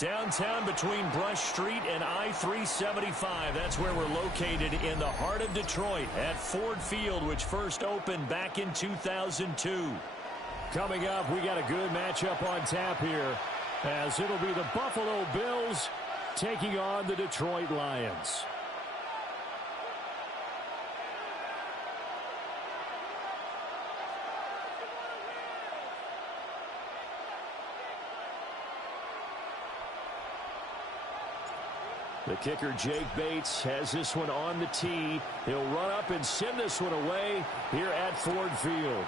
Downtown between Brush Street and I-375. That's where we're located in the heart of Detroit at Ford Field, which first opened back in 2002. Coming up, we got a good matchup on tap here, as it'll be the Buffalo Bills taking on the Detroit Lions. The kicker, Jake Bates, has this one on the tee. He'll run up and send this one away here at Ford Field.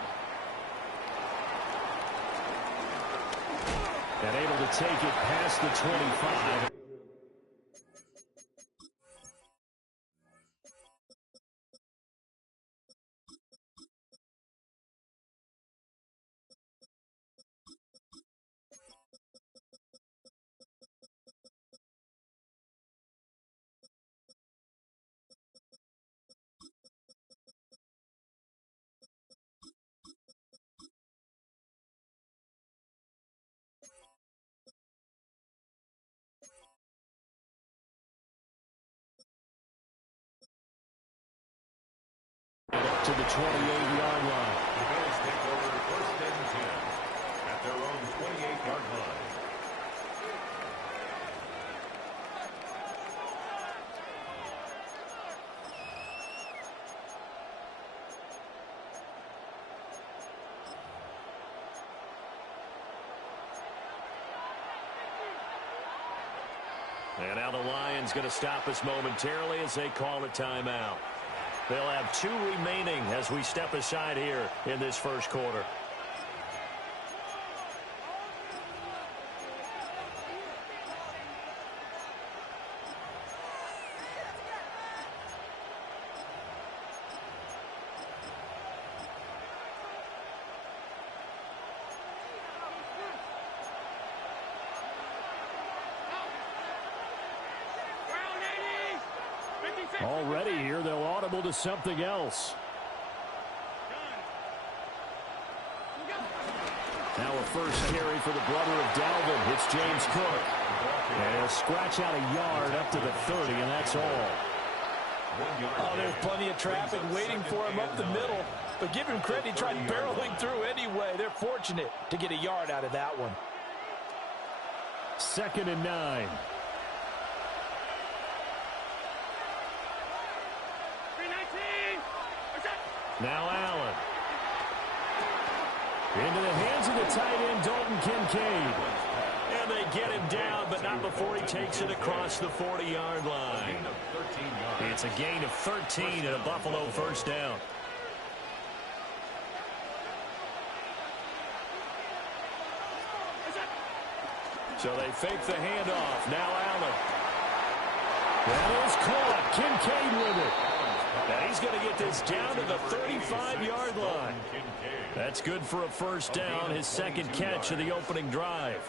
And able to take it past the 25. To the 28-yard line. The Bills take over first and 10 at their own 28-yard line. And now the Lions going to stop us momentarily as they call a timeout. They'll have 2 remaining as we step aside here in this first quarter. Already here, they'll audible to something else. Now a first carry for the brother of Dalvin. It's James Cook. And he'll scratch out a yard up to the 30, and that's all. Oh, there's plenty of traffic waiting for him up the middle. But give him credit, he tried barreling through anyway. They're fortunate to get a yard out of that one. 2nd and 9. Now Allen. Into the hands of the tight end, Dalton Kincaid. And they get him down, but not before he takes it across the 40-yard line. It's a gain of 13 and a Buffalo first down. So they fake the handoff. Now Allen. That is caught. Kincaid with it. And he's going to get this down to the 35-yard line. That's good for a first down, his second catch of the opening drive.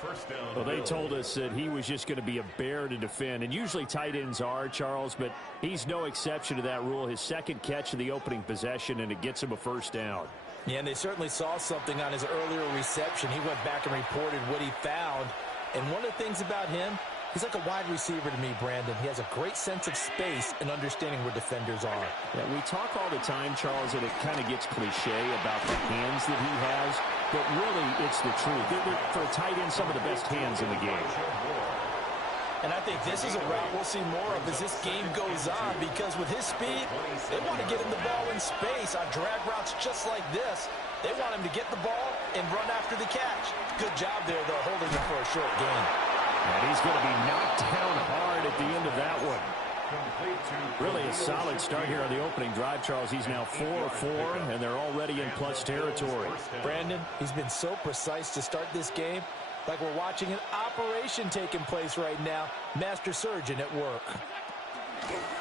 Well, they told us that he was just going to be a bear to defend, and usually tight ends are, Charles, but he's no exception to that rule. His second catch of the opening possession, and it gets him a first down. Yeah, and they certainly saw something on his earlier reception. He went back and reported what he found. And one of the things about him, he's like a wide receiver to me, Brandon. He has a great sense of space and understanding where defenders are. Yeah, we talk all the time, Charles, and it kind of gets cliche about the hands that he has, but really it's the truth. They're, for a tight end, some of the best hands in the game. And I think this is a route we'll see more of as this game goes on, because with his speed, they want to get him the ball in space on drag routes just like this. They want him to get the ball and run after the catch. Good job there, though, holding him for a short gain. And he's going to be knocked down hard at the end of that one. Really a solid start here on the opening drive, Charles. He's now 4 of 4, and they're already in plus territory. Brandon, he's been so precise to start this game, like we're watching an operation taking place right now. Master surgeon at work.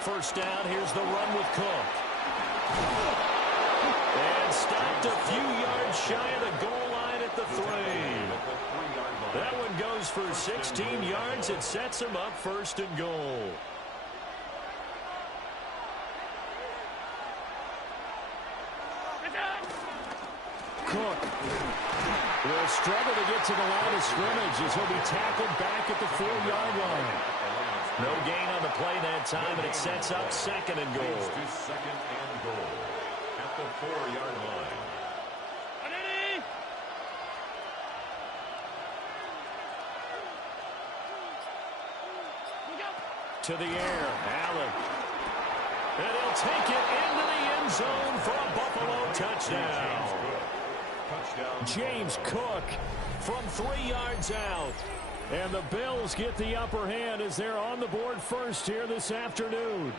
First down, here's the run with Cook. And stopped a few yards shy of the goal line at the 3. That one goes for 16 yards. It sets him up first and goal. Cook. Will struggle to get to the line of scrimmage as he'll be tackled back at the 4-yard line. No gain on the play that time, and it sets up second and goal. Second and goal at the 4-yard line. To the air, Allen. And he'll take it into the end zone for a Buffalo touchdown. James Cook from 3 yards out. And the Bills get the upper hand as they're on the board first here this afternoon.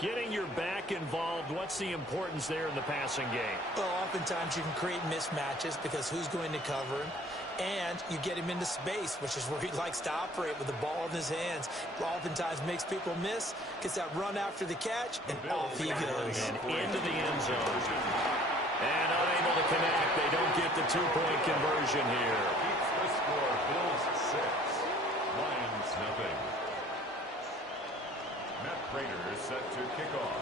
Getting your back involved, what's the importance there in the passing game? Well, oftentimes you can create mismatches because who's going to cover him? And you get him into space, which is where he likes to operate with the ball in his hands. Oftentimes makes people miss, gets that run after the catch, and off he goes. And into the end zone. And unable to connect. They don't get the 2-point conversion here. Keeps the score. Bills 6, Lions nothing. Matt Prater is set to kick off.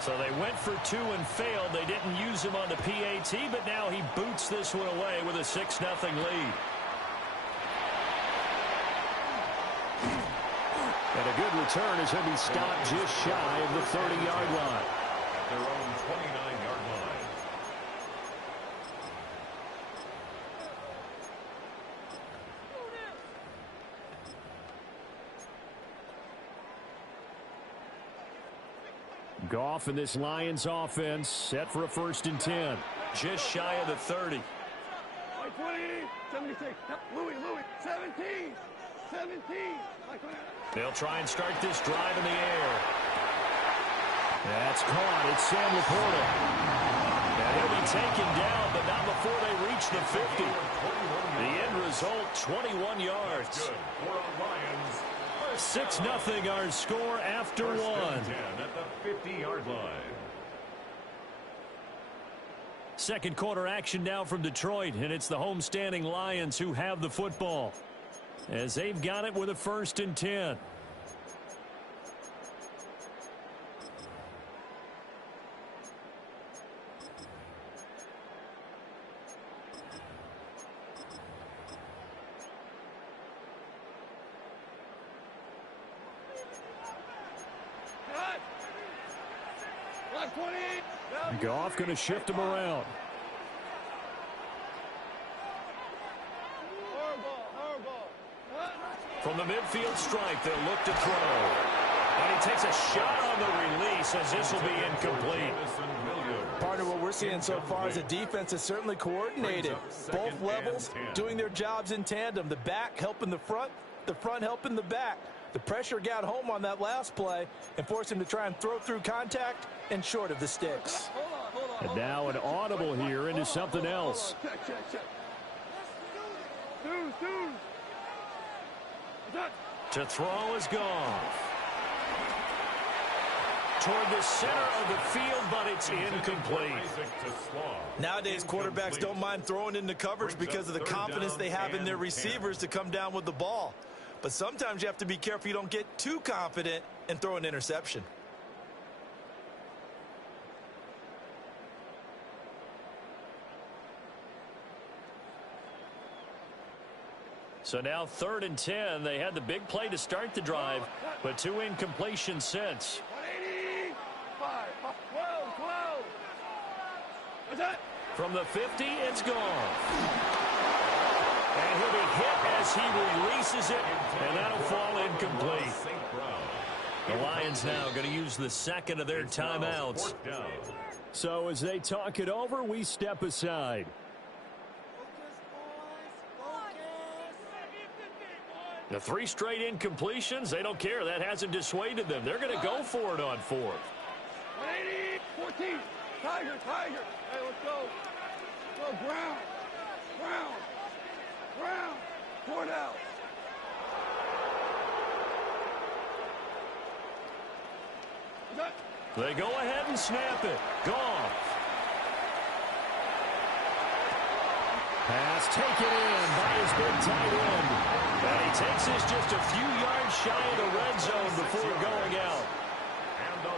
So they went for 2 and failed. They didn't use him on the PAT, but now he boots this one away with a 6-0 lead. And a good return as he'll be stopped just shy of the 30-yard line. At their own 29-yard line. Goff in this Lions offense set for a 1st and 10. Just shy of the 30. 20, 76, Louis, 17, 17. They'll try and start this drive in the air. That's caught. It's Sam Laporta. And he'll be taken down, but not before they reach the 50. The end result, 21 yards. 6-0 our score after 1. At the 50-yard line. Second quarter action now from Detroit, and it's the homestanding Lions who have the football as they've got it with a 1st and 10. Goff going to shift him around. From the midfield stripe, they'll look to throw. And he takes a shot on the release as this will be incomplete. Partner, what we're seeing so far is the defense is certainly coordinated. Both levels doing their jobs in tandem. The back helping the front helping the back. The pressure got home on that last play and forced him to try and throw through contact and short of the sticks. And now an audible here into something else. To throw is gone. Toward the center of the field, but it's incomplete. Nowadays, quarterbacks don't mind throwing into coverage because of the confidence they have in their receivers to come down with the ball. But sometimes you have to be careful you don't get too confident and throw an interception. So now 3rd and 10. They had the big play to start the drive, but 2 incompletions since. 12. From the 50, it's gone. And he'll be hit as he releases it, and that'll fall incomplete. The Lions now going to use the second of their timeouts. So as they talk it over, we step aside. The 3 straight incompletions, they don't care. That hasn't dissuaded them. They're going to go for it on 4th. 180, 14. Tiger. Hey, let's go. Go, Brown. 4 down. They go ahead and snap it. Goff. Pass taken in by his big tight end. And he takes this just a few yards shy of the red zone before going out.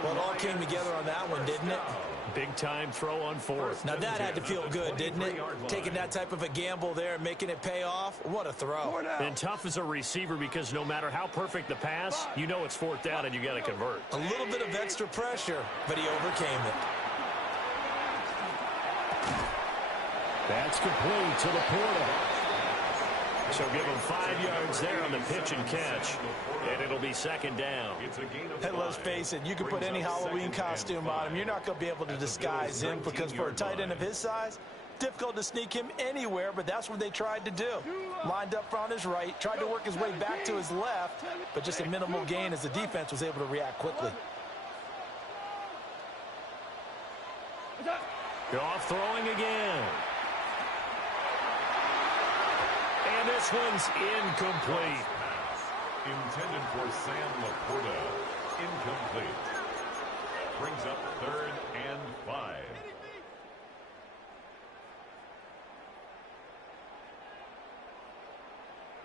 Well, in all came together on that one, didn't it? Big-time throw on fourth. Now, that had to feel good, didn't it? Taking that type of a gamble there and making it pay off. What a throw. And tough as a receiver because no matter how perfect the pass, you know it's fourth down and you got to convert. A little bit of extra pressure, but he overcame it. That's complete to Laporta. So give him 5 yards there on the pitch and catch. And it'll be second down. Hey, let's face it, you can put any Halloween costume on him. You're not going to be able to disguise him because for a tight end of his size, difficult to sneak him anywhere, but that's what they tried to do. Lined up on his right, tried to work his way back to his left, but just a minimal gain as the defense was able to react quickly. Goff throwing again. And this one's incomplete. Intended for Sam Laporta. Incomplete. Brings up 3rd and 5.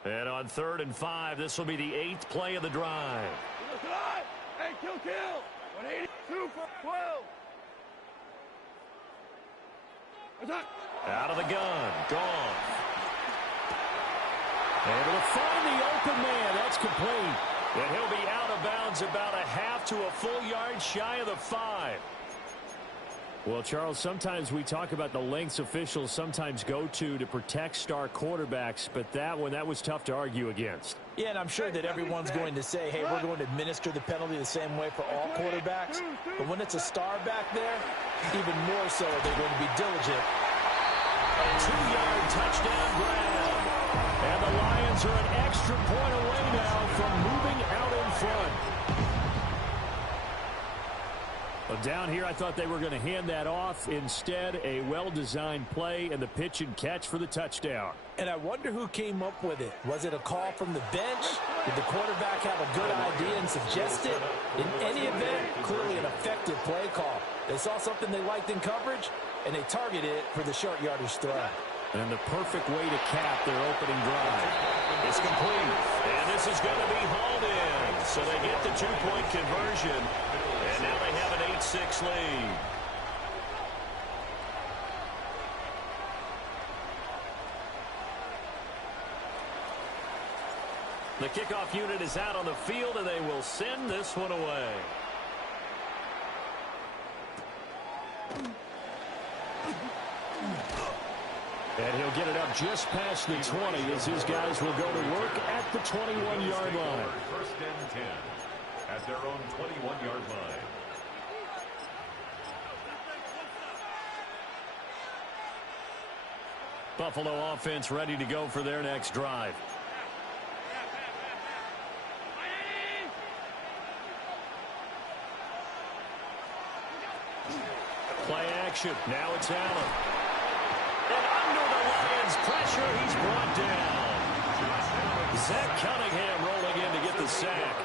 And on 3rd and 5, this will be the 8th play of the drive. Hey, kill. 182 for 12. Out of the gun. Gone. Able to find the open man. That's complete. And he'll be out of bounds about a half to a full yard shy of the 5. Well, Charles, sometimes we talk about the lengths officials sometimes go to protect star quarterbacks, but that was tough to argue against. Yeah, and I'm sure that everyone's going to say, hey, we're going to administer the penalty the same way for all quarterbacks. But when it's a star back there, even more so they're going to be diligent. A 2-yard touchdown grab. And the Lions are an extra point away now from moving out in front. Well, down here, I thought they were going to hand that off. Instead, a well-designed play and the pitch and catch for the touchdown. And I wonder who came up with it. Was it a call from the bench? Did the quarterback have a good idea and suggest it? In any event, clearly an effective play call. They saw something they liked in coverage, and they targeted it for the short yardage throw. And the perfect way to cap their opening drive. It's complete. And this is going to be hauled in. So they get the 2-point conversion. And now they have an 8-6 lead. The kickoff unit is out on the field, and they will send this one away. And he'll get it up just past the 20 as his guys will go to work at the 21-yard line. 1st and 10 at their own 21-yard line. Buffalo offense ready to go for their next drive. Play action. Now it's Allen. And under the Lions' pressure, he's brought down. Zach Cunningham rolling in to get the sack.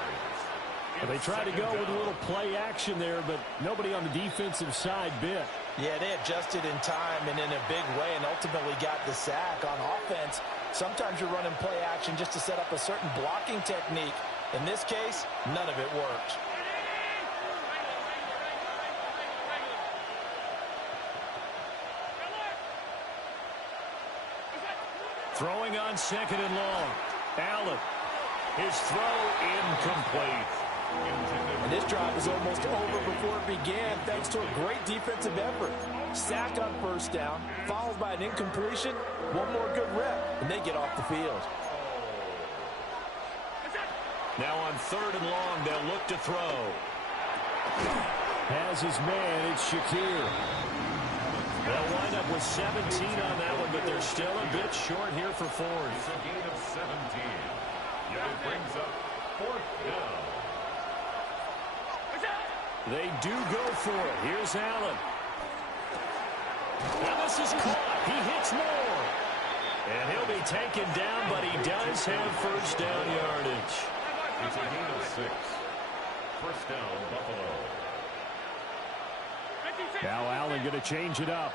And they tried to go with a little play action there, but nobody on the defensive side bit. Yeah, they adjusted in time and in a big way and ultimately got the sack. On offense, sometimes you're running play action just to set up a certain blocking technique. In this case, none of it worked. Throwing on 2nd and long. Allen. His throw incomplete. And this drive was almost over before it began thanks to a great defensive effort. Sack on 1st down, followed by an incompletion. One more good rep, and they get off the field. Now on 3rd and long, they'll look to throw. Has his man, it's Shakir. They'll wind up with 17 on that one, but they're still a bit short here for Ford. It's a gain of 17. Yet it brings up 4th down. They do go for it. Here's Allen. And this is caught. He hits more. And he'll be taken down, but he does have 1st down yardage. It's a gain of 6. 1st down, Buffalo. Now Allen going to change it up.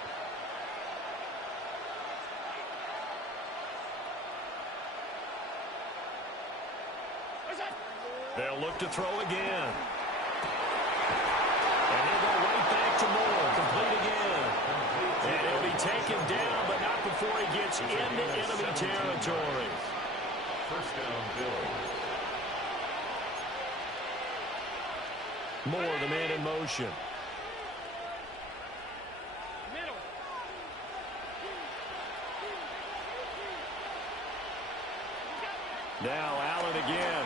They'll look to throw again. take him down, but not before he gets into enemy territory. First down, Bills. Moore, the man in motion. Now Allen again.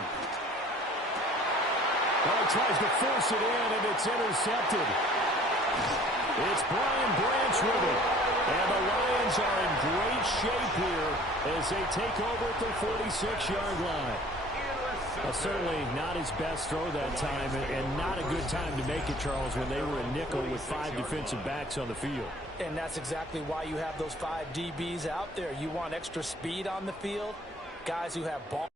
Oh, he tries to force it in, and it's intercepted. It's Brian Branch with it. And the Lions are in great shape here as they take over at their 46-yard line. Certainly not his best throw that time, and not a good time to make it, Charles, when they were a nickel with 5 defensive backs on the field. And that's exactly why you have those 5 DBs out there. You want extra speed on the field, guys who have ball.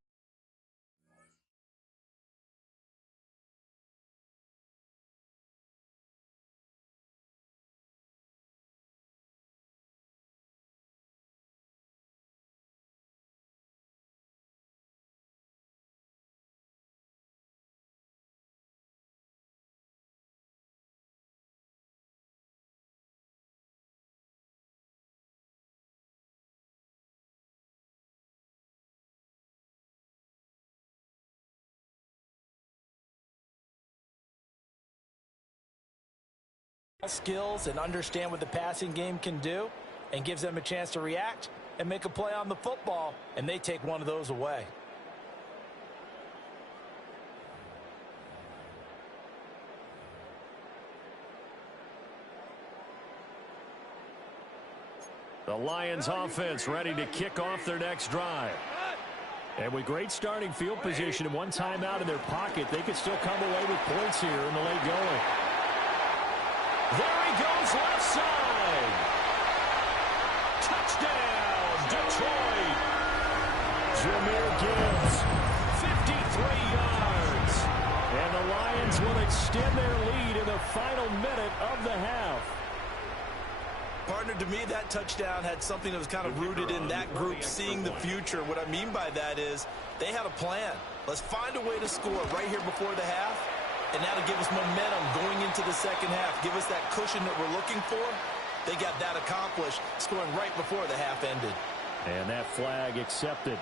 Skills and understand what the passing game can do, and gives them a chance to react and make a play on the football, and they take one of those away. The Lions offense ready to kick off their next drive. And with great starting field position and one timeout in their pocket, they could still come away with points here in the late going. There he goes, left side. Touchdown, Detroit. Jahmyr Gibbs, 53 yards. And the Lions will extend their lead in the final minute of the half. Partner, to me, that touchdown had something that was kind of rooted in that group seeing the future. What I mean by that is they had a plan. Let's find a way to score right here before the half. And that'll give us momentum going into the second half. Give us that cushion that we're looking for. They got that accomplished, scoring right before the half ended. And that flag accepted.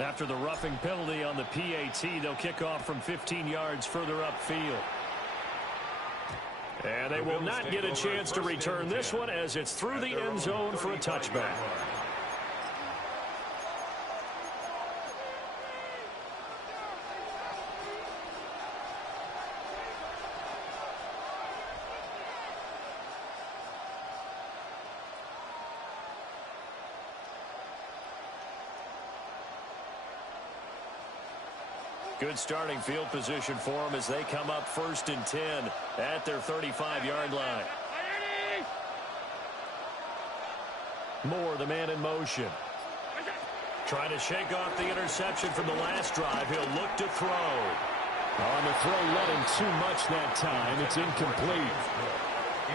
After the roughing penalty on the PAT, they'll kick off from 15 yards further upfield. And they will not get a chance to return this one as it's through the end zone for a touchback. Good starting field position for them as they come up 1st and 10 at their 35-yard line. Moore, the man in motion. Trying to shake off the interception from the last drive. He'll look to throw. On the throw, led him too much that time. It's incomplete.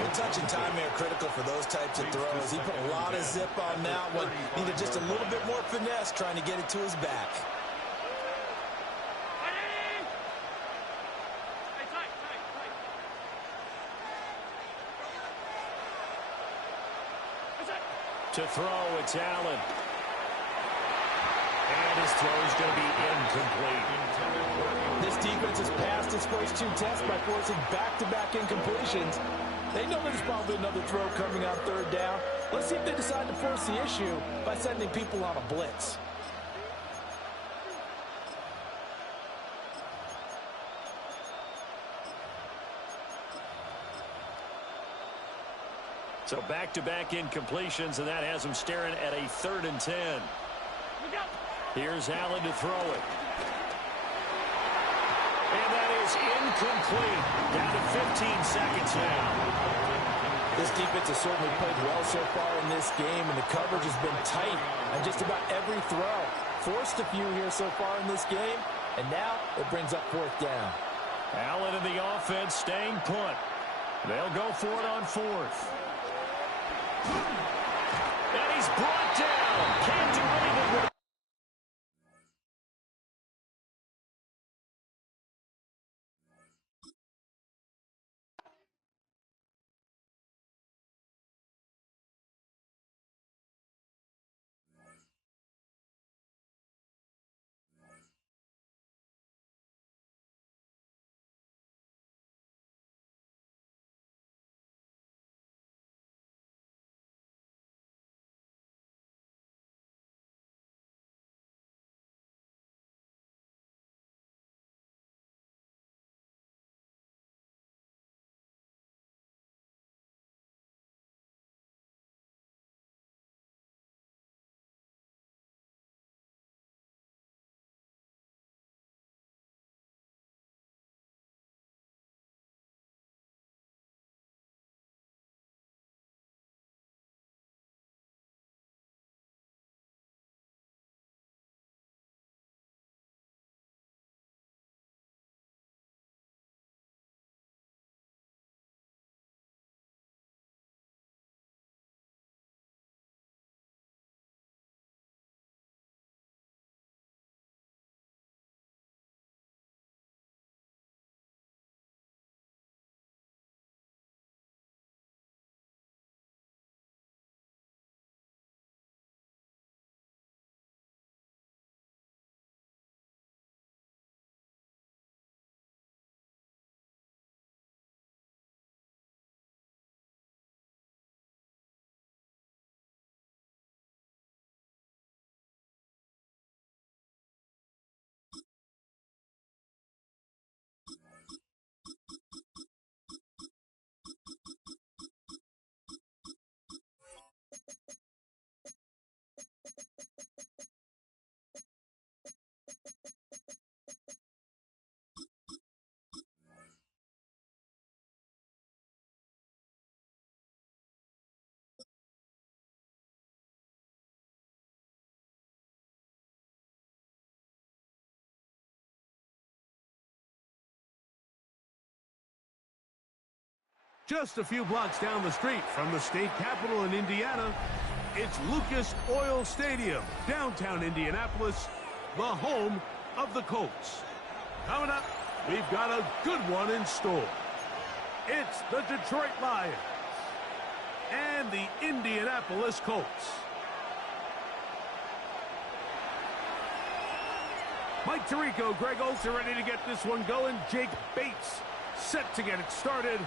The touch and time are critical for those types of throws. He put a lot of zip on that one. Needed just a little bit more finesse trying to get it to his back. To throw, it's Allen. And his throw is going to be incomplete. This defense has passed its first 2 tests by forcing back-to-back incompletions. They know there's probably another throw coming on 3rd down. Let's see if they decide to force the issue by sending people on a blitz. So back-to-back incompletions, and that has them staring at a 3rd and 10. Here's Allen to throw it. And that is incomplete. Down to 15 seconds now. This defense has certainly played well so far in this game, and the coverage has been tight on just about every throw. Forced a few here so far in this game, and now it brings up 4th down. Allen and the offense staying put. They'll go for it on 4th. And he's brought down. Can't do anything with it. Just a few blocks down the street from the state capitol in Indiana, it's Lucas Oil Stadium, downtown Indianapolis, the home of the Colts. Coming up, we've got a good one in store. It's the Detroit Lions and the Indianapolis Colts. Mike Tirico, Greg Olds are ready to get this one going. Jake Bates set to get it started.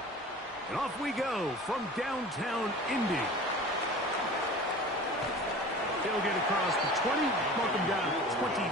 And off we go from downtown Indy. He'll get across the 20, mark him down to 20.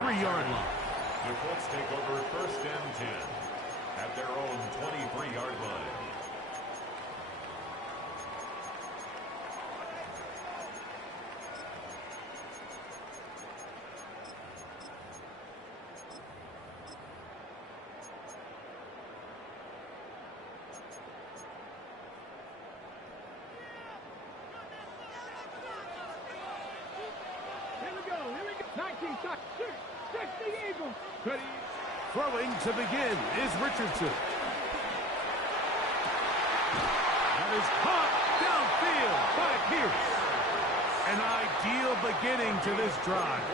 3-yard line. The Colts take over 1st and 10 at their own 23-yard line. Here we go. 19 shots. 6 the Eagles. Ready. Throwing to begin is Richardson. That is caught downfield by Pierce. An ideal beginning to this drive.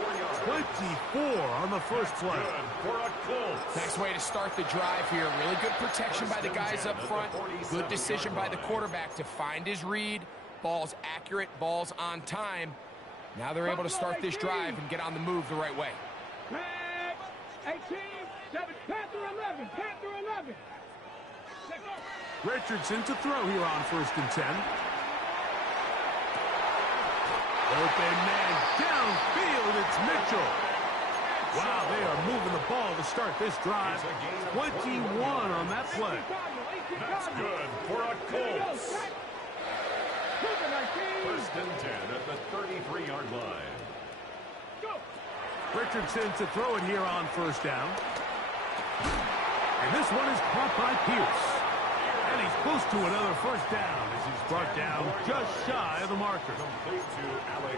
24 on the first play. For a Colts. Nice way to start the drive here. Really good protection by the guys up front. Good decision by the quarterback to find his read. Ball's accurate, ball's on time. Now they're able to start this drive and get on the move the right way. 18, 7, Panther 11, Panther 11. Richardson to throw here on 1st and 10. Open man downfield, it's Mitchell. Wow, they are moving the ball to start this drive. 21 on that play. That's good for a Colts. 1st and 10 at the 33-yard line. Richardson to throw it here on 1st down. And this one is caught by Pierce. And he's close to another 1st down as he's brought down just shy of the marker.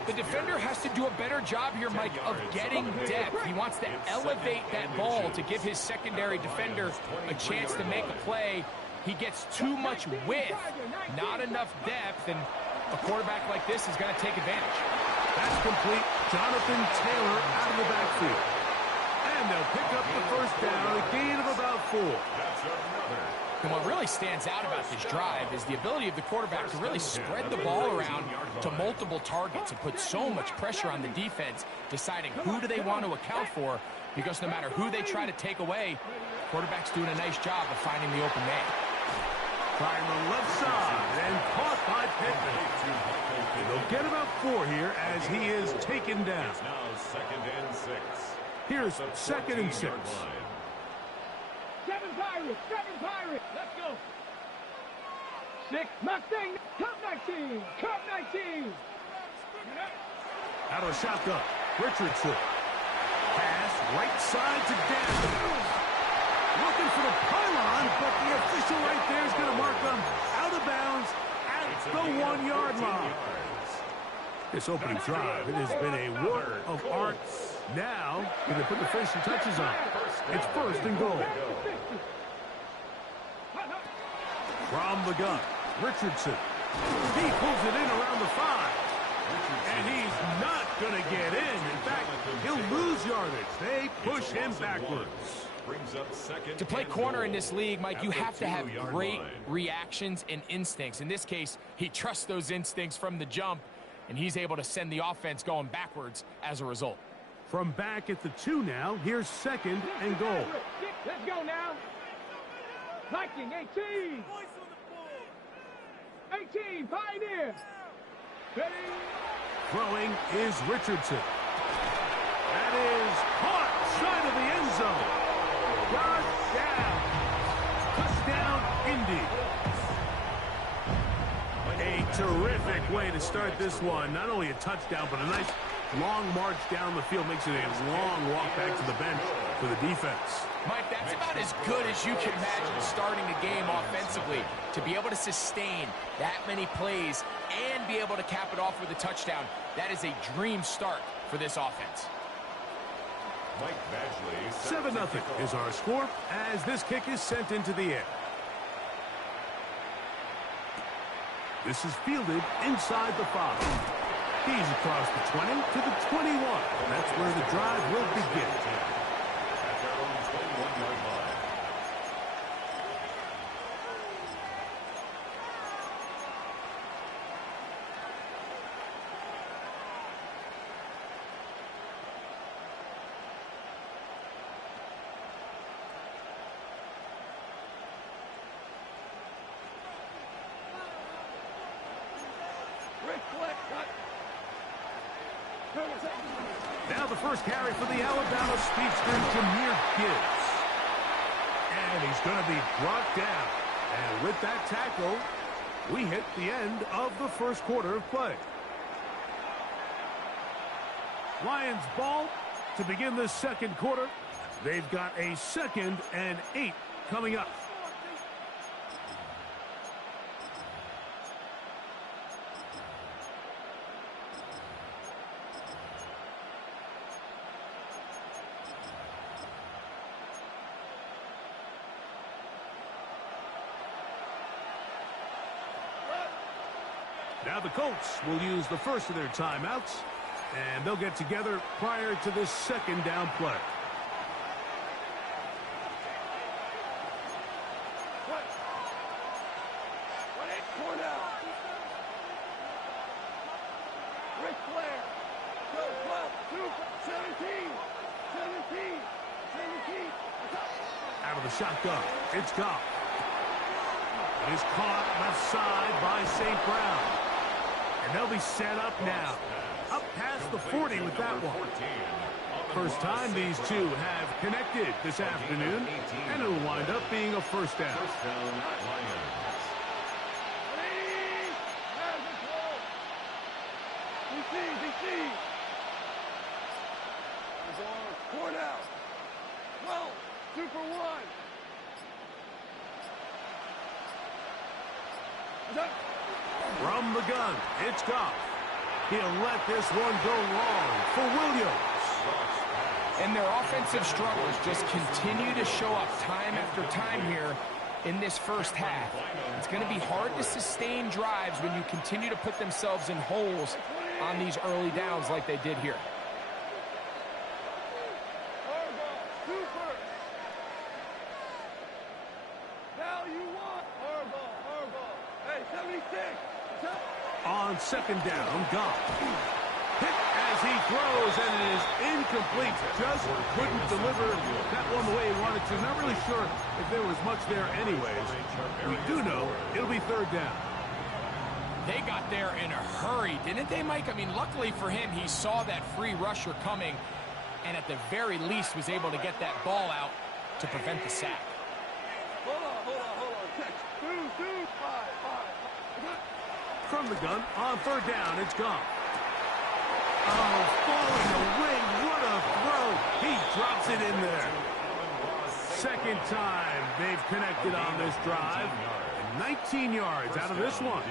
The defender has to do a better job here, Mike, of getting depth. He wants to elevate that ball to give his secondary defender a chance to make a play. He gets too much width, not enough depth, and a quarterback like this is going to take advantage. That's complete. Jonathan Taylor out of the backfield. And they'll pick up the 1st down, a gain of about 4. And what really stands out about this drive is the ability of the quarterback to really spread the ball around to multiple targets and put so much pressure on the defense, deciding who do they want to account for, because no matter who they try to take away, quarterback's doing a nice job of finding the open man. Trying the left side and caught by Pittman. They'll get about 4 here as he is taken down. It's now 2nd and 6. Here's 2nd and 6. 7 Pirates, 7 Pirates. Let's go. 6 Mustang, Cup 19, Cup 19. Out of shotgun, Richardson. Pass right side to Daniels. Looking for the pylon, but the official right there is going to mark them out of bounds at the 1-yard line. This opening drive, it has been a work of art. Now, going to put the finishing touches on. It's 1st and goal. From the gun, Richardson. He pulls it in around the 5. And he's not going to get in. In fact, he'll lose yardage. They push him backwards. To play corner in this league, Mike, you have to have great reactions and instincts. In this case, he trusts those instincts from the jump, and he's able to send the offense going backwards as a result. From back at the 2 now, here's 2nd and goal. Let's go now. Viking, 18. 18, Pioneer. Ready. Throwing is Richardson. That is caught side of the end zone. Got down. Touchdown, indeed. A terrific way to start this one. Not only a touchdown, but a nice long march down the field. Makes it a long walk back to the bench for the defense. Mike, that's about as good as you can imagine starting a game offensively. To be able to sustain that many plays and be able to cap it off with a touchdown, that is a dream start for this offense. 7-0 is our score as this kick is sent into the air. This is fielded inside the 5. He's across the 20 to the 21. That's where the drive will begin. At their own 21-yard line. Now the first carry for the Alabama speedster, Jahmyr Gibbs. And he's going to be brought down. And with that tackle, we hit the end of the first quarter of play. Lions ball to begin the second quarter. They've got a 2nd and 8 coming up. Now the Colts will use the first of their timeouts, and they'll get together prior to this 2nd down play. Out of the shotgun, it's Goff. It is caught left side by St. Brown. And they'll be set up now. Up past the 40 with that one. First time these two have connected this afternoon, and it'll wind up being a first down. From the gun, it's Goff. He'll let this one go long for Williams. And their offensive struggles just continue to show up time after time here in this first half. It's going to be hard to sustain drives when you continue to put themselves in holes on these early downs like they did here. On 2nd down, Goff. Hit as he throws, and it is incomplete. Just couldn't deliver that one the way he wanted to. Not really sure if there was much there anyways. We do know it'll be 3rd down. They got there in a hurry, didn't they, Mike? I mean, luckily for him, he saw that free rusher coming, and at the very least was able to get that ball out to prevent the sack. Hold on. Catch. 2, 5. From the gun, on 3rd down, it's Goff. Oh, falling away, what a throw. He drops it in there. 2nd time they've connected on this drive. 19 yards out of this one.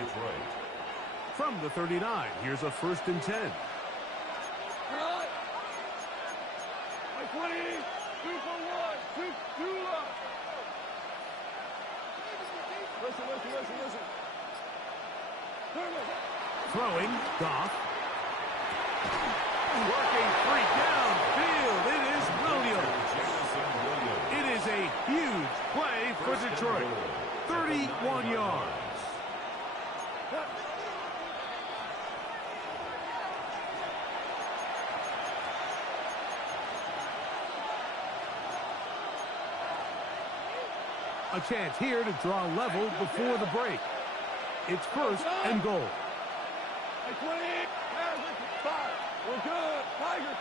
From the 39, here's a 1st and 10. 20, 2 for 1, 2 up. Listen. Throwing, Goff. Working free downfield. It is Williams. It is a huge play for Detroit. 31 yards. A chance here to draw level before the break. It's 1st and goal. 20, 5. We're good. Tiger.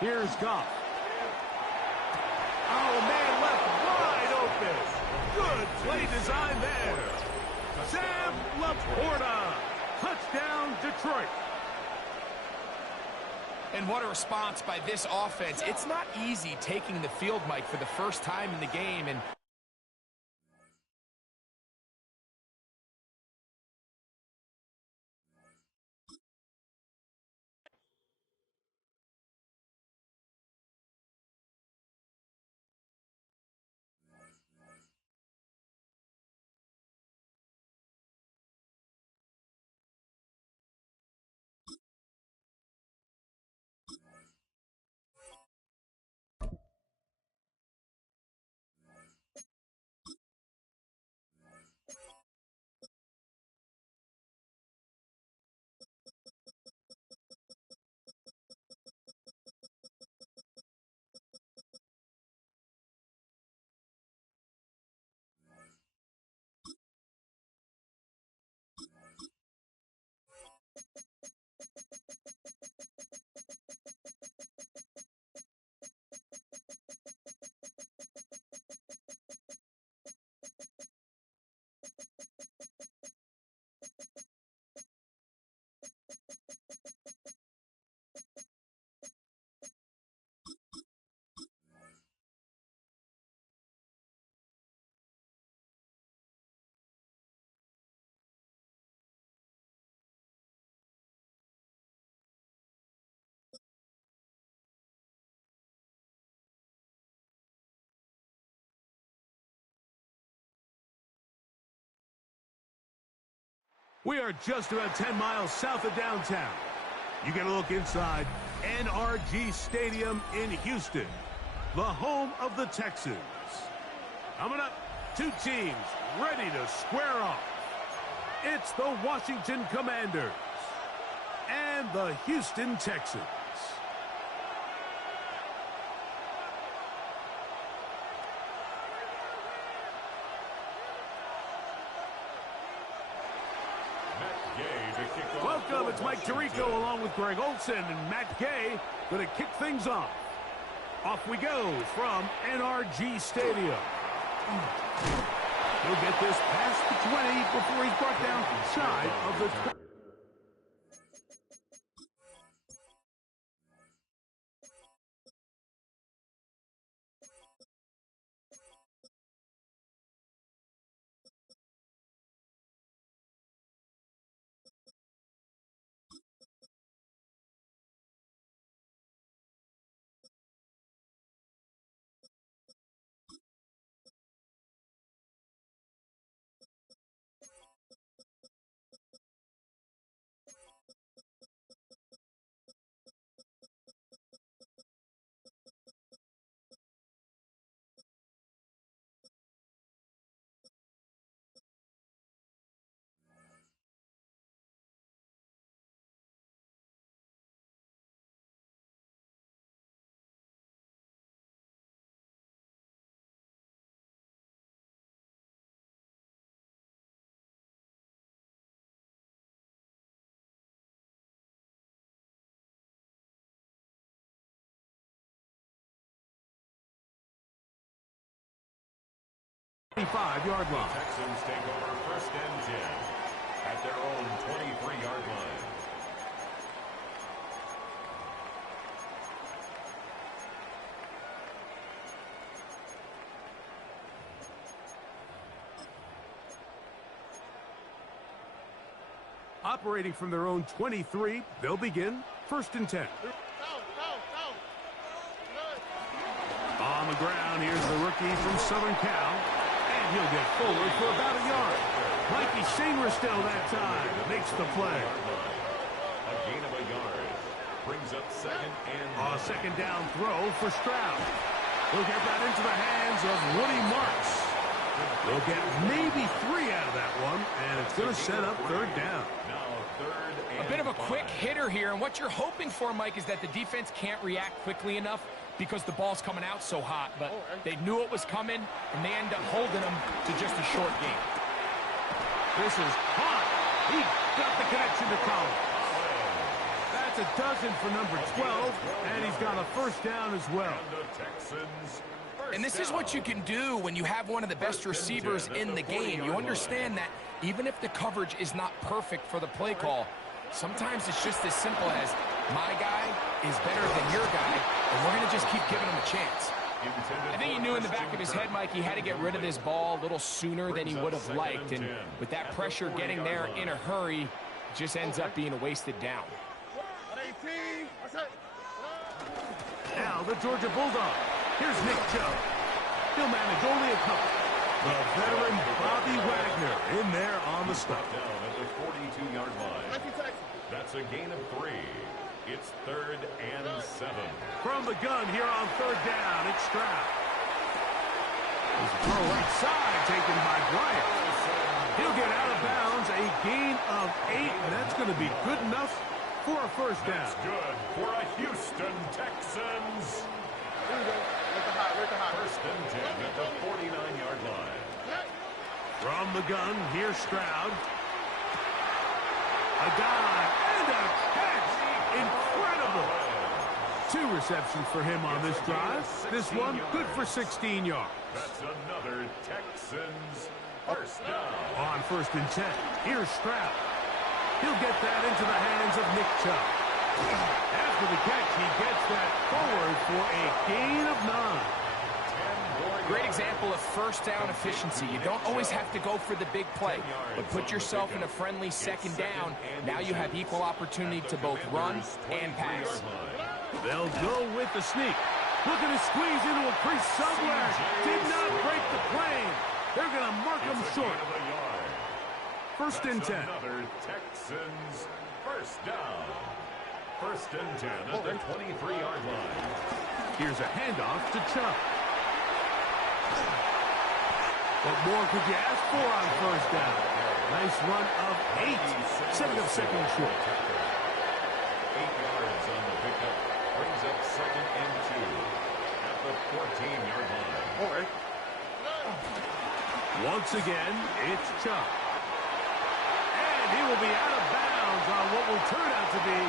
Here's Goff. Oh, man, left wide open. Good play design there. Sam Laporta. Touchdown, Detroit. And what a response by this offense. It's not easy taking the field, Mike, for the first time in the game. And We are just about 10 miles south of downtown. You get a look inside NRG Stadium in Houston, the home of the Texans. Coming up, two teams ready to square off. It's the Washington Commanders and the Houston Texans. Welcome, it's Mike Tirico along with Greg Olson and Matt Gay going to kick things off. Off we go from NRG Stadium. He'll get this past the 20 before he's brought down shy of the 20. Yard line. Texans take over first and 10 at their own 23-yard line. Operating from their own 23, they'll begin first and 10. On the ground, here's the rookie from Southern Cal. And he'll get forward for about a yard. Mikey Singer still that time. Makes the play. A gain of a yard. Brings up second and... A second down throw for Stroud. He'll get that into the hands of Woody Marks. They'll get maybe 3 out of that one, and it's going to set up third down. Now third and a bit of a quick hitter here, and what you're hoping for, Mike, is that the defense can't react quickly enough because the ball's coming out so hot, but they knew it was coming, and they end up holding them to just a short game. This is hot. He got the connection to Collins. That's a dozen for number 12, and he's got a first down as well. And the Texans And this is what you can do when you have one of the best receivers in the game. You understand that even if the coverage is not perfect for the play call, sometimes it's just as simple as my guy is better than your guy, and we're going to just keep giving him a chance. I think he knew in the back of his head, Mike, he had to get rid of this ball a little sooner than he would have liked. And with that pressure getting there in a hurry, it just ends up being a wasted down. Now the Georgia Bulldog. Here's Nick Chubb. He'll manage only a couple. The veteran Bobby Wagner in there on the stop. Down at the 42-yard line. That's a gain of 3. It's 3rd and 7. From the gun here on 3rd down, it's Stroud. He's throw right side taken by Bryant. He'll get out of bounds, a gain of 8, and that's going to be good enough for a first down. That's good for a Houston Texans. First and 10 at the 49-yard line. From the gun, here's Stroud. A dive and a catch. Incredible. 2 receptions for him on this drive. This one good for 16 yards. That's another Texans first down. On 1st and 10, here's Stroud. He'll get that into the hands of Nick Chubb. After the catch, he gets that forward for a gain of 9. Great example of first down efficiency. You don't always have to go for the big play, but put yourself in a friendly second down. Now you have equal opportunity to both run and pass. They'll go with the sneak. Looking to squeeze into a crease somewhere. Did not break the plane. They're going to mark him short. 1st and 10. Another Texans first down. 1st and 10 at the 23-yard line. Here's a handoff to Chubb. What more could you ask for on 1st down? Nice run of 8. Setting up second and short. 8 yards on the pickup. Brings up 2nd and 2 at the 14-yard line. All right. Once again, it's Chubb. And he will be out of bounds on what will turn out to be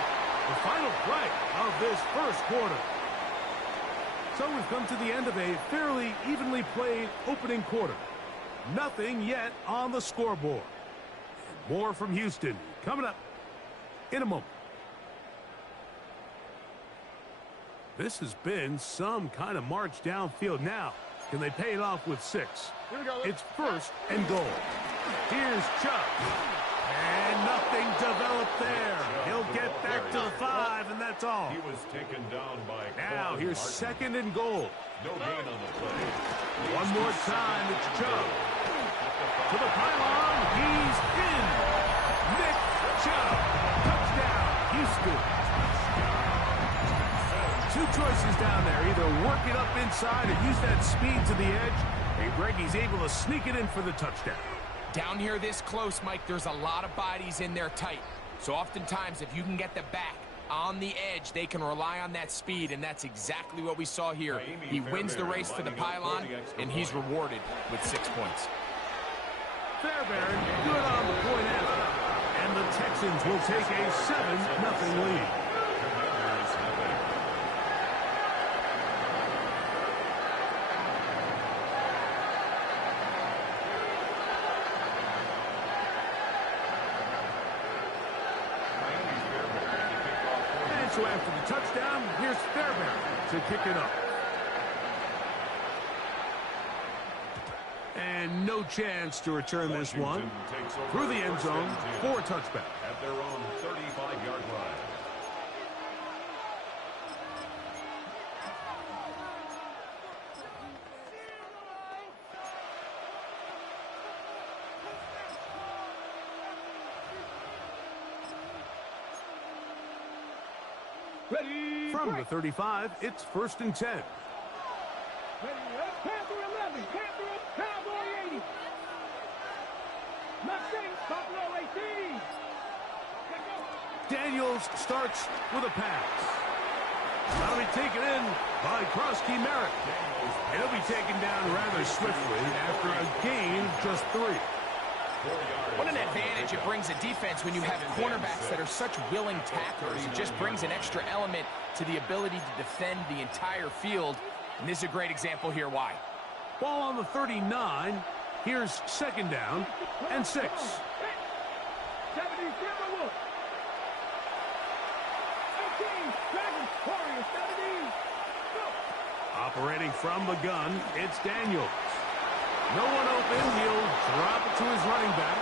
the final play of this first quarter. So we've come to the end of a fairly evenly played opening quarter. Nothing yet on the scoreboard. More from Houston coming up in a moment. This has been some kind of march downfield now. Can they pay it off with 6? Here we go. It's 1st and goal. Here's Chubb. And nothing developed there. He'll get back to the 5, and that's all. He was taken down by now here's Martin. 2nd and goal. No gain on the play. One more time, it's Chubb. To the pylon, he's in. Nick Chubb. Touchdown, Houston. 2 choices down there. Either work it up inside or use that speed to the edge. And Greggy's able to sneak it in for the touchdown. Down here this close, Mike, there's a lot of bodies in there tight. So oftentimes, if you can get the back on the edge, they can rely on that speed, and that's exactly what we saw here. He wins the race to the pylon, and he's rewarded with 6 points. Fairbairn, good on the point after. And the Texans will take a 7-0 lead. So after the touchdown, here's Fairbairn to kick it up. And no chance to return this one through the end zone for a touchback. At their own 35-yard line. Ready. From the 35, it's 1st and 10. Ready. Panther 11. Panther Cowboy 80. Mustang Buffalo 18. Daniels starts with a pass. That'll be taken in by Krosky Merritt. He'll be taken down rather swiftly after a gain of just 3. What an advantage it brings a defense when you have cornerbacks that are such willing tacklers. It just brings an extra element to the ability to defend the entire field. And this is a great example here why. Ball on the 39. Here's second down and 6. 70, Timberwolves. 18, Dragons, Warriors, 70. Go. Operating from the gun, it's Daniels. No one open. He'll drop it to his running back.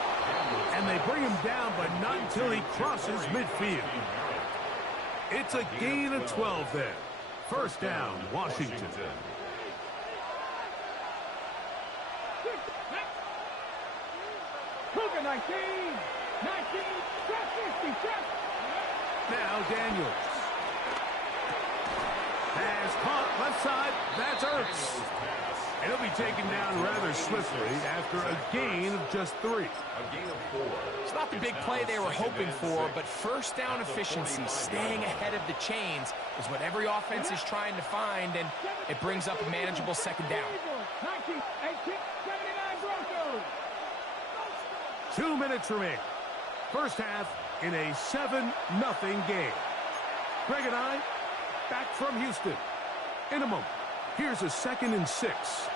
And they bring him down, but not until he crosses midfield. It's a gain of 12 there. First down, Washington. Cougar 19, 19, 50, Now Daniels. Pass caught left side. That's Ertz. And he'll be taken down rather swiftly after a gain of just 3. A gain of 4. It's not the big play they were hoping for, but first down efficiency, staying ahead of the chains, is what every offense is trying to find, and it brings up a manageable second down. 19, 18, 79 Broncos. 2 minutes remaining. First half in a 7-0 game. Greg and I back from Houston. In a moment, here's a 2nd and 6.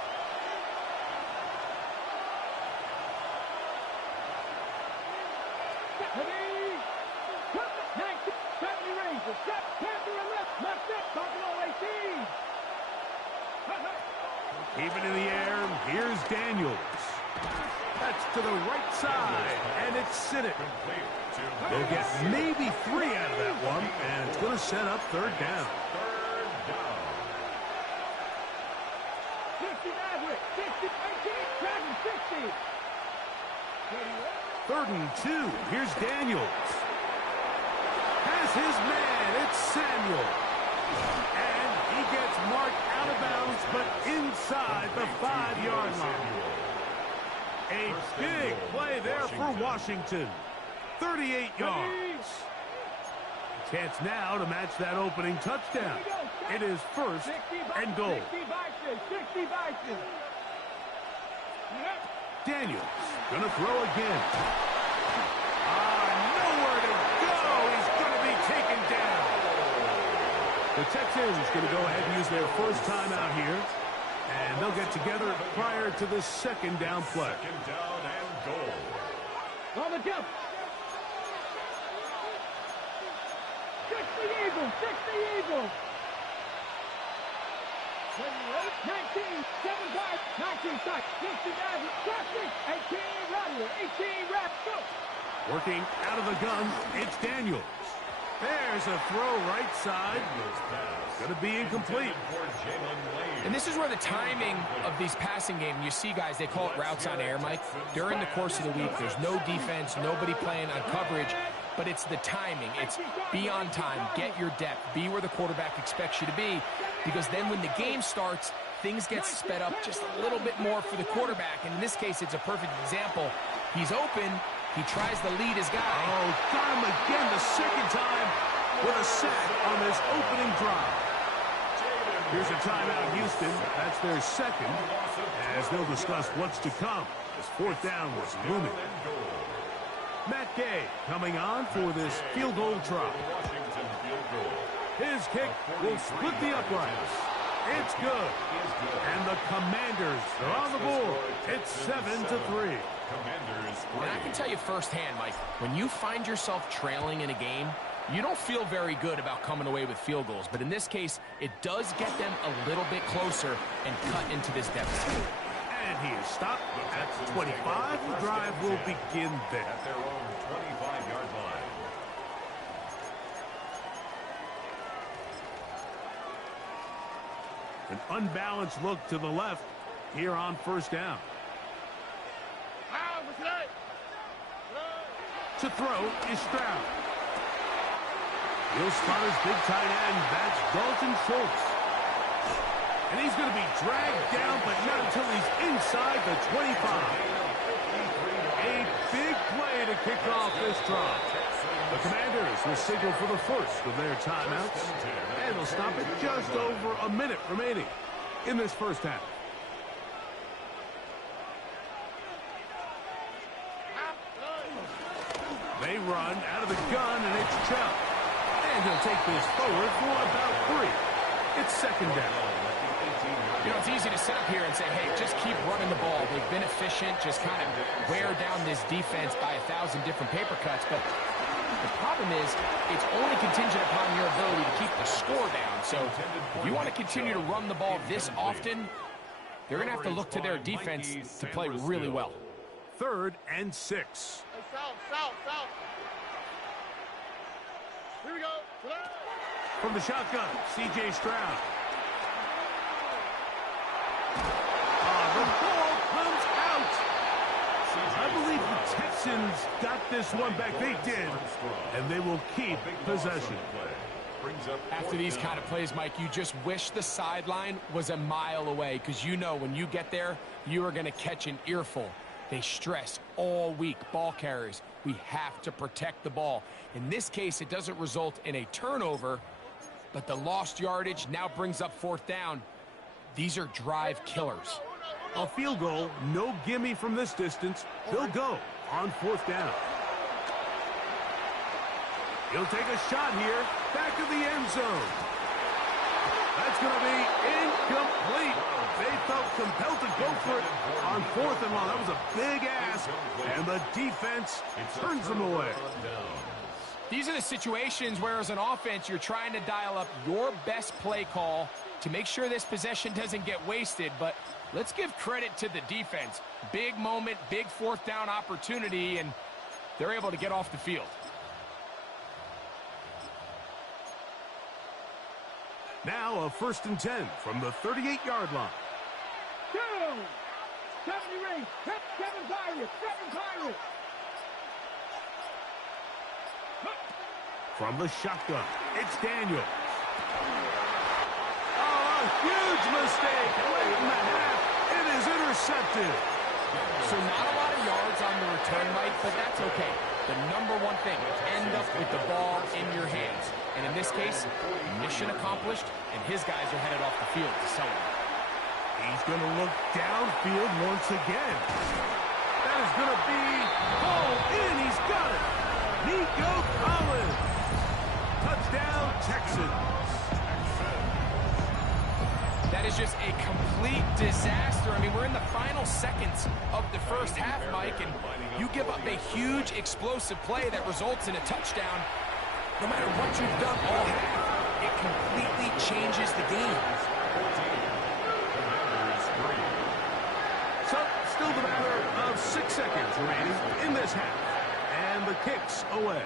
Keep it in the air. Here's Daniels. That's to the right side, and it's Sinnott. They'll get maybe 3 out of that one, and it's going to set up third down. 3rd and 2. Here's Daniels. Has his man. It's Samuel. And he gets marked out of bounds, but inside the 5-yard line. A big play there for Washington. 38 yards. Chance now to match that opening touchdown. It is 1st and goal. Daniels gonna throw again. Nowhere to go. He's gonna be taken down. The Texans gonna go ahead and use their first timeout here. And they'll get together prior to the second down play. Second down and goal. On the jump. 60 Eagles, 60 Eagles. 19, 7-5, 19 sacks, 69, traffic, 18 Rodler, 18 wrap, go. Working out of the gun, it's Daniels. There's a throw right side. Going to be incomplete. And this is where the timing of these passing games, you see guys, they call it routes on air, Mike. During the course of the week, there's no defense, nobody playing on coverage, but it's the timing. It's be on time, get your depth, be where the quarterback expects you to be, because then when the game starts, things get sped up just a little bit more for the quarterback. And in this case, it's a perfect example. He's open. He tries to lead his guy. Oh, got him again the second time with a sack on this opening drive. Here's a timeout, Houston. That's their second, as they'll discuss what's to come. This 4th down was looming. Matt Gay coming on for this field goal try. His kick will split the uprights. It's good. And the Commanders are on the board. It's 7-3. And I can tell you firsthand, Mike, when you find yourself trailing in a game, you don't feel very good about coming away with field goals. But in this case, it does get them a little bit closer and cut into this deficit. And he is stopped at 25. The drive will begin there. At their own 25-yard line. An unbalanced look to the left here on first down. To throw is Stroud. He'll spot his big tight end. That's Dalton Schultz. And he's going to be dragged down, but not until he's inside the 25. A big play to kick off this drive. The Commanders will signal for the first of their timeouts. And they'll stop it just over a minute remaining in this first half. They run out of the gun, and it's Chubb. And he'll take this forward for about 3. It's second down. You know, it's easy to sit up here and say, hey, just keep running the ball. They've been efficient, just kind of wear down this defense by 1,000 different paper cuts. But the problem is it's only contingent upon your ability to keep the score down. So if you want to continue to run the ball this often, they're going to have to look to their defense to play really well. 3rd and 6. South. Here we go. From the shotgun, C.J. Stroud. The ball comes out. I believe the Texans got this one back. They did, and they will keep possession. After these kind of plays, Mike, you just wish the sideline was a mile away, because you know when you get there, you are going to catch an earful. They stress all week, ball carriers. We have to protect the ball. In this case, it doesn't result in a turnover, but the lost yardage now brings up 4th down. These are drive killers. A field goal, no gimme from this distance. They'll go on 4th down. He'll take a shot here, back of the end zone. That's going to be incomplete. They felt compelled to go for it on 4th and 1. That was a big ask, and the defense turns them away. These are the situations where, as an offense, you're trying to dial up your best play call to make sure this possession doesn't get wasted. But let's give credit to the defense. Big moment, big 4th down opportunity, and they're able to get off the field. Now a 1st and 10 from the 38-yard line. 70 rings. 7 Pirates. From the shotgun, it's Daniels. Oh, a huge mistake. Late in the half, it is intercepted. So not a lot of yards on the return, Mike, but that's okay. The number one thing, end up with the ball in your hands. And in this case, mission accomplished, and his guys are headed off the field to celebrate. He's going to look downfield once again. That is going to be pulled in. He's got it. Nico Collins. Touchdown, Texans. That is just a complete disaster. I mean, we're in the final seconds of the first half, Mike, and you give up a huge explosive play that results in a touchdown. No matter what you've done all half, it completely changes the game. So, still the matter of 6 seconds remaining in this half. And the kick's away.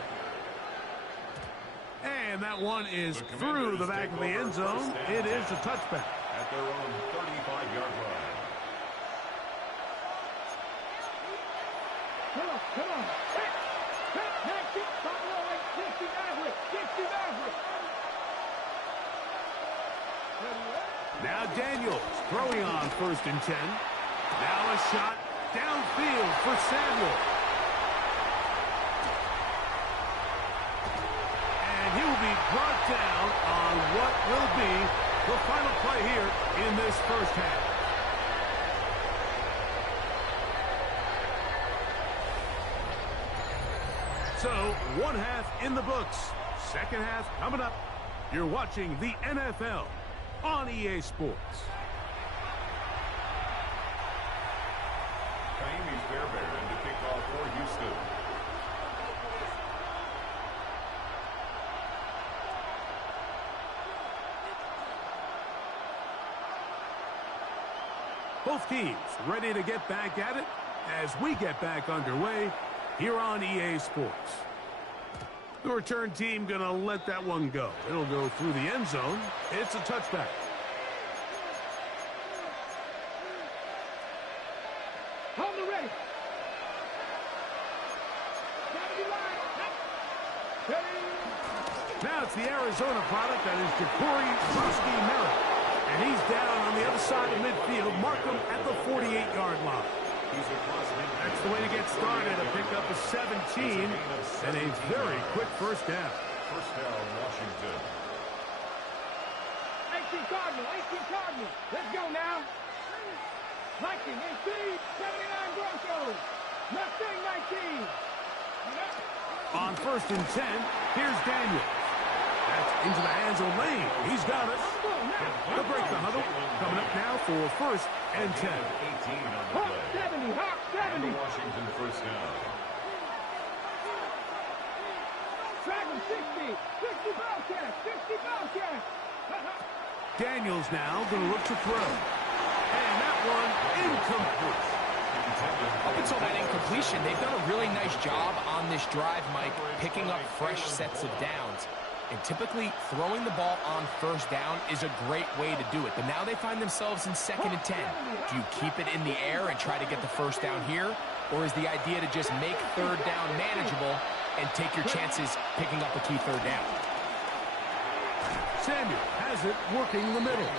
And that one is through the back of the end zone. It is a touchback. At their own 35-yard line. Come on. Now Daniels throwing on 1st and 10. Now a shot downfield for Samuel. And he will be brought down on what will be the final play here in this first half. So, 1 half in the books. 2nd half coming up. You're watching the NFL on EA Sports. Miami's Bearbear to kick off for Houston. Both teams ready to get back at it as we get back underway here on EA Sports. The return team going to let that one go. It'll go through the end zone. It's a touchback. Hold the ready. Now it's the Arizona product that is Ja'Cory Bruschi-Merritt. And he's down on the other side of midfield. Mark him at the 48-yard line. That's the way to get started. A pickup of 17 and a very quick first down. First down, Washington. 18 Cardinals. Let's go now. 19, 18, 79 Broncos. Mustang 19. On 1st and 10, here's Daniels. That's into the hands of Lane. He's got it. They'll break the huddle. Coming up now for 1st and 10. 18 on the Hawk play. 70, Hawk And 70. the Washington first down. Dragon 60, 60 Bobcat, 60 Bobcat. Daniels now going to look to throw. And that one incomplete. Up until that incompletion, they've done a really nice job on this drive, Mike, picking up fresh sets of downs. And typically, throwing the ball on 1st down is a great way to do it. But now they find themselves in 2nd and 10. Do you keep it in the air and try to get the 1st down here? Or is the idea to just make 3rd down manageable and take your chances picking up a key 3rd down? Samuel has it working the middle.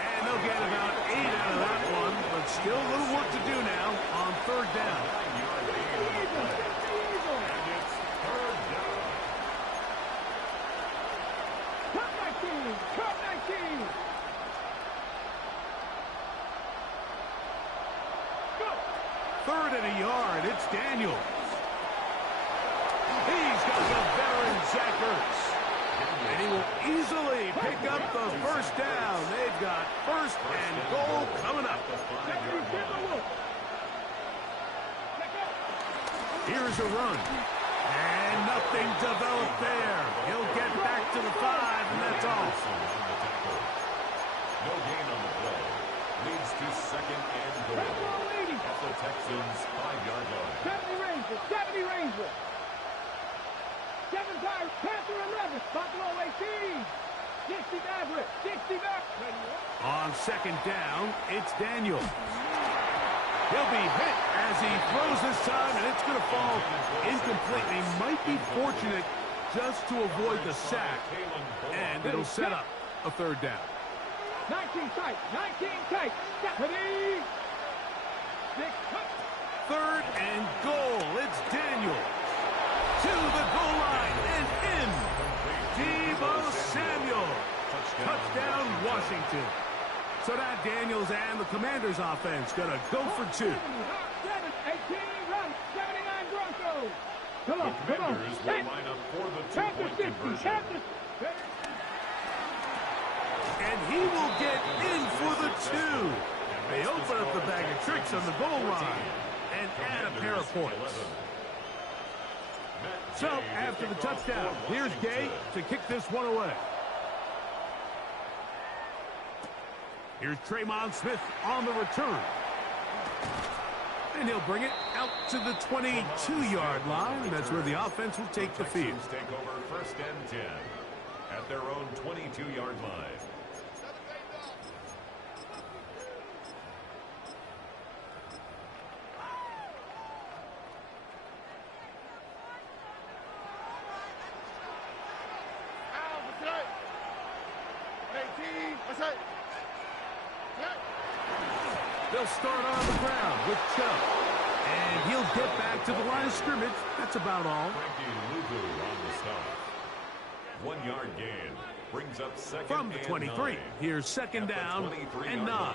And they'll get about 8 out of that one, but still a little work to do now on 3rd down. Cut 19, cut 19. Go. 3rd and a yard. It's Daniels. He's got the veteran Zach Ertz. And he will easily pick up the 1st down. They've got 1st and goal coming up. Here's a run. And nothing developed there. He'll get back to the 5, and that's all. No gain on the play. Leads to 2nd and goal. At the Texans' 5-yard line. 70 Ranger, 70 Ranger. 7 Pirates, Panther 11, Buffalo 18. 60 Maverick, 60 Maverick. On 2nd down, it's Daniel. He'll be hit as he throws this time, and it's going to fall incomplete. He might be fortunate just to avoid the sack, and it'll set up a 3rd down. 19 tight, 19 tight. Stephanie. 3rd and goal. It's Daniel. To the goal line and in. Deebo Samuel. Touchdown, Washington. So now Daniels and the Commanders' offense going to go for 2. 18 run, 79 Broncos. Come on, The come on. Commanders will line up for the Panther 2-point 60, conversion. Panther. And he will get in for the 2. They open up the bag of tricks on the goal line and add a pair of points. So, after the touchdown, here's Gay to kick this one away. Here's Traymon Smith on the return. And he'll bring it out to the 22-yard line. That's where the offense will take the field. Texans take over 1st and 10 at their own 22-yard line. They'll start on the ground with Chubb. And he'll get back to the line of scrimmage. That's about all. On the stop. 1-yard gain brings up 2nd From the and 23, 9. here's 2nd down and 23-yard 9. line.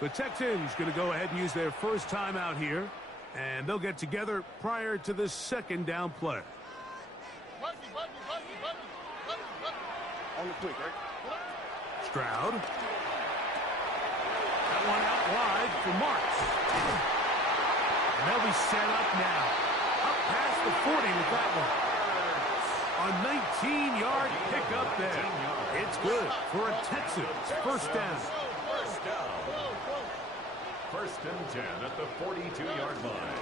The Texans going to go ahead and use their first timeout here. And they'll get together prior to this 2nd down play. On the quick, right? Stroud. That one out wide for Marks. And they'll be set up now. Up past the 40 with that one. A 19-yard pickup there. It's good for a Texans 1st down. 1st and 10 at the 42-yard line.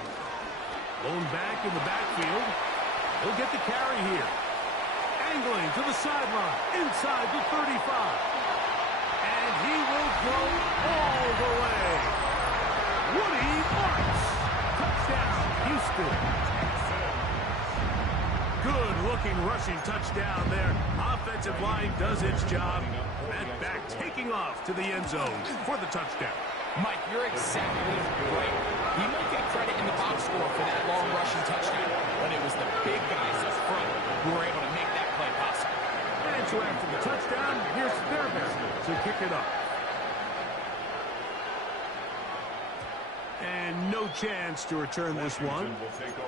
Blown back in the backfield. He'll get the carry here. Angling to the sideline, inside the 35. And he will go all the way. Woody Marks. Touchdown, Houston. Good-looking rushing touchdown there. Offensive line does its job. And back taking off to the end zone for the touchdown. Mike, you're exactly right. You might get credit in the box score for that long rushing touchdown, but it was the big guys up front who were able to make that play possible. And so after the touchdown, here's Fairbairn to kick it up. And no chance to return this one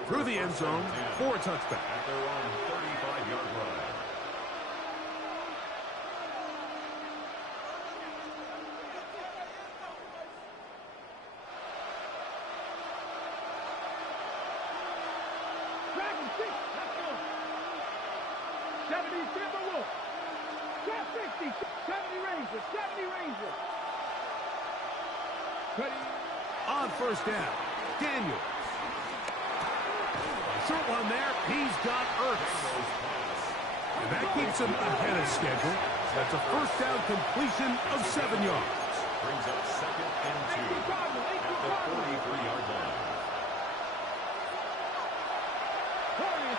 through the end zone for a touchback. At their own 35-yard line. Dragon 6, let's go. 70 Timberwolves. 60, 70 Rangers, 70 Rangers. Ready? On first down, Daniels. Short one there. He's got Ertz. And that keeps him ahead of schedule. That's a first down completion of 7 yards. Brings up 2nd and 2 at the 43-yard line.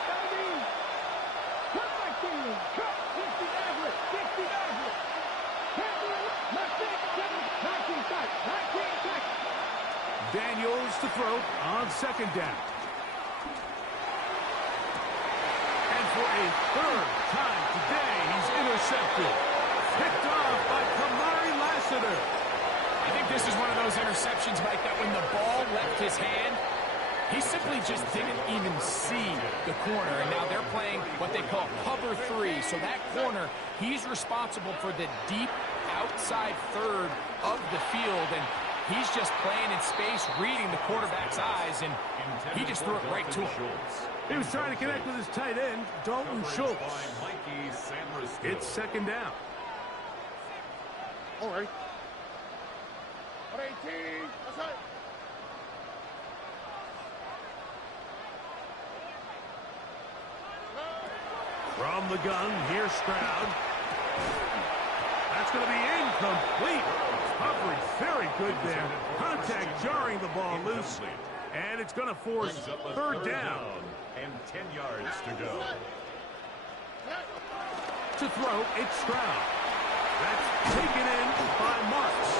70. Cut my team. Cut. 60 average. 60 average. 19 sacks. 19 sacks. Daniels to throw on second down. And for a third time today, he's intercepted. Picked off by Kamari Lassiter. I think this is one of those interceptions, Mike, that when the ball left his hand, he simply just didn't even see the corner. And now they're playing what they call cover 3. So that corner, he's responsible for the deep outside third of the field. And he's just playing in space, reading the quarterback's eyes, and he just threw it right to him. He was trying to connect with his tight end, Dalton Schultz. It's second down. All right. 18. That's right. From the gun, here's Stroud. That's going to be incomplete. Coverage very good there. Contact jarring the ball loose. And it's going to force third down. And 10 yards to go. To throw, it's Stroud. That's taken in by Marks.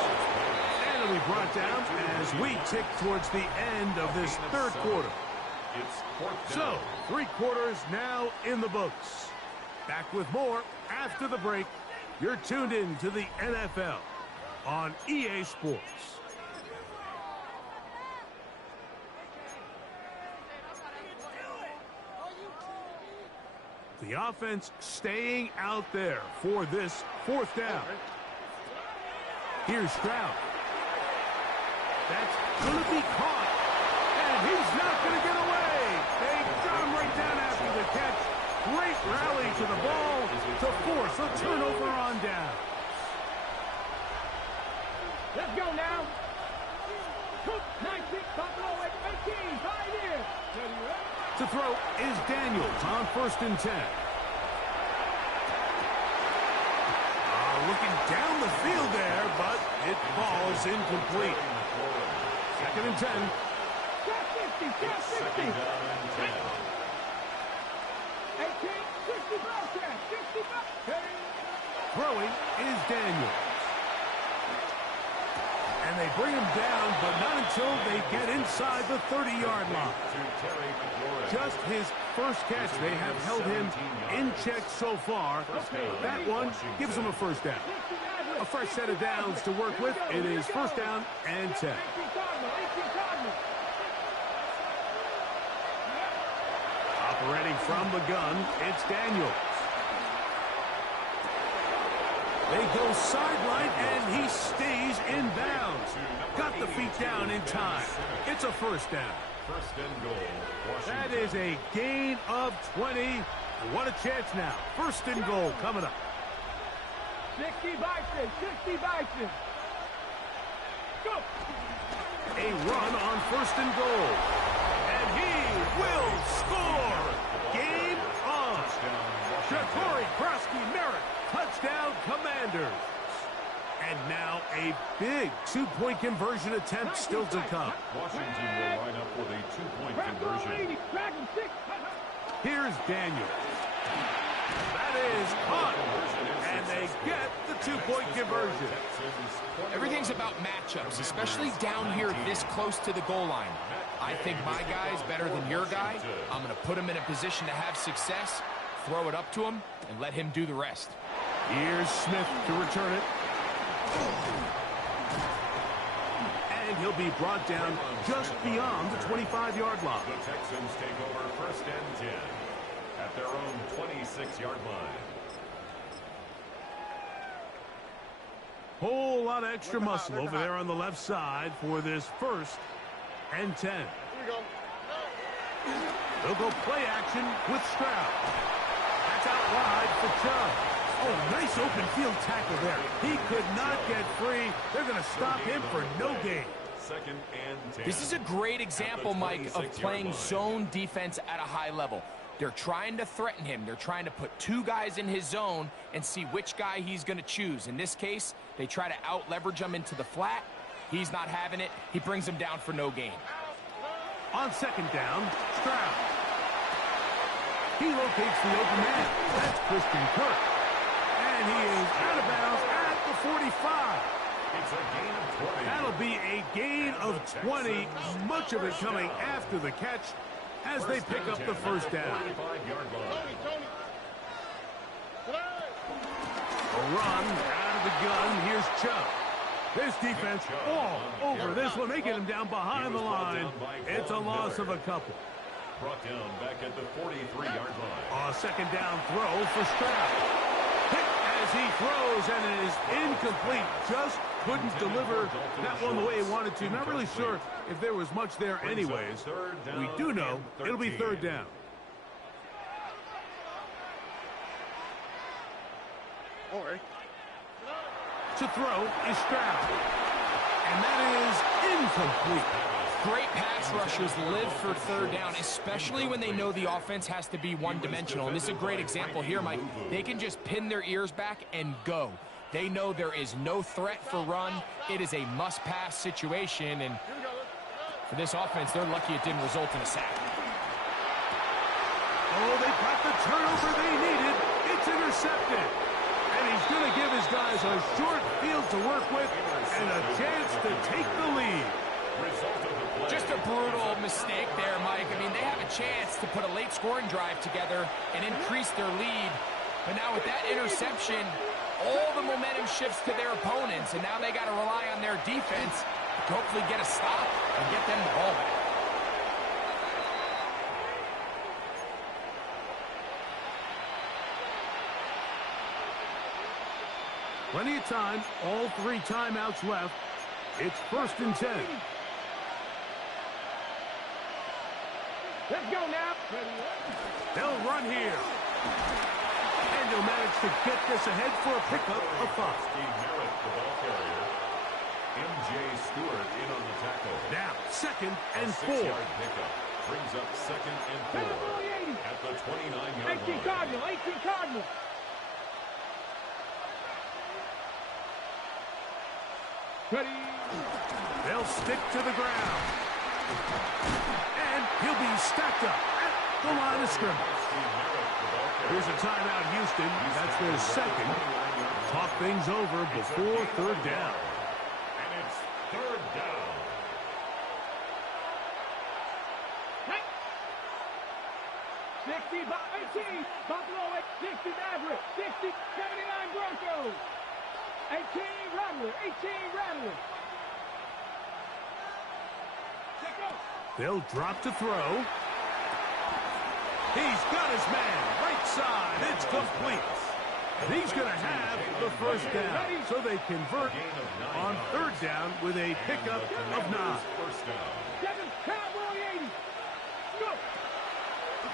And it'll be brought down as we tick towards the end of this third quarter. So, 3 quarters now in the books. Back with more after the break. You're tuned in to the NFL on EA Sports. The offense staying out there for this fourth down. Here's Stroud. That's going to be caught. And he's not going to get away. They got him right down after the catch. Great rally to the ball to force a turnover on down. Let's go now. 19, Buffalo, 18, Pioneer. To throw is Daniels on first and 10. Looking down the field there, but it falls incomplete. Second and 10. 50, 50. 18, 65, 65. Throwing is Daniels. And they bring him down, but not until they get inside the 30-yard line. Just his first catch. They have held him in check so far. That one gives him a first down. A fresh set of downs to work with. It is first down and 10. Operating from the gun, it's Daniels. They go sideline, and he stays in bounds. Got the feet down in time. It's a first down. First and goal. That is a gain of 20. What a chance now. First and goal coming up. 60 Bison, 60 Bison. Go. A run on first and goal. And he will score. Game on. Shatori Krosky-Merritt. Touchdown, Commanders. And now a big two-point conversion attempt still to come. Washington will line up with a two-point conversion. Here's Daniels. That is caught. And they get the two-point conversion. Everything's about matchups, especially down here this close to the goal line. I think my guy's better than your guy. I'm going to put him in a position to have success, throw it up to him, and let him do the rest. Here's Smith to return it. And he'll be brought down just beyond the 25-yard line. The Texans take over 1st and 10 at their own 26-yard line. Whole lot of extra muscle over there on the left side for this 1st and 10. Here we go. They'll go play action with Stroud. That's out wide for Chubb. Oh, nice open field tackle there. He could not get free. They're going to stop him for no gain. 2nd and 10. This is a great example, Mike, of playing zone defense at a high level. They're trying to threaten him. They're trying to put 2 guys in his zone and see which guy he's going to choose. In this case, they try to out-leverage him into the flat. He's not having it. He brings him down for no gain. On 2nd down, Stroud. He locates the open man. That's Christian Kirk. And he is out of bounds at the 45. It's a gain of 20. That'll be a gain of 20. Much of it coming after the catch as they pick up the 1st down. 45-yard line. A run out of the gun. Here's Chubb. This defense all over this one, making him down behind the line. It's a loss of a couple. Brought down back at the 43-yard line. A 2nd down throw for Stroud. Hit as he throws, and it is incomplete. Just couldn't deliver that one the way he wanted to. Not really sure if there was much there anyways. We do know it'll be 3rd down. All right. To throw is Stroud. And that is incomplete. Great pass rushers live for 3rd down, especially when they know the offense has to be one-dimensional. And this is a great example here, Mike. They can just pin their ears back and go. They know there is no threat for run. It is a must-pass situation, and for this offense, they're lucky it didn't result in a sack. Oh, they got the turnover they needed. It's intercepted. And he's going to give his guys a short field to work with and a chance to take the lead. Just a brutal mistake there, Mike. I mean, they have a chance to put a late scoring drive together and increase their lead. But now with that interception, all the momentum shifts to their opponents, and now they got to rely on their defense to hopefully get a stop and get them the ball back. Plenty of time, all 3 timeouts left. It's 1st and 10. Let's go now. They'll run here. And they'll manage to get this ahead for a pickup of 5. Steve Merritt, the ball carrier. M.J. Stewart in on the tackle. Now, 2nd and 4. 6-yard pickup brings up 2nd and 4 at the 29-yard 18 line. Cardinal, 18 Cardinal. Ready. They'll stick to the ground. And he'll be stacked up at the line of scrimmage. Here's a timeout, Houston. That's their 2nd. Talk things over before 3rd down. And it's 3rd down. Hey. 60 by 18. Buffalo at 60 Maverick. 60, 79 Broncos. 18 Rattler. 18 Rattler. They'll drop to throw. He's got his man. Right side. It's complete. And he's going to have the 1st down. So they convert on 3rd down with a pickup of 9. First down. 7 Cowboy 80. Go.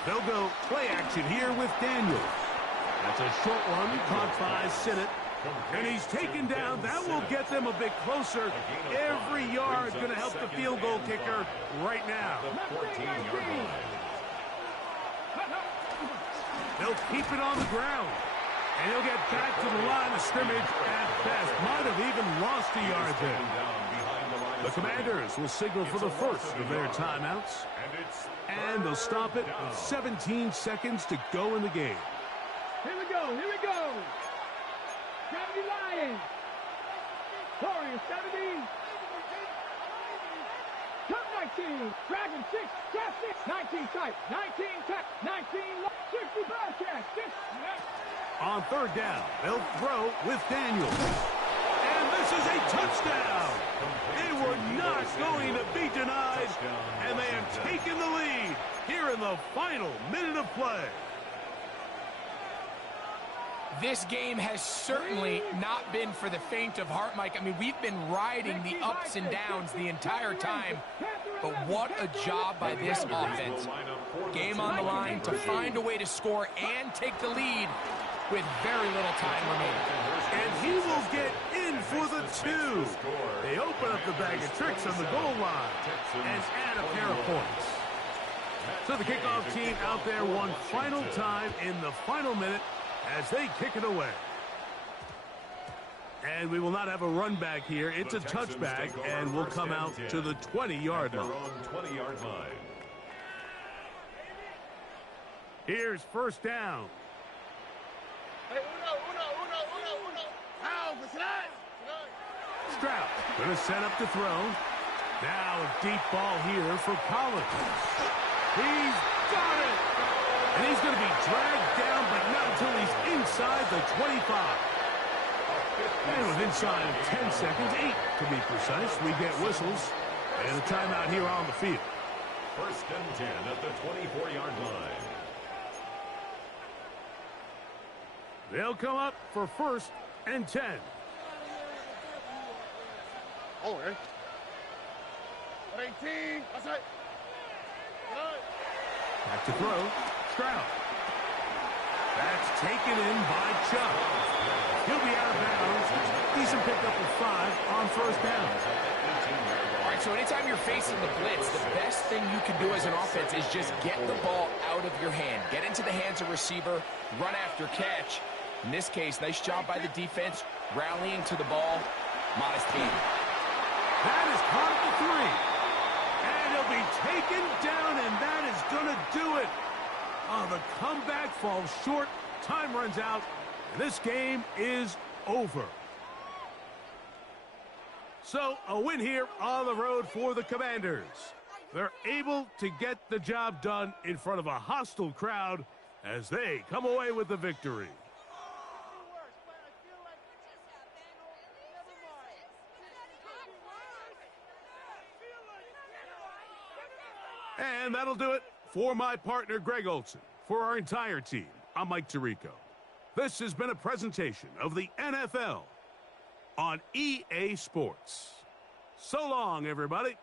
They'll go play action here with Daniels. That's a short one caught by Sinnott. And he's taken down. That will get them a bit closer. Every yard going to help the field goal kicker right now. The 14-yard line. They'll keep it on the ground. And he'll get back to the line of scrimmage at best. Might have even lost a yard there. The Commanders will signal for the first of their timeouts. And they'll stop it with 17 seconds to go in the game. Here we go. Here we go. 70 Lions. Warriors 70. Top 19. Dragon 6. Trap 6. 19 tight. 19 tap. 19 60 Bearcats. 6. On 3rd down, they'll throw with Daniels. And this is a touchdown. They were not And they have taken the lead here in the final minute of play. This game has certainly not been for the faint of heart, Mike. I mean, we've been riding the ups and downs the entire time, but what a job by this offense. Game on the line to find a way to score and take the lead with very little time remaining. And he will get in for the 2. They open up the bag of tricks on the goal line and add a pair of points. So the kickoff team out there one final time in the final minute as they kick it away. And we will not have a run back here. It's a touchback, and we'll come out to the 20-yard line. Here's first down. Stroud going to set up to throw. Now a deep ball here for Collins. He's got it! And he's going to be dragged down, but not until he's inside the 25. And with inside of 10 seconds, 8 to be precise, we get whistles and a timeout here on the field. First and 10 at the 24-yard line. They'll come up for first and 10. Oh, 18. That's it. Back to throw. Stroud. That's taken in by Chubb. He'll be out of bounds. Decent pickup of 5 on first down. All right, so anytime you're facing the blitz, the best thing you can do as an offense is just get the ball out of your hand. Get into the hands of receiver, run after catch. In this case, nice job by the defense, rallying to the ball. Modest gain. That is caught at the 3. And he'll be taken down, and that is going to do it. Oh, the comeback falls short. Time runs out. And this game is over. So, a win here on the road for the Commanders. They're able to get the job done in front of a hostile crowd as they come away with the victory. And that'll do it for my partner, Greg Olson. For our entire team, I'm Mike Tirico. This has been a presentation of the NFL on EA Sports. So long, everybody.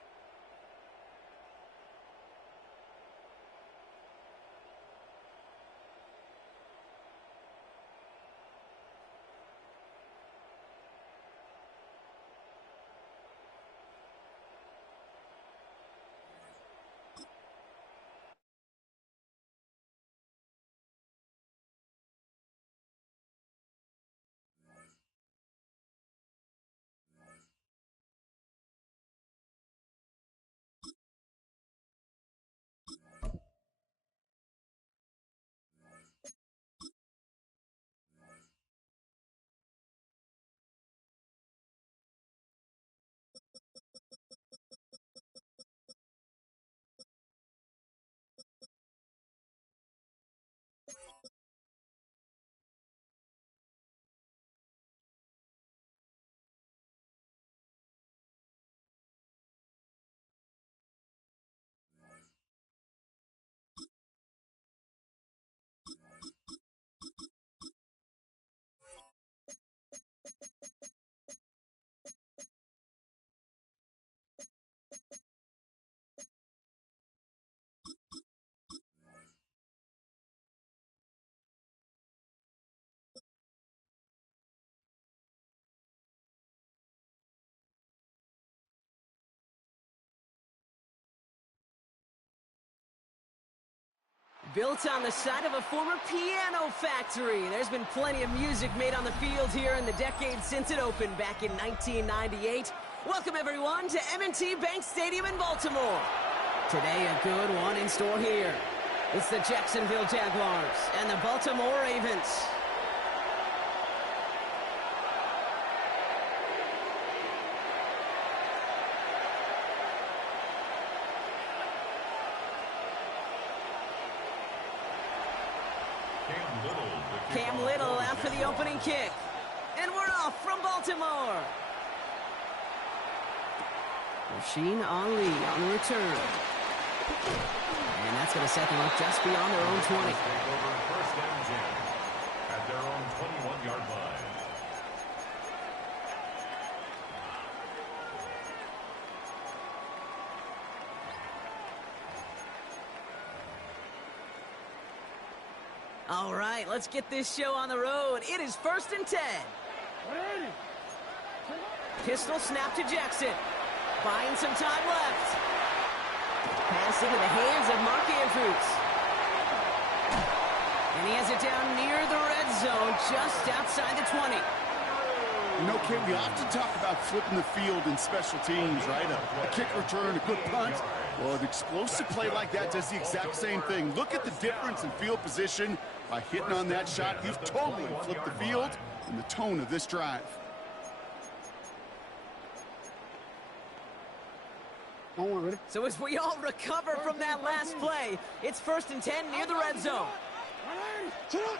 Built on the site of a former piano factory, there's been plenty of music made on the field here in the decade since it opened back in 1998. Welcome, everyone, to M&T Bank Stadium in Baltimore. Today, a good one in store here. It's the Jacksonville Jaguars and the Baltimore Ravens. Cam Little out for the opening kick. And we're off from Baltimore. Rasheen Ali on the return. And that's going to set them up just beyond their own 20. First down 10 at their own 21-yard line. All right, let's get this show on the road. It is 1st and 10. Pistol snap to Jackson. Buying some time left. Pass into the hands of Mark Andrews. And he has it down near the red zone, just outside the 20. You know, Kate, we often talk about flipping the field in special teams, right? A kick return, a good punt. Well, an explosive play like that does the exact same thing. Look at the difference in field position by hitting on that shot. You've totally flipped the field and the tone of this drive. So as we all recover from that last play, it's 1st and 10 near the red zone. Oh, they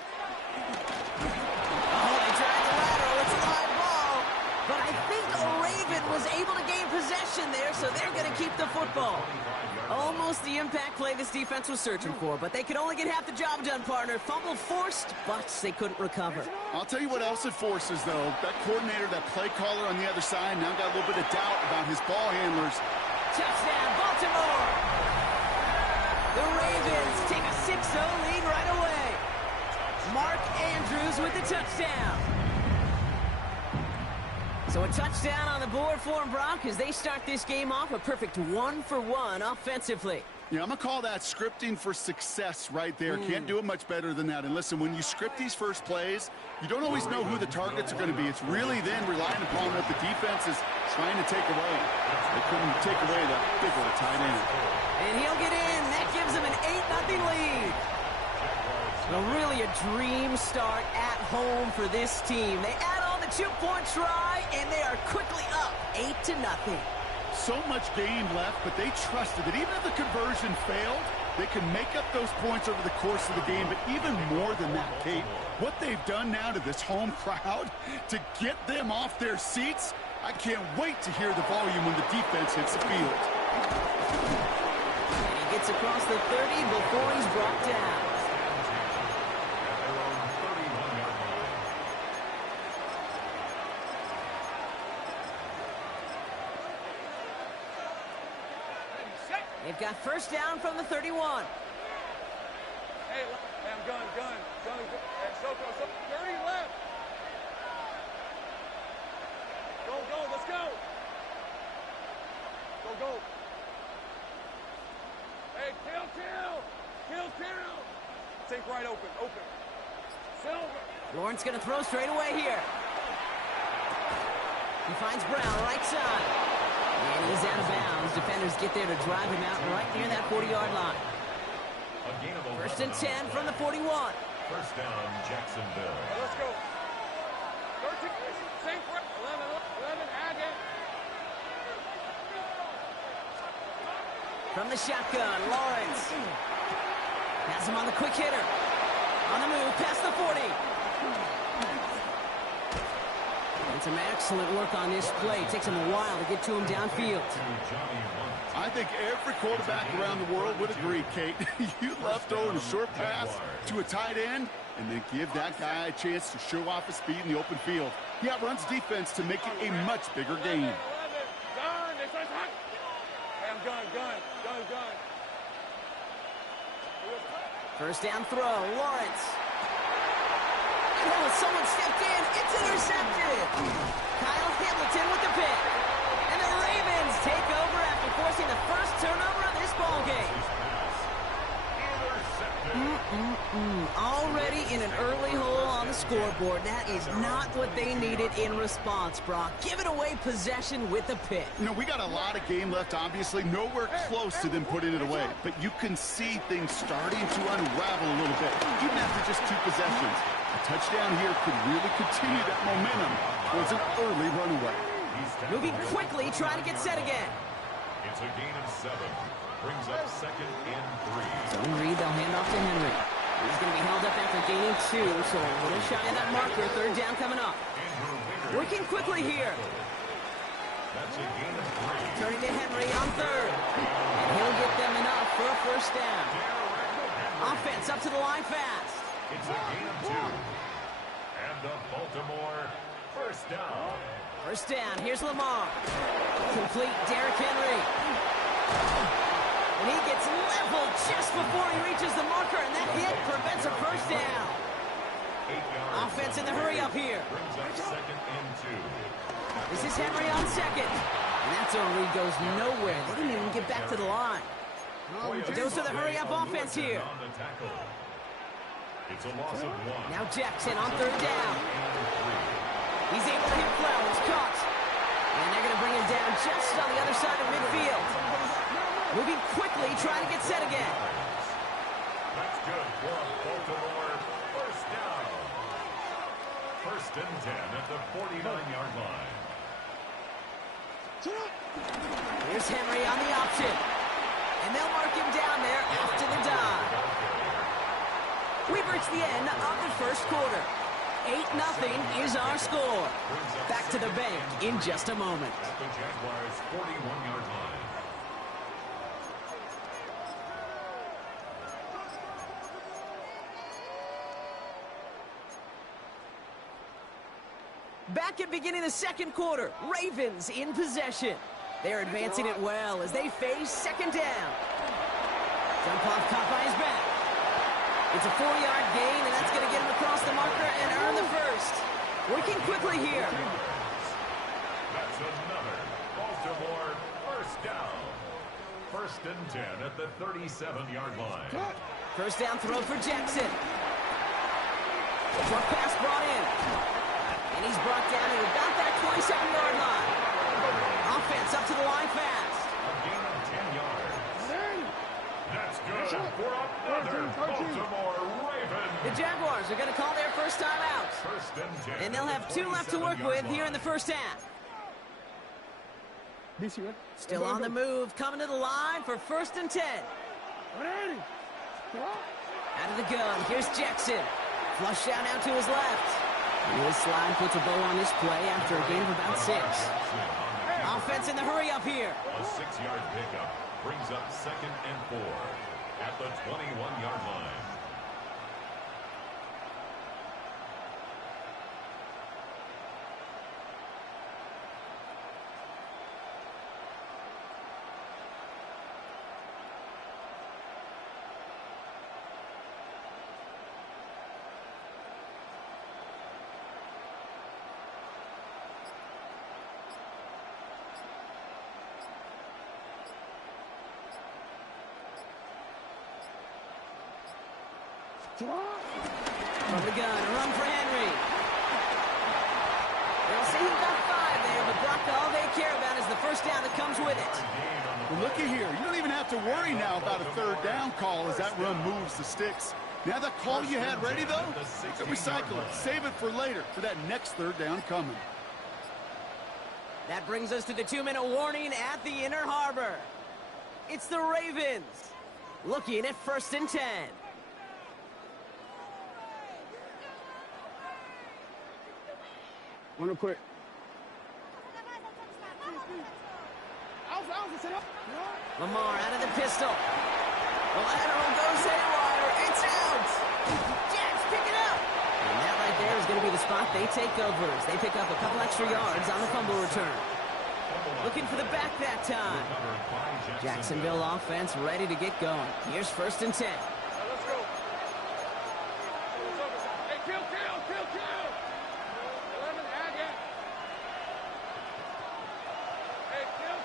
tried the lateral. It's a live ball. But I think Raven was able to gain possession there, so they're going to keep the football. Almost the impact play this defense was searching for, but they could only get half the job done, partner. Fumble forced, but they couldn't recover. I'll tell you what else it forces, though. That coordinator, that play caller on the other side, now got a little bit of doubt about his ball handlers. Touchdown, Baltimore! The Ravens take a 6-0 lead right away. Mark Andrews with the touchdown. So a touchdown on the board for them, Brock, as they start this game off a perfect 1-for-1 offensively. Yeah, I'm going to call that scripting for success right there. Can't do it much better than that. And listen, when you script these first plays, you don't always know who the targets are going to be. It's really then relying upon what the defense is trying to take away. They couldn't take away that big old tight end. And he'll get in. That gives them an 8-0 lead. Well, really a dream start at home for this team. They add on the 2-point try, and they are quickly up 8-0. So much game left, but they trusted that even if the conversion failed, they can make up those points over the course of the game. But even more than that, Kate, what they've done now to this home crowd to get them off their seats, I can't wait to hear the volume when the defense hits the field. And he gets across the 30 before he's brought down. They've got first down from the 31. Hey, I'm gun. Hey, so 30 left. Go, let's go. Go. Hey, kill. Take right open. Silver. Lawrence going to throw straight away here. He finds Brown right side. And he's out of bounds. Defenders get there to drive him out right near that 40-yard line. First and 10 from the 41. First down, Jacksonville. Let's go. 13, same for 11, add it. From the shotgun, Lawrence. Has him on the quick hitter. On the move, past the 40. And some excellent work on this play. Takes him a while to get to him downfield. I think every quarterback around the world would agree, Kate. You love throwing a short pass to a tight end and then give that guy a chance to show off his speed in the open field. He outruns defense to make it a much bigger game. Gun. First down throw, Lawrence. Oh, someone stepped in. It's intercepted. Kyle Hamilton with the pick. And the Ravens take over after forcing the first turnover of this ballgame. Already in an early hole on the scoreboard. That is not what they needed in response, Brock. Giving away possession with the pick. You know, we got a lot of game left, obviously. Nowhere close to them putting it away. But you can see things starting to unravel a little bit, even after just 2 possessions. A touchdown here could really continue that momentum towards an early runaway. Moving quickly, trying to get set again. It's a gain of 7. Brings up 2nd and 3. Zone read, they'll hand off to Henry. He's going to be held up after gaining 2, so a little shy of that marker. Third down coming up. Working quickly here. That's a gain of 3. Turning to Henry on third. And he'll get them enough for a first down. Offense up to the line fast. It's a gain of 2. And the Baltimore first down. First down, here's Lamar. Complete Derrick Henry. And he gets leveled just before he reaches the marker, and that hit prevents a first down. 8 yards. Offense in the hurry up here. Brings up second and 2. This is Henry on second. And that zone read goes nowhere. They didn't even get back to the line. It goes to the hurry up offense here. On the tackle. It's a loss of 1. Now Jackson on third down. He's able to hit Flowers, caught. And they're going to bring him down just on the other side of midfield. Moving quickly, trying to get set again. That's good for a Baltimore first down. First and 10 at the 49-yard line. Here's Henry on the option. And they'll mark him down there after the dive. We've reached the end of the first quarter. 8-0 is our score. Back to the bank in just a moment. At the Jaguars' 41-yard line. Back at beginning the second quarter, Ravens in possession. They're advancing it well as they face second down. Jump off caught by his back. It's a 4-yard gain, and that's going to get him across the marker and earn the first. Working quickly here. That's another Baltimore first down. First and 10 at the 37-yard line. First down throw for Jackson. Short pass brought in. And he's brought down at about that 27-yard line. Offense up to the line fast. A gain of 10 yards. That's good for another Baltimore Ravens. The Jaguars are going to call their first time out. First and 10. And they'll have 2 left to work with here in the first half. Still on the move, coming to the line for first and 10. Out of the gun, here's Jackson. Flush down out to his left. And this slide puts a bow on this play after a gain of about 6. Offense in the hurry up here. A 6-yard pickup brings up second and 4 at the 21-yard line. From the gun, a run for Henry. They'll say he got 5 there, but Brock, all they care about is the first down that comes with it. Well, looky here. You don't even have to worry now about a third down call as that run moves the sticks. Now that call you had ready, though, recycle it. Save it for later for that next third down coming. That brings us to the 2-minute warning at the Inner Harbor. It's the Ravens looking at first and 10. One real quick. Lamar out of the pistol. The lateral goes haywire. It's out. Jacks pick it up. And that right there is going to be the spot they take over as they pick up a couple extra yards on the fumble return. Looking for the back that time. Jacksonville offense ready to get going. Here's first and 10. Let's go. Hey, kill. 11, again. Hey, kill.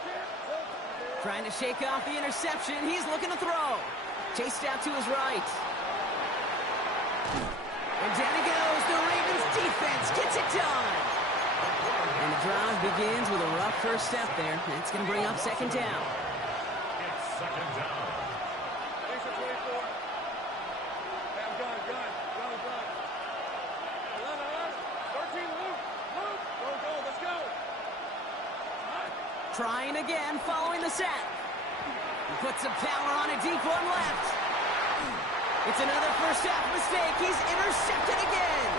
Trying to shake off the interception. He's looking to throw. Chased out to his right. And down he goes. The Ravens defense gets it done. And the drive begins with a rough first step there. That's going to bring up second down. It's second down. Thanks for 24. Hey, I'm gun. 11, 13, Luke. Go, let's go. Trying again, following the sack. He puts some power on a deep one left. It's another first half mistake. He's intercepted again.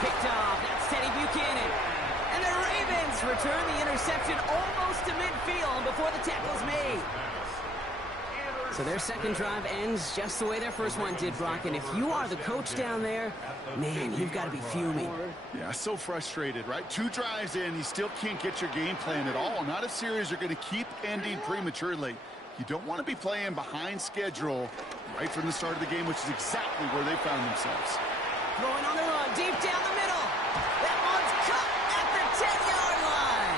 Picked off. That's Teddy Buchanan. And the Ravens return the interception almost to midfield before the tackle's made. So their second drive ends just the way their first one did, Brock. And if you are the coach down there, man, you've got to be fuming. Yeah, so frustrated, right? 2 drives in, you still can't get your game plan at all. Not a series you're going to keep ending prematurely. You don't want to be playing behind schedule right from the start of the game, which is exactly where they found themselves. Throwing on the run, deep down the middle. That one's caught at the 10-yard line.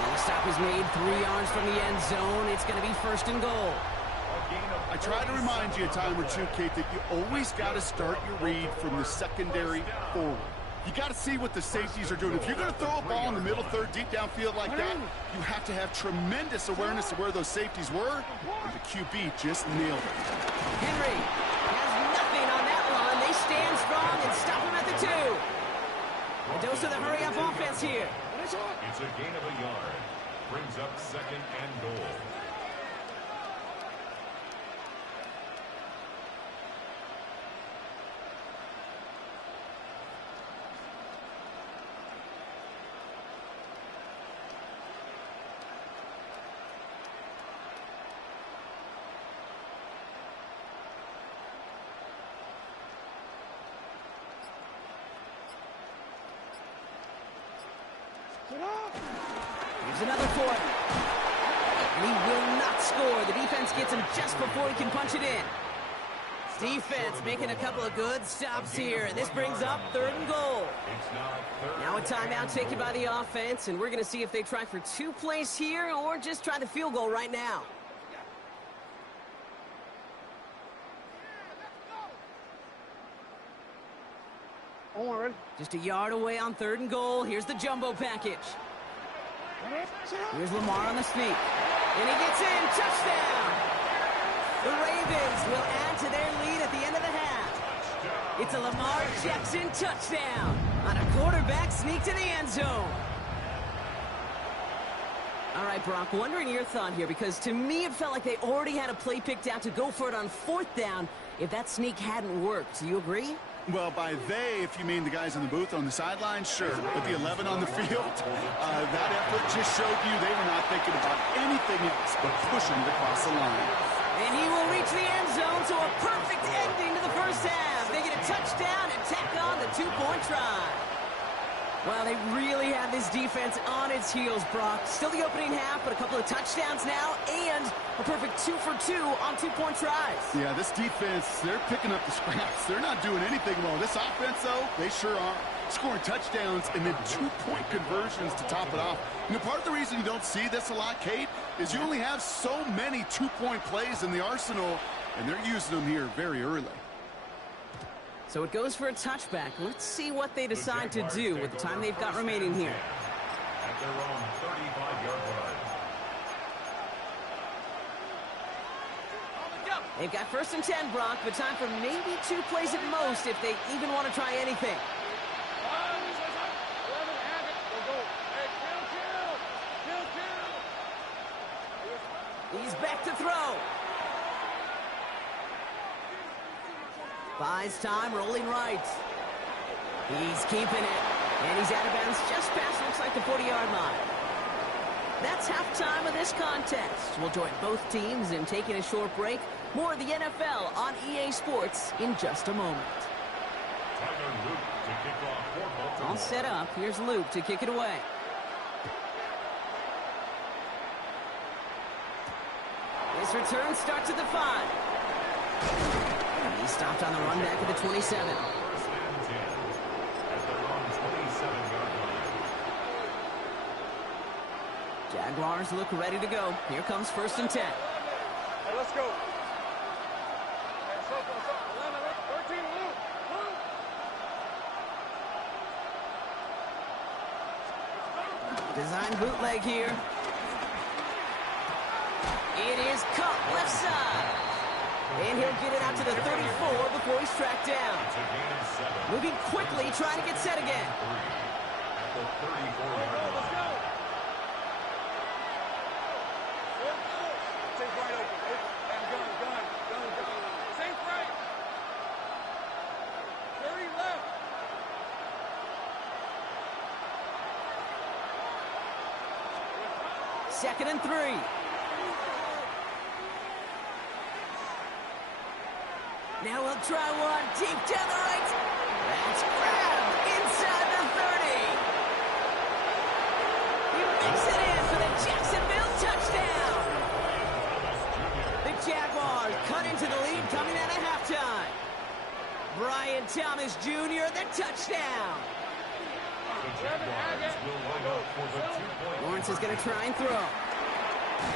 And the stop is made 3 yards from the end zone. It's going to be first and goal. I try to remind you a time or two, Kate, that you always got to start your read from the secondary forward. You got to see what the safeties are doing. If you're going to throw a ball in the middle third, deep downfield like that, you have to have tremendous awareness of where those safeties were, and the QB just nailed it. Henry has nothing on that run. They stand strong and stop him at the 2. A dose of the hurry-up offense here. It's a gain of a yard. Brings up second and goal. Here's another for him. And he will not score. The defense gets him just before he can punch it in. Defense making a couple of good stops here. And this brings up third and goal. Now a timeout taken by the offense. And we're going to see if they try for 2 plays here or just try the field goal right now. Just a yard away on third and goal. Here's the jumbo package. Here's Lamar on the sneak. And he gets in. Touchdown! The Ravens will add to their lead at the end of the half. It's a Lamar Jackson touchdown on a quarterback sneak to the end zone. All right, Brock, wondering your thought here, because to me it felt like they already had a play picked out to go for it on 4th down if that sneak hadn't worked. Do you agree? Well, by they, if you mean the guys in the booth on the sideline, sure. But the 11 on the field, that effort just showed you they were not thinking about anything else but pushing it across the line. And he will reach the end zone, so a perfect ending to the first half. They get a touchdown and tack on the 2-point try. Well, they really have this defense on its heels, Brock. Still the opening half, but a couple of touchdowns now and a perfect 2 for 2 on 2-point tries. Yeah, this defense, they're picking up the scraps. They're not doing anything well. This offense, though, they sure are. Scoring touchdowns and then 2-point conversions to top it off. You know, part of the reason you don't see this a lot, Kate, is you only have so many 2-point plays in the arsenal, and they're using them here very early. So it goes for a touchback. Let's see what they decide to do with the time they've got remaining here. At their own 35-yard line. They've got 1st and 10, Brock, but time for maybe 2 plays at most if they even want to try anything. He's back to throw. Buys time, rolling right. He's keeping it. And he's out of bounds just past, looks like, the 40-yard line. That's halftime of this contest. We'll join both teams in taking a short break. More of the NFL on EA Sports in just a moment. All set up. Here's Luke to kick it away. His return starts at the 5. He stopped on the run back at the 27. Jaguars look ready to go. Here comes 1st and 10. Hey, let's go. 13, Luke. Design bootleg here. It is caught left side. And he'll get it out to the 34 before he's tracked down. Moving quickly, trying to get set again. 2nd and 3. Now we'll try one deep down the right. That's grabbed inside the 30. He makes it in for the Jacksonville touchdown. The Jaguars cut into the lead coming out of halftime. Brian Thomas Jr., the touchdown. Lawrence is going to try and throw.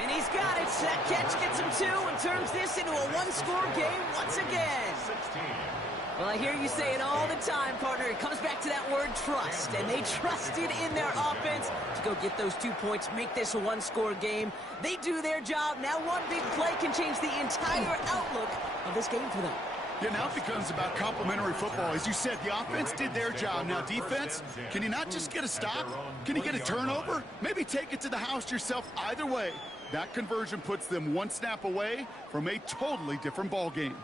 And he's got it. That catch gets him 2 and turns this into a one-score game once again. Well, I hear you say it all the time, partner. It comes back to that word trust. And they trusted in their offense to go get those 2 points, make this a one-score game. They do their job. Now one big play can change the entire outlook of this game for them. Yeah, now it becomes about complementary football. As you said, the offense did their job. Now defense, can you not just get a stop? Can you get a turnover? Maybe take it to the house yourself. Either way, that conversion puts them one snap away from a totally different ball game.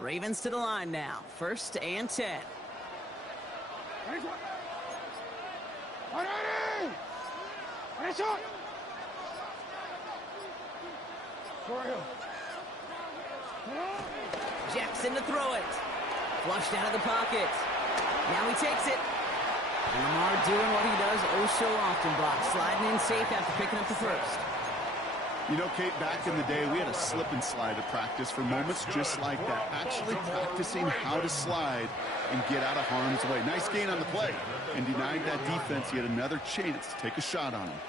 Ravens to the line now. 1st and 10. Jackson to throw it. Flushed out of the pocket. Now he takes it. And Lamar doing what he does oh so often, Brock. Sliding in safe after picking up the first. You know, Kate, back in the day, we had a slip and slide at practice for moments just like that. Actually practicing how to slide and get out of harm's way. Nice gain on the play. And denied that defense yet another chance to take a shot on him.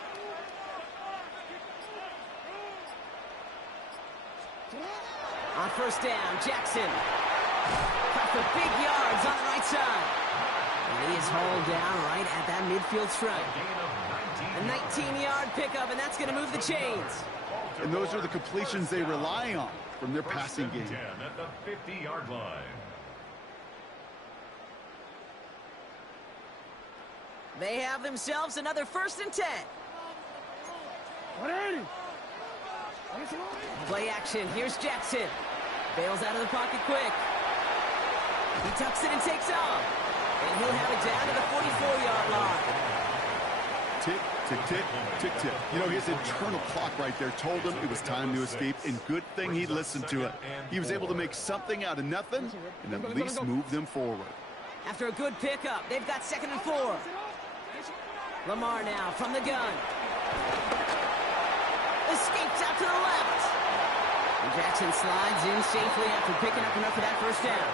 On 1st down, Jackson. Cut for big yards on the right side. And he is hauled down right at that midfield stripe. A 19-yard pickup, and that's going to move the chains. And those are the completions they rely on from their passing game. 10 at the 50-yard line. They have themselves another 1st and 10. Play action. Here's Jackson. Bails out of the pocket quick. He tucks it and takes off. And he'll have it down to the 44-yard line. Tick, tick, tick, tick, tick. You know, his internal clock right there told him it was time to escape, and good thing he listened to it. He was able to make something out of nothing and at least move them forward. After a good pickup, they've got 2nd and 4. Lamar now from the gun. Escapes out to the left. And Jackson slides in safely after picking up enough for that 1st down.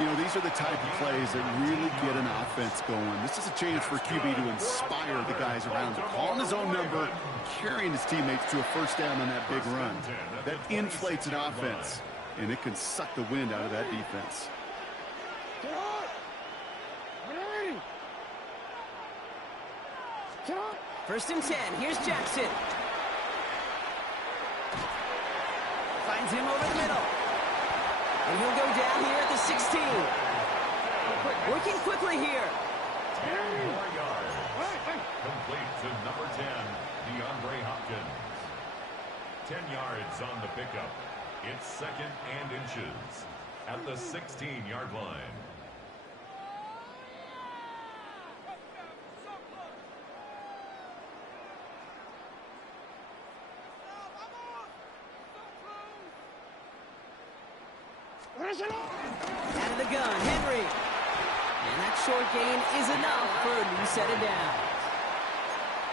You know, these are the type of plays that really get an offense going. This is a chance for QB to inspire the guys around him. Calling his own number, carrying his teammates to a 1st down on that big run. That inflates an offense, and it can suck the wind out of that defense. 1st and 10. Here's Jackson. Finds him over the middle. And he'll go down here at the 16. Working quickly here. 10 more yards. Complete to number 10, DeAndre Hopkins. 10 yards on the pickup. It's 2nd and inches at the 16-yard line. Out of the gun, Henry. And that short gain is enough for a new set of downs.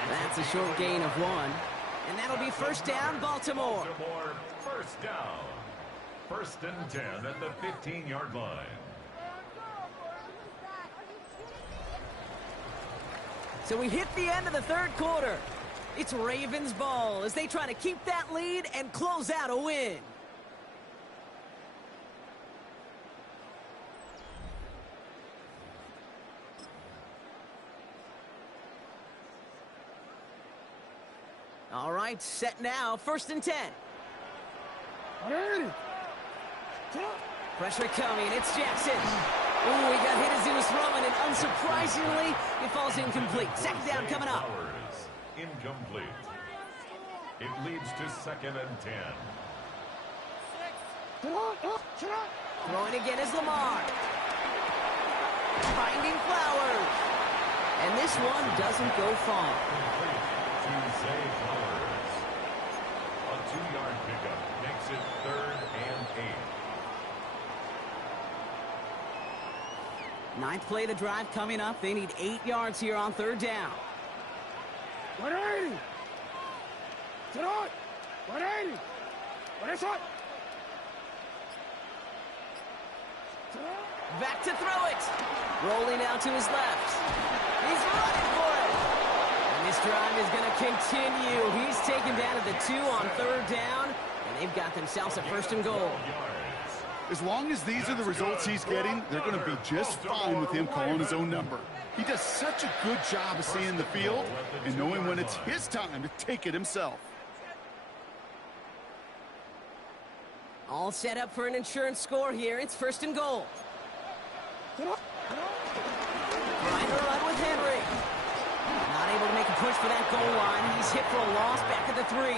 That's a short gain of 1. And that'll be 1st down, Baltimore. 1st down. 1st and 10 at the 15-yard line. So we hit the end of the 3rd quarter. It's Ravens ball as they try to keep that lead and close out a win. All right, set now, 1st and 10. Pressure coming, it's Jackson. Ooh, he got hit as he was throwing, and unsurprisingly, it falls incomplete. 2nd down coming up. Incomplete. It leads to 2nd and 10. Throwing again is Lamar. Finding Flowers. And this one doesn't go far. To Zay Flowers. A 2-yard pickup makes it 3rd and 8. Ninth play of the drive coming up. They need 8 yards here on 3rd down. 180. Sit on. 180. What is it? Back to throw it. Rolling out to his left. He's running for it. And this drive is going to continue. He's taken down at the 2 on 3rd down. And they've got themselves a 1st and goal. As long as these are the results he's getting, they're going to be just fine with him calling his own number. He does such a good job of seeing the field and knowing when it's his time to take it himself. All set up for an insurance score here. It's 1st and goal. Trying to run with Henry. Not able to make a push for that goal line. He's hit for a loss back at the 3.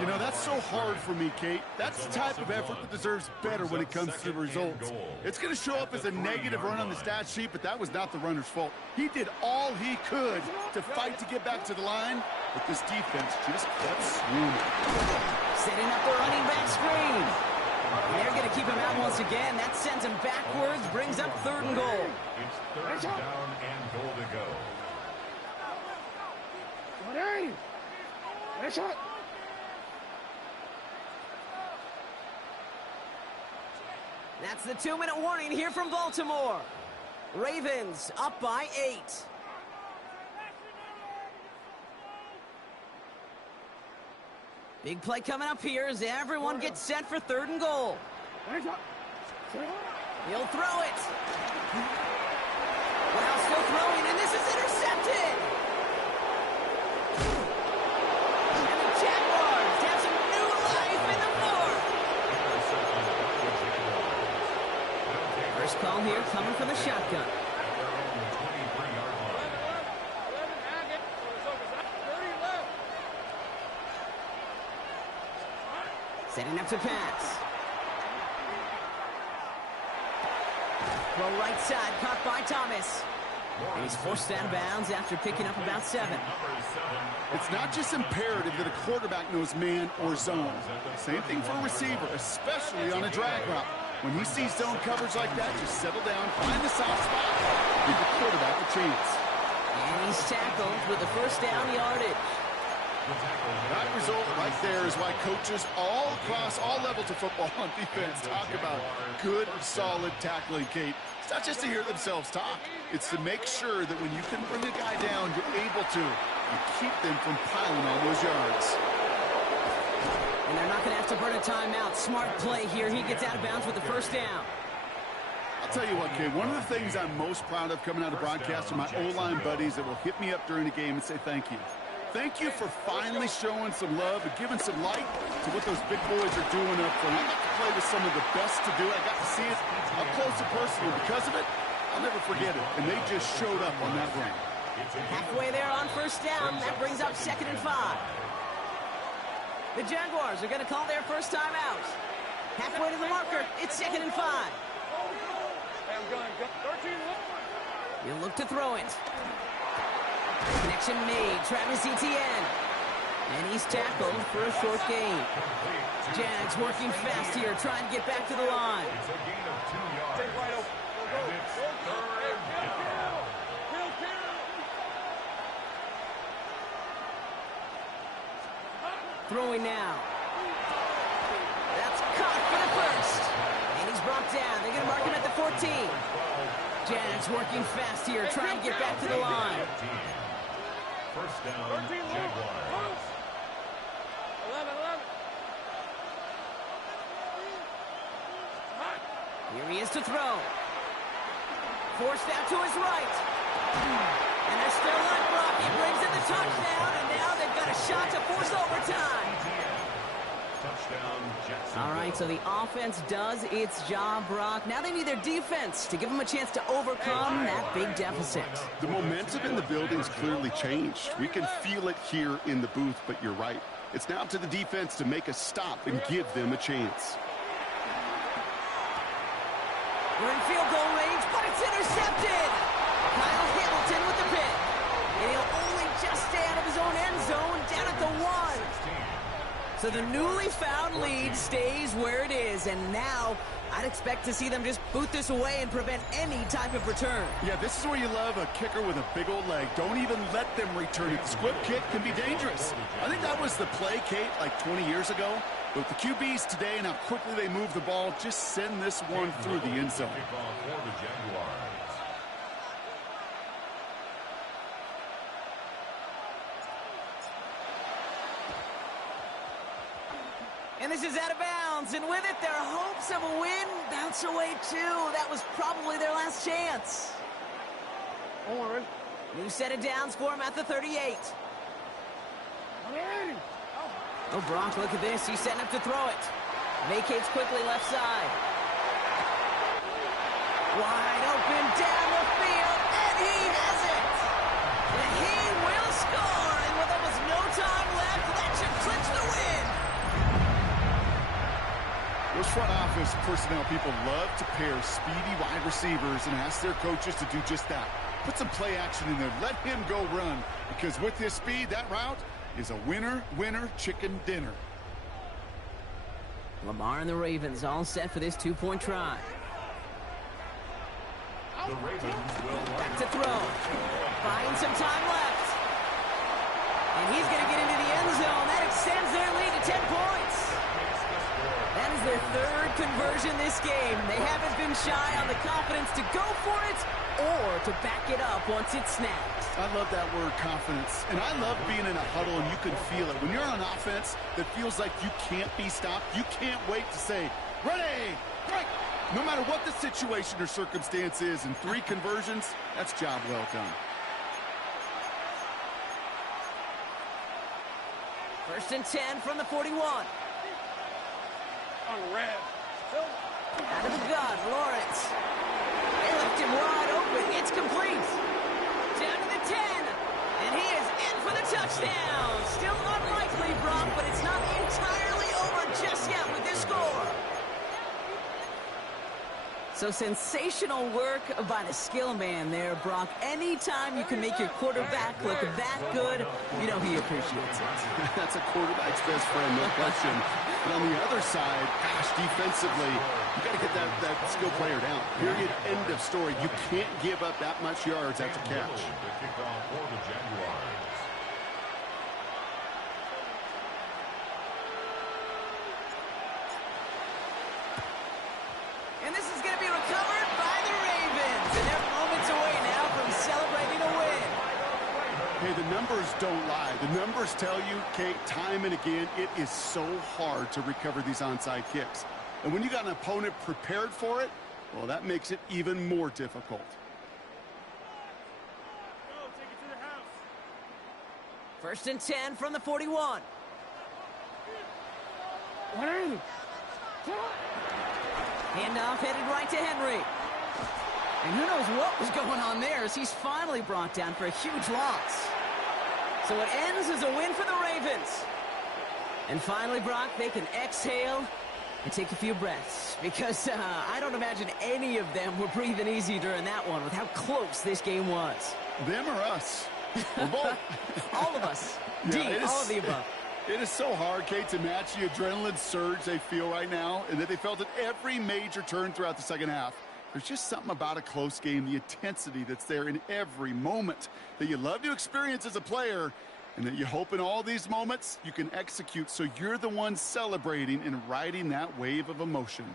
You know, that's so hard for me, Kate. That's the type of effort that deserves better when it comes to the results. It's going to show up as a negative run on the stat sheet, but that was not the runner's fault. He did all he could to fight to get back to the line, but this defense just kept swooning. Setting up the running back screen. They're going to keep him out once again. That sends him backwards, brings up 3rd and goal. It's 3rd down and goal to go. 180. What is it? That's the 2-minute warning here from Baltimore. Ravens up by 8. Big play coming up here as everyone gets set for 3rd and goal. He'll throw it. Well, still throwing, and this is intercepted. And the Jaguars have some new life in the 4th. First call here coming from the shotgun. Setting up to pass. Throw right side, caught by Thomas. And he's forced out of bounds after picking up about 7. It's not just imperative that a quarterback knows man or zone. Same thing for a receiver, especially on a drag route. When he sees zone coverage like that, just settle down, find the soft spot, give the quarterback a chance. And he's tackled with the 1st down yardage. That result right there is why coaches all across all levels of football on defense talk about good, solid tackling, Kate. It's not just to hear themselves talk. It's to make sure that when you can bring a guy down, you're able to and keep them from piling on those yards. And they're not going to have to burn a timeout. Smart play here. He gets out of bounds with the 1st down. I'll tell you what, Kate, one of the things I'm most proud of coming out of broadcast are my O-line buddies that will hit me up during the game and say thank you. Thank you for finally showing some love and giving some light to what those big boys are doing up front. I got to play with some of the best to do it. I got to see it up close and personal. Because of it, I'll never forget it. And they just showed up on that run. Halfway there on 1st down. That brings up 2nd and 5. The Jaguars are going to call their first time out. Halfway to the marker. It's 2nd and 5. He'll look to throw it. Connection made. Travis Etienne. And he's tackled for a short gain. Jags working fast here, trying to get back to the line. It's a gain of 2 yards. And it's 3rd down. Throwing now. That's caught for the 1st. And he's brought down. They're going to mark him at the 14. Jags working fast here, trying to get back to the line. 1st down, Jaguars. 11. Here he is to throw. Forced out to his right. And they're still on block. He brings in the touchdown, and now they've got a shot to force overtime. Touchdown, Jacksonville. All right, so the offense does its job, Brock. Now they need their defense to give them a chance to overcome that big deficit. The momentum in the building's clearly changed. We can feel it here in the booth, but you're right. It's now up to the defense to make a stop and give them a chance. We're in field goal range, but it's intercepted. Kyle Hamilton with the pick. And he'll only just stay out of his own end zone, down at the 1. So the newly found lead stays where it is, and now I'd expect to see them just boot this away and prevent any type of return. Yeah, this is where you love a kicker with a big old leg. Don't even let them return it. The squib kick can be dangerous. I think that was the play, Kate, like 20 years ago. But with the QBs today and how quickly they move the ball, just send this one through the end zone. And this is out of bounds, and with it, their hopes of a win bounce away too. That was probably their last chance. New set of downs for him at the 38. Oh, Brock, look at this. He's setting up to throw it. Vacates quickly left side. Wide open down the field, and he has it. And he will score, and with almost no time left, that should clinch the win. Those front office personnel people love to pair speedy wide receivers and ask their coaches to do just that. Put some play action in there. Let him go run. Because with his speed, that route is a winner, chicken dinner. Lamar and the Ravens all set for this two-point try. The Ravens will Back to throw. Buying some time left. And he's going to get into the end zone. That extends their lead to 10 points. That is their third conversion this game. They haven't been shy on the confidence to go for it or to back it up once it's snapped. I love that word, confidence. And I love being in a huddle and you can feel it. When you're on offense that feels like you can't be stopped, you can't wait to say, ready, break. No matter what the situation or circumstance is, in 3 conversions, that's job well done. First and 10 from the 41. On red. Out of the gun, Lawrence. They left him wide open. It's complete. Down to the 10. And he is in for the touchdown. Still unlikely, Brock, but it's not entirely over just yet with this score. So sensational work by the skill man there, Brock. Anytime you can make your quarterback look that good, you know he appreciates it. That's a quarterback's best friend, no question. But on the other side, gosh, defensively, you got to get that skill player down. Period. End of story. You can't give up that much yards after catch. The kickoff for the Jaguars. And this is going to be recovered by the Ravens. And they're moments away now from celebrating a win. Hey, the numbers don't lie. The numbers tell you, Kate, time and again, it is so hard to recover these onside kicks. And when you got an opponent prepared for it, well, that makes it even more difficult. First and 10 from the 41. Handoff headed right to Henry. And who knows what was going on there as he's finally brought down for a huge loss. So it ends as a win for the Ravens. And finally, Brock, they can exhale and take a few breaths. Because I don't imagine any of them were breathing easy during that one with how close this game was. Them or us? We're both. All of us. Yeah, all of the above. It is so hard, Kate, to match the adrenaline surge they feel right now and that they felt at every major turn throughout the second half. There's just something about a close game, the intensity that's there in every moment that you love to experience as a player and that you hope in all these moments you can execute so you're the one celebrating and riding that wave of emotion.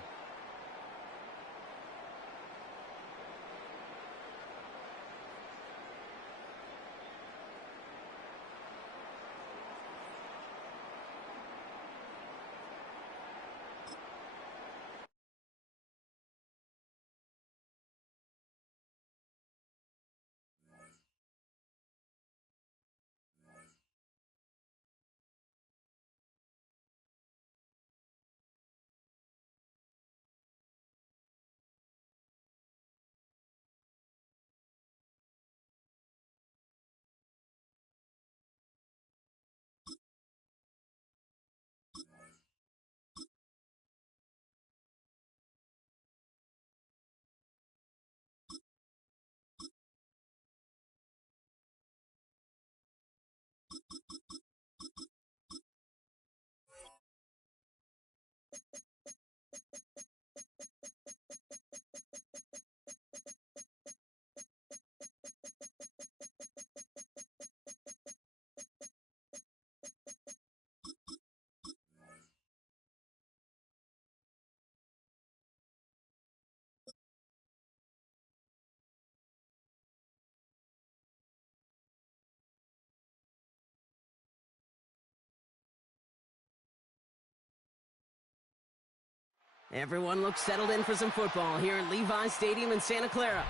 Everyone looks settled in for some football here at Levi Stadium in Santa Clara.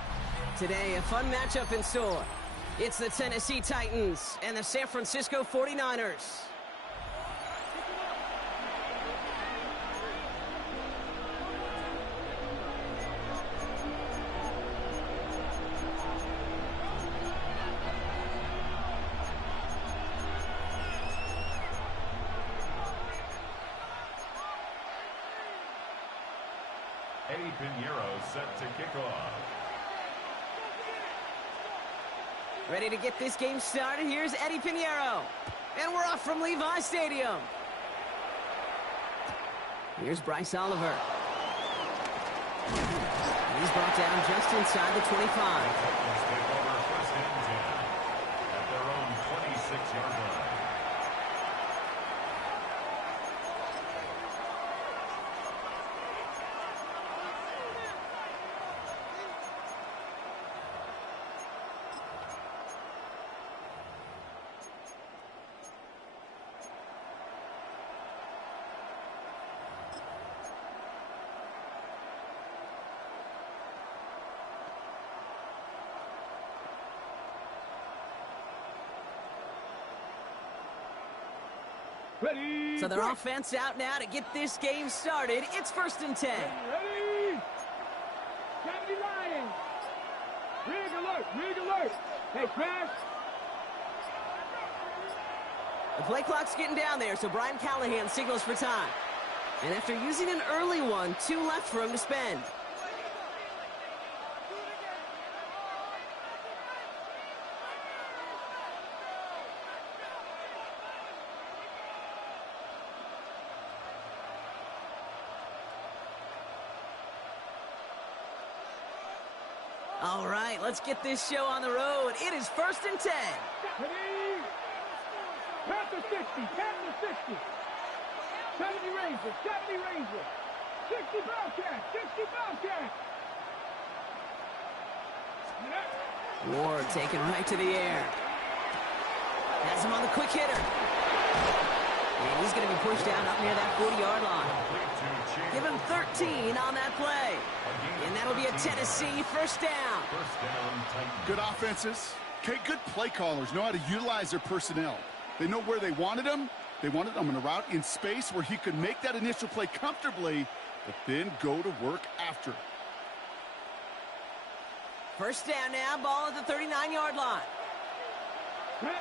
Today, a fun matchup in store. It's the Tennessee Titans and the San Francisco 49ers. Eddie Pinheiro set to kick off. Ready to get this game started. Here's Eddie Pinheiro. And we're off from Levi Stadium. Here's Bryce Oliver. He's brought down just inside the 25. Titans take over first and 10 at their own 26-yard line. Ready. So their offense out now to get this game started. It's first and 10. Ready. 70 Lions. Rig alert. Hey, crash. The play clock's getting down there, so Brian Callahan signals for time. And after using an early one, 2 left for him to spend. All right, let's get this show on the road. It is first and 10. Ready. Panther 60. 70 Rangers. 60 Bobcats. Ward taken right to the air. Has him on the quick hitter. And he's going to be pushed down up near that 40-yard line. Give him 13 on that play. And that'll be a Tennessee first down. Good offenses. Okay, good play callers know how to utilize their personnel. They know where they wanted him. They wanted him in a route in space where he could make that initial play comfortably, but then go to work after. First down now, ball at the 39-yard line. 18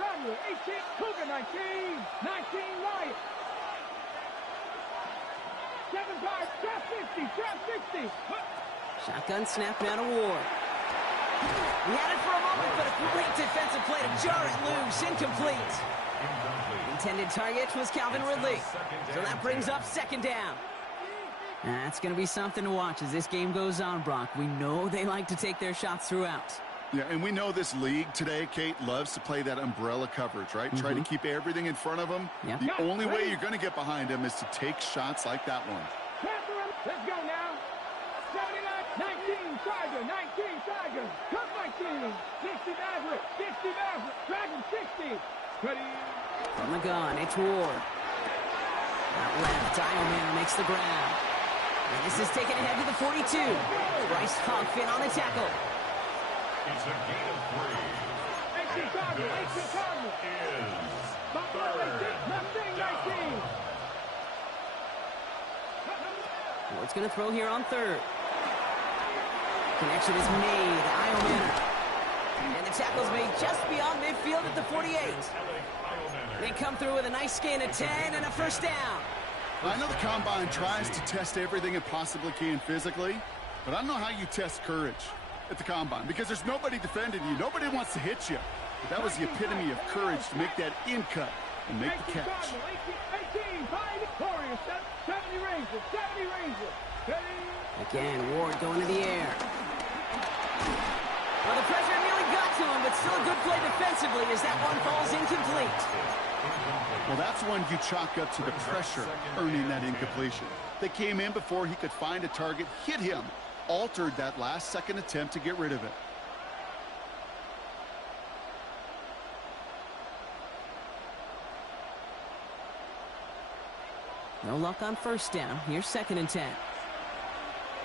Rattler. 18 Cougar. 19 Lions. 7 guards. Trap 60. Shotgun snap now to Ward. He had it for a moment, but a great defensive play to jar it loose. Incomplete. Intended target was Calvin Ridley. So that brings up second down. That's going to be something to watch as this game goes on, Brock. We know they like to take their shots throughout. Yeah, and we know this league today, Kate, loves to play that umbrella coverage, right? Try to keep everything in front of them. Yep. The only way you're going to get behind them is to take shots like that one. Let's go now. 79, 19 Tiger. Cut 19. 60 Maverick. Dragon 60. Ready. From the gun, it's Ward. Out left, Dialman makes the grab. And this is taken ahead to the 42. Bryce Huff in on the tackle. It's a gain of 3. 18 Cardinal. Is Buffalo 19. 19. Ward's going to throw here on third. Connection is made. Iomana. And the tackle's made just beyond midfield at the 48. They come through with a nice gain of 10 and a first down. I know the Combine tries to test everything it possibly can physically, but I don't know how you test courage at the Combine because there's nobody defending you. Nobody wants to hit you. But that was the epitome of courage to make that in cut and make the catch. 18 Warriors. 70 Rangers. Again, Ward going to the air. Well, the pressure nearly got to him, but still a good play defensively as that one falls incomplete. Well, that's one you chalk up to the pressure earning that incompletion. They came in before he could find a target, hit him, altered that last-second attempt to get rid of it. No luck on first down. Here's 2nd and 10.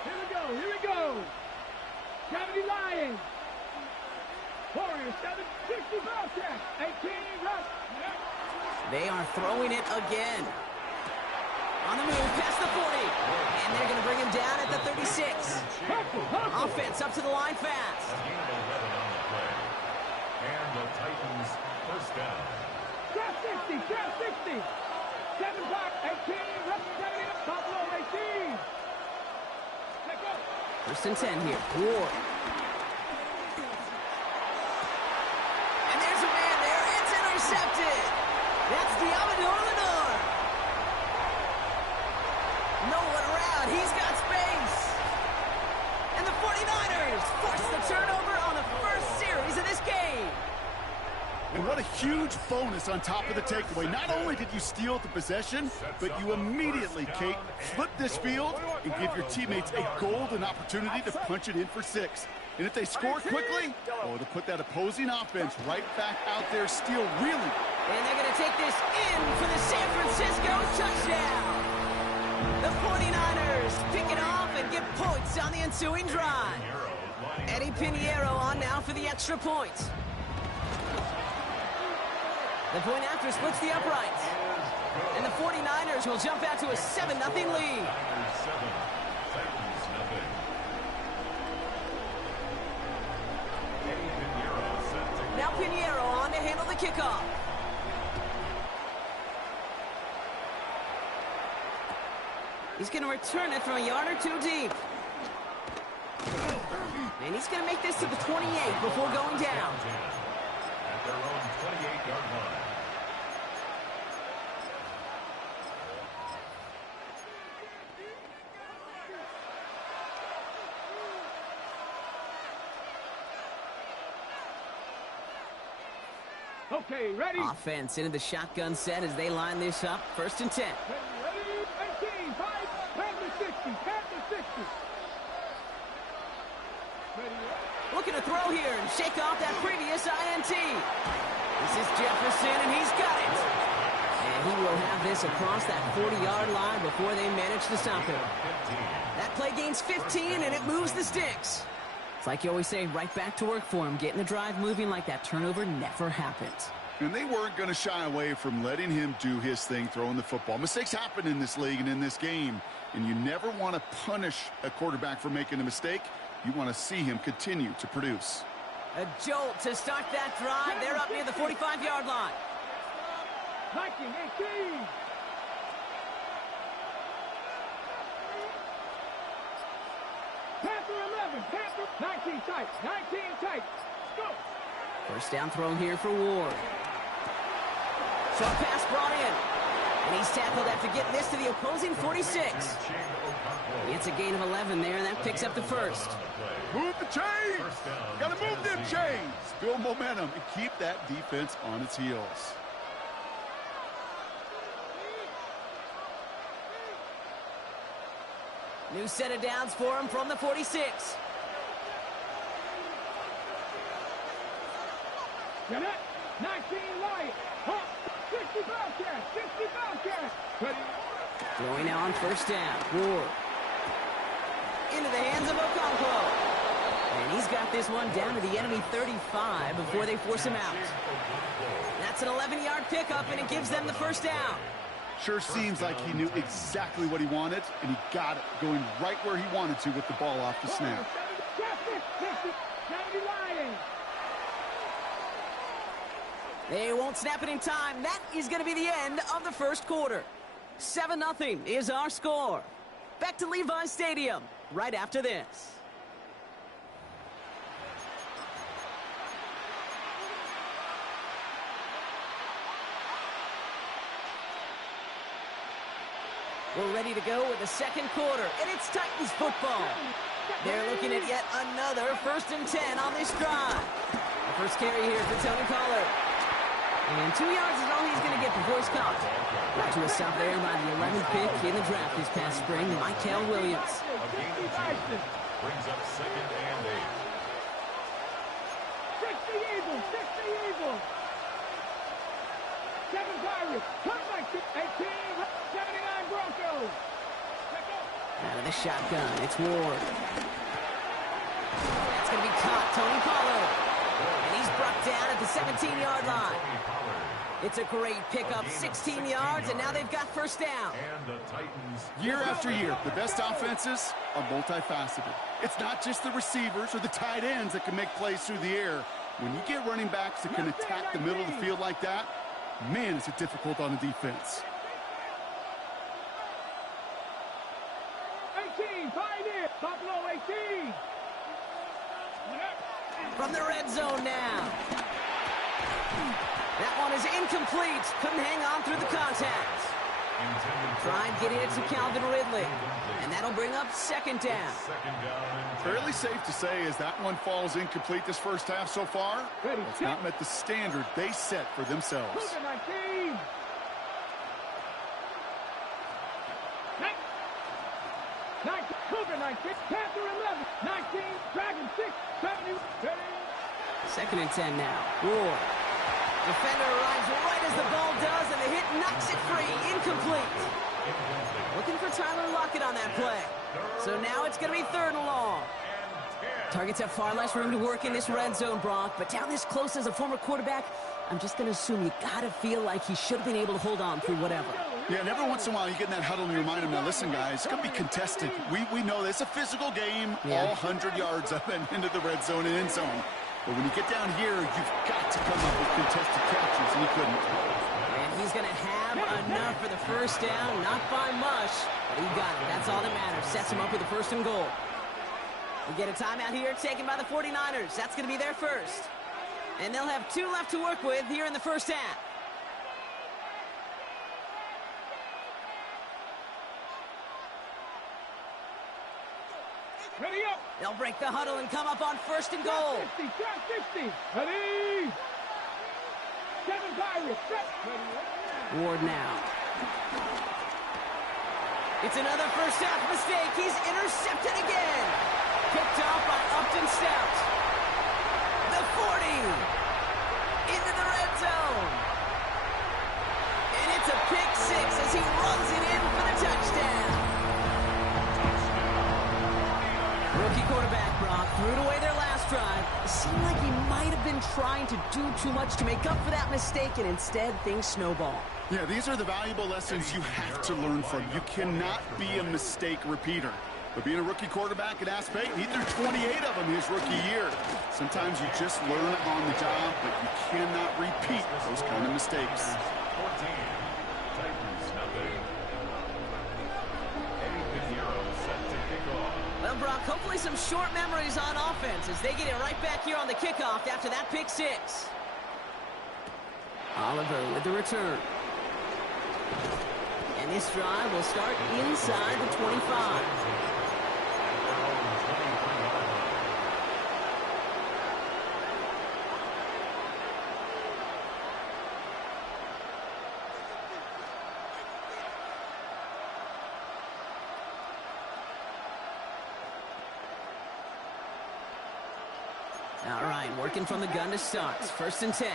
Here we go, here we go. 70 Lions. Warriors, 760 Bobcats. 18 Rush. They are throwing it again. On the move, past the 40. And they're going to bring him down at the 36. Offense up to the line fast. A gain of 11 on the play. And the Titans first down. Trap 60, trap 60. 7 back, 18, representing Buffalo 18. Let's go. 1st and 10 here. Ward. And there's a man there. It's intercepted. That's Diamador Lenore. No one around. He's got space. And the 49ers force the turnover on the first series of this game. And what a huge bonus on top of the takeaway. Not only did you steal the possession, but you immediately, Kate, flip this field and give your teammates a golden opportunity to punch it in for 6. And if they score quickly, oh, to put that opposing offense right back out there, steal really. And they're going to take this in for the San Francisco touchdown. The 49ers pick it off and get points on the ensuing drive. Eddie Pinheiro on now for the extra point. The point after splits the uprights. And the 49ers will jump out to a 7-0 lead. Now Pinheiro on to handle the kickoff. He's going to return it from a yard or 2 deep. And he's going to make this to the 28 before going down. At their own 28-yard line. Okay, ready? Offense into the shotgun set as they line this up. 1st and 10. Ready? 18, 5, Panther 60, Panther 60. Ready? Looking to throw here and shake off that previous INT. This is Jefferson, and he's got it. And he will have this across that 40-yard line before they manage to stop him. That play gains 15, and it moves the sticks. It's like you always say, right back to work for him. Getting the drive moving like that turnover never happens. And they weren't going to shy away from letting him do his thing, throwing the football. Mistakes happen in this league and in this game, and you never want to punish a quarterback for making a mistake. You want to see him continue to produce. A jolt to start that drive. They're up near the 45-yard line. 19, 18. Panther 11, Panther 19 tight, 19 tight. Go. 1st down throw here for Ward. Short pass brought in. And he's tackled after getting this to the opposing 46. It's a gain of 11 there, and that picks up the 1st. Move the chains! Got to move them chains! Build momentum and keep that defense on its heels. New set of downs for him from the 46. Get it? 19 Lions. 60 Bobcats, 60 Bobcats. Ready? Throwing now on 1st down. Ward. Into the hands of Okonkwo. And he's got this one down to the enemy 35 before they force him out. That's an 11-yard pickup, and it gives them the 1st down. Sure seems like he knew exactly what he wanted, and he got it, going right where he wanted to with the ball off the snap. 70 Lions. They won't snap it in time. That is going to be the end of the 1st quarter. 7-0 is our score. Back to Levi's Stadium right after this. We're ready to go with the 2nd quarter, and it's Titans football. They're looking at yet another 1st and 10 on this drive. The first carry here for Tony Pollard. And 2 yards is all he's going to get before he's caught. Brought to a stop there by the 11th pick in the draft this past spring, Michael Williams. Brings up 2nd and 8. 60 Eagles, 60 Eagles. 7 Pirates, cut back to 18, 79 Broncos. a shotgun. It's Ward. That's going to be caught. Tony Pollard. And he's brought down at the 17-yard line. It's a great pickup, 16 yards, and now they've got first down. And the Titans. Year after year, the best offenses are multifaceted. It's not just the receivers or the tight ends that can make plays through the air. When you get running backs that can attack the middle of the field like that, man, is it difficult on the defense. 18, pioneer, Buffalo 18. From the red zone now. That one is incomplete. Couldn't hang on through the contact. Try and get it to Calvin Ridley. And that'll bring up second down. Fairly safe to say as that one falls incomplete this first half so far, it's not met the standard they set for themselves. Cougar 19. 19, Cougar 19, Panther 11, 19, Dragon 6, 70, 30. Second and 10 now. Ward. Defender arrives right as the ball does, and the hit knocks it free. Incomplete. Looking for Tyler Lockett on that play. So now it's going to be third and long. Targets have far less room to work in this red zone, Brock, but down this close as a former quarterback, I'm just going to assume you got to feel like he should have been able to hold on through whatever. Yeah, and every once in a while you get in that huddle and you remind him, now listen, guys, it's going to be contested. We know this. It's a physical game, all 100 yards up and into the red zone and end zone. But when you get down here, you've got to come up with contested catches, and he couldn't. And he's going to have enough for the first down, not by much, but he got it. That's all that matters. Sets him up with a first and goal. We get a timeout here taken by the 49ers. That's going to be their first. And they'll have 2 left to work with here in the first half. Ready up. They'll break the huddle and come up on first and goal. 50, 50. Ready. 7 Pirates. Ward now. It's another first half mistake. He's intercepted again. Picked off by Upton Stout. The 40. Into the red zone. And it's a pick 6 as he runs it in for the touchdown. Rookie quarterback, Brock, threw it away their last drive. It seemed like he might have been trying to do too much to make up for that mistake, and instead things snowball. Yeah, these are the valuable lessons you have to learn from. You cannot be a mistake repeater. But being a rookie quarterback at App State, he threw 28 of them his rookie year. Sometimes you just learn on the job, but you cannot repeat those kind of mistakes. 14. Titans nothing. Eddie Pinheiro set to kick off. Well, Brock, hopefully some short memories on offense as they get it right back here on the kickoff after that pick 6. Oliver with the return. And this drive will start inside the 25. All right, working from the gun to start. First and 10.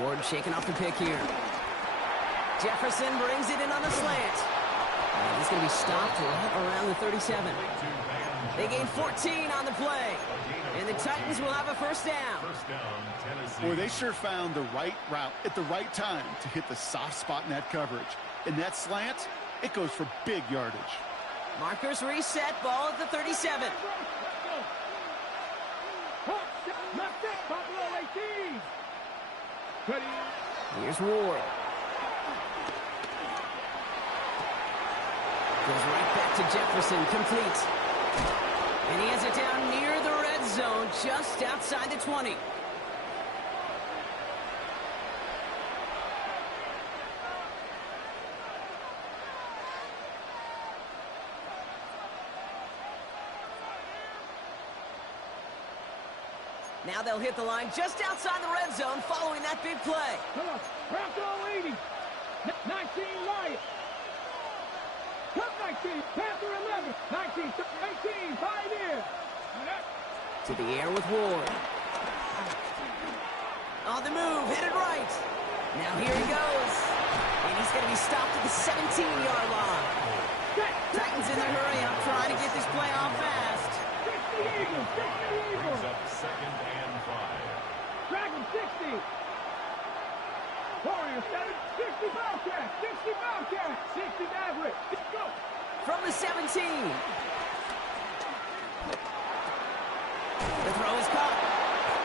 Ward shaking off the pick here. Jefferson brings it in on the slant. And he's going to be stopped right around the 37. They gain 14 on the play. And the Titans will have a first down. Boy, they sure found the right route at the right time to hit the soft spot in that coverage. And that slant, it goes for big yardage. Markers reset, ball at the 37. Here's Ward. Goes right back to Jefferson, complete. And he has it down near the red zone, just outside the 20. Now they'll hit the line just outside the red zone following that big play. Come on, Bronco 80, 19 Lion, Cup 19, Panther 11, 19, 18, Pioneer. To the air with Ward. On the move, headed right. Now here he goes. And he's going to be stopped at the 17-yard line. Titans in the hurry-up, trying to get this play off fast. Brings up 2nd and 5. Dragon 60. Warriors 7, 60 Bobcat, 60 Bobcat, 60 Maverick. Let's go. From the 17. The throw is caught.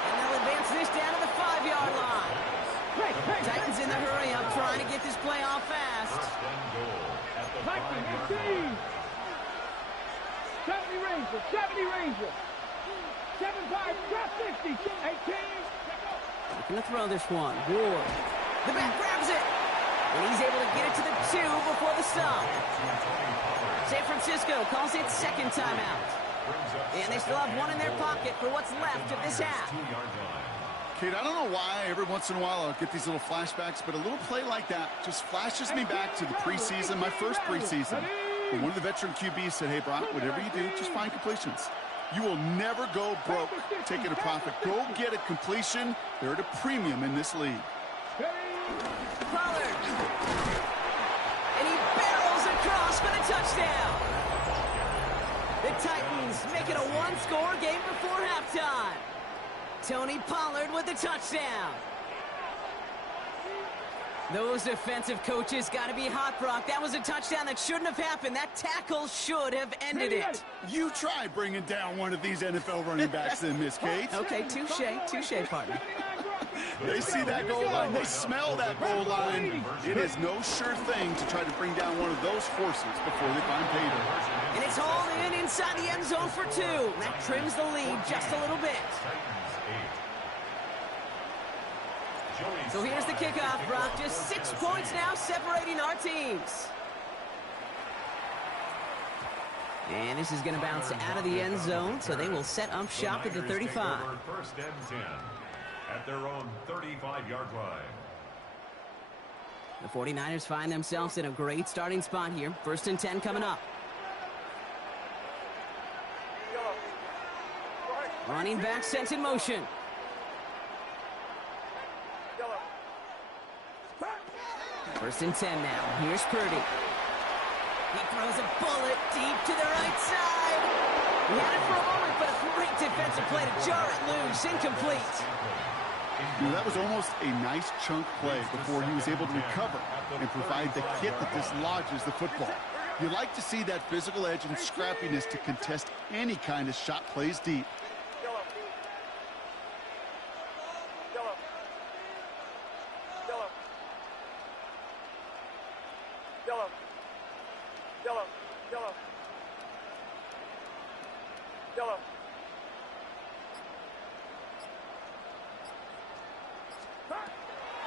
And they'll advance this down to the 5-yard line. Titans in the hurry-up, trying to get this play off fast. 1st and goal at the Viking 5-yard line. 70 Ranger, 70 Ranger. 7-5, drop 60, 18. Looking to throw this one. Ward. The back grabs it. And he's able to get it to the 2 before the stop. San Francisco calls it second timeout. And they still have one in their pocket for what's left of this half. Kate, I don't know why every once in a while I'll get these little flashbacks, but a little play like that just flashes me back to the preseason, my first preseason. But one of the veteran QBs said, hey, Brock, whatever you do, just find completions. You will never go broke taking a profit. Go get a completion. They're at a premium in this league. Pollard. And he barrels across for the touchdown. The Titans make it a one-score game before halftime. Tony Pollard with the touchdown. Those defensive coaches got to be hot, Brock. That was a touchdown that shouldn't have happened. That tackle should have ended it. You try bringing down one of these NFL running backs then, Miss Kate. Okay, touche, partner. They see that goal line. They smell that goal line. It is no sure thing to try to bring down one of those horses before they find pay dirt. And it's hauled in inside the end zone for 2. That trims the lead just a little bit. So here's the kickoff, Brock. Just 6 points now separating our teams. And this is going to bounce out of the end zone, so they will set up shop at the 35. 1st and 10 at their own 35-yard line. The 49ers find themselves in a great starting spot here. 1st and 10 coming up. Running back sent in motion. First and 10 now. Here's Purdy. He throws a bullet deep to the right side. He had it for a moment, but a great defensive play to jar it loose. Incomplete. You know, that was almost a nice chunk play before he was able to recover and provide the hit that dislodges the football. You like to see that physical edge and scrappiness to contest any kind of shot plays deep.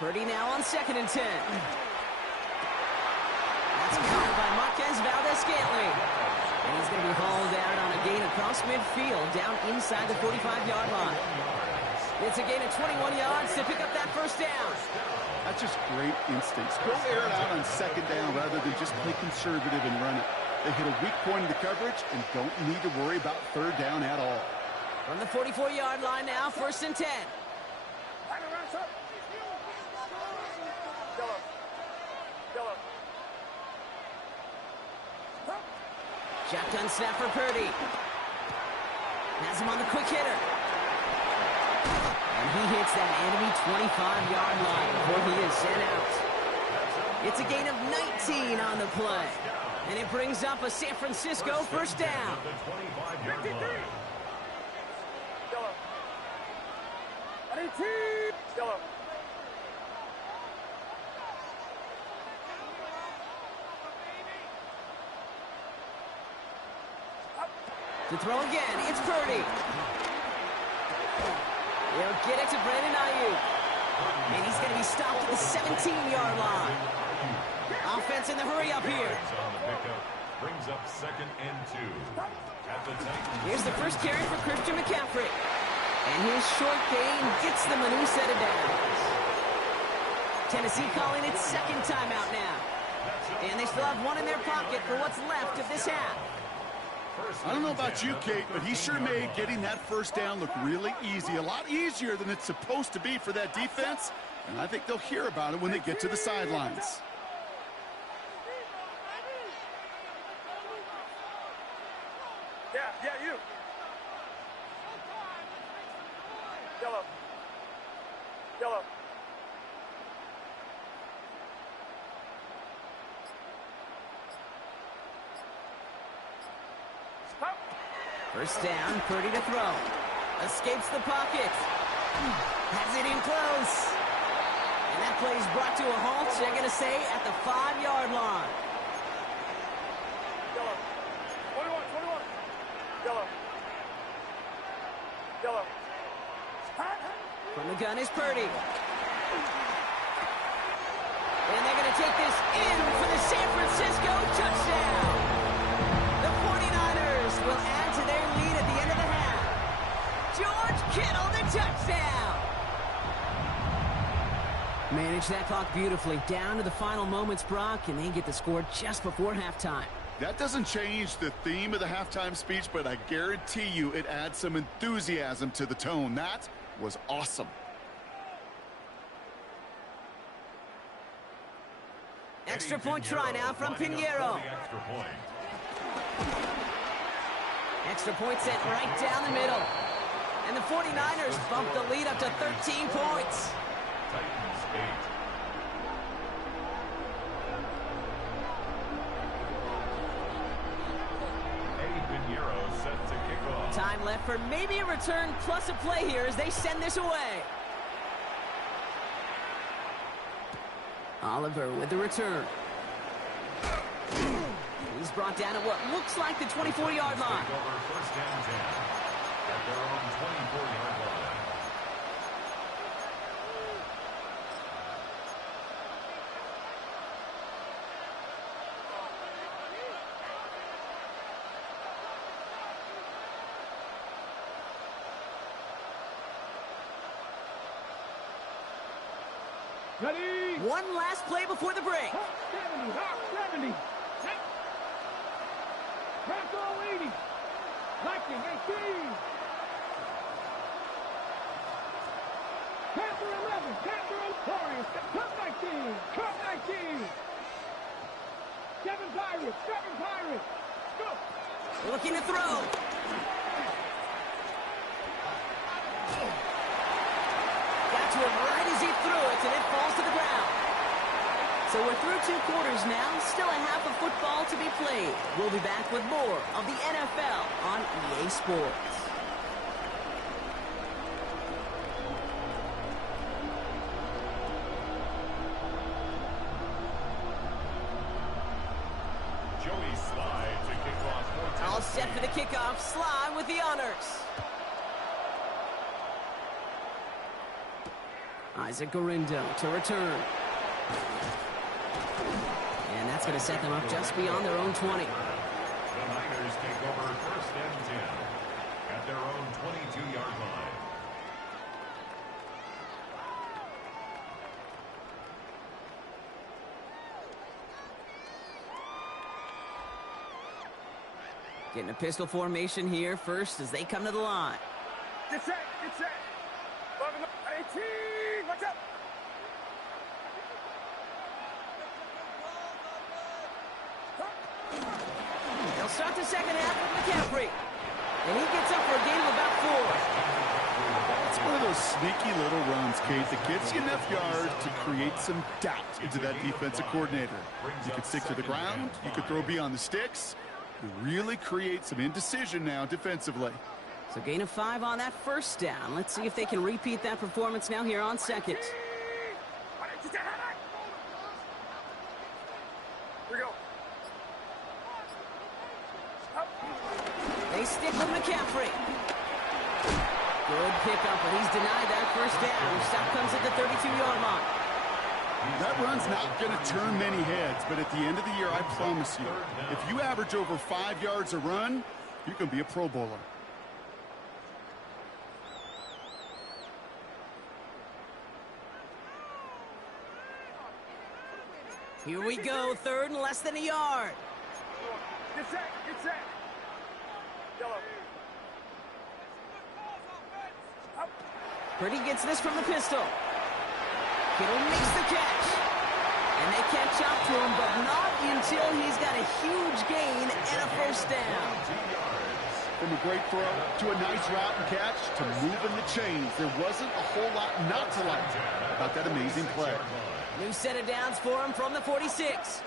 Purdy now on 2nd and 10. That's caught by Marquez Valdez-Scantling. And he's going to be hauled out on a gain across midfield, down inside the 45-yard line. It's a gain of 21 yards to pick up that first down. That's just great instincts. Go air it out on 2nd down rather than just play conservative and run it. They hit a weak point in the coverage and don't need to worry about 3rd down at all. From the 44-yard line now, 1st and 10. Shotgun snap for Purdy. Has him on the quick hitter. And he hits that enemy 25-yard line before he is sent out. It's a gain of 19 on the play. And it brings up a San Francisco first down. To throw again, it's Purdy. He'll get it to Brandon Ayuk. And he's going to be stopped at the 17-yard line. Offense in the hurry up here. Brings up 2nd and 2. At the Titans. Here's the first carry for Christian McCaffrey. And his short gain gets them a new set of downs. Tennessee calling it 2nd timeout now. And they still have one in their pocket for what's left of this half. I don't know about you, Kate, but he sure made getting that first down look really easy. A lot easier than it's supposed to be for that defense. And I think they'll hear about it when they get to the sidelines. Yeah, you. Yellow. Yellow. Stop. First down, Purdy to throw. Escapes the pocket. Has it in close. And that play is brought to a halt, they're going to say, at the 5-yard line. Yellow. 21. Yellow. Yellow. From the gun is Purdy. And they're going to take this in for the San Francisco touchdown. The 49ers will add to their lead at the end of the half. George Kittle, the touchdown. Manage that clock beautifully. Down to the final moments, Brock, and they get the score just before halftime. That doesn't change the theme of the halftime speech, but I guarantee you it adds some enthusiasm to the tone. That was awesome. Extra point try now from Pinheiro. Extra point sent right down the middle. And the 49ers bump the lead up to 13 points. Titans 8. Set to kick off. Time left for maybe a return plus a play here as they send this away. Oliver with the return. He's brought down at what looks like the 24-yard line. Take over first and 10 at their own 24-yard line. Ready? One last play before the break. Hawk 70. Panther 80. Lightning 18. Panther 11. Panther Warriors. Cup 19. Cup 19. 7 Pirates. Go. Looking to throw. Got to him right as he threw it, and it falls to the ground. So we're through 2 quarters now. Still a half of football to be played. We'll be back with more of the NFL on EA Sports. Joey Sly to kick off. All set for the kickoff. Sly with the honors. Isaac Gorindo to return. And that's going to set them up just beyond their own 20. The Niners take over first and 10 at their own 22-yard line. Getting a pistol formation here first as they come to the line. Get set. 18. Watch out. They'll start the second half with McCaffrey. And he gets up for a gain of about 4. It's one of those sneaky little runs, Kate, that gets you enough yards to create some doubt into that defensive coordinator. You could stick to the ground. You could throw beyond the sticks. You really create some indecision now defensively. So gain of 5 on that first down. Let's see if they can repeat that performance now here on second. Here we go. They stick with McCaffrey. Good pickup, but he's denied that first down. Stop comes at the 32-yard line. That run's not going to turn many heads, but at the end of the year, I promise you, if you average over 5 yards a run, you can be a Pro Bowler. Here we go, third and less than a yard. Get set. Purdy gets this from the pistol. Kittle makes the catch. And they catch up to him, but not until he's got a huge gain and a first down. From a great throw to a nice route and catch to moving the chains, there wasn't a whole lot not to like about that amazing play. New set of downs for him from the 46.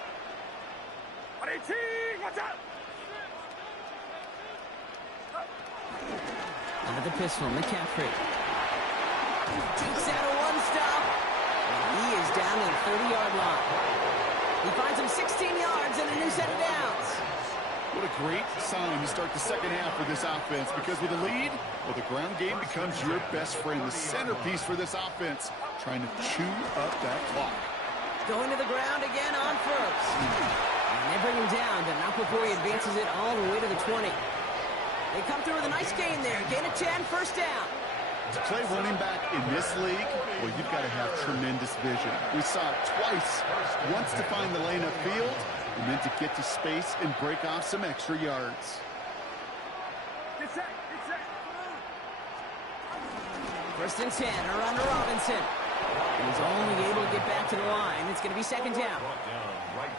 Watch out! Under the pistol, McCaffrey. Takes out a one-stop. And he is down to the 30-yard line. He finds him 16 yards and a new set of downs. What a great sign to start the second half for this offense, because with a lead, well, the ground game becomes your best friend, the centerpiece for this offense, trying to chew up that clock. Going to the ground again on first. And they bring him down, but not before he advances it all the way to the 20. They come through with a nice gain there. Gain of 10, first down. To play running back in this league, well, you've got to have tremendous vision. We saw it twice. Once to find the lane upfield, and then to get to space and break off some extra yards. Get set! Get set! First and 10, around to Robinson. He's only able to get back to the line. It's going to be second down.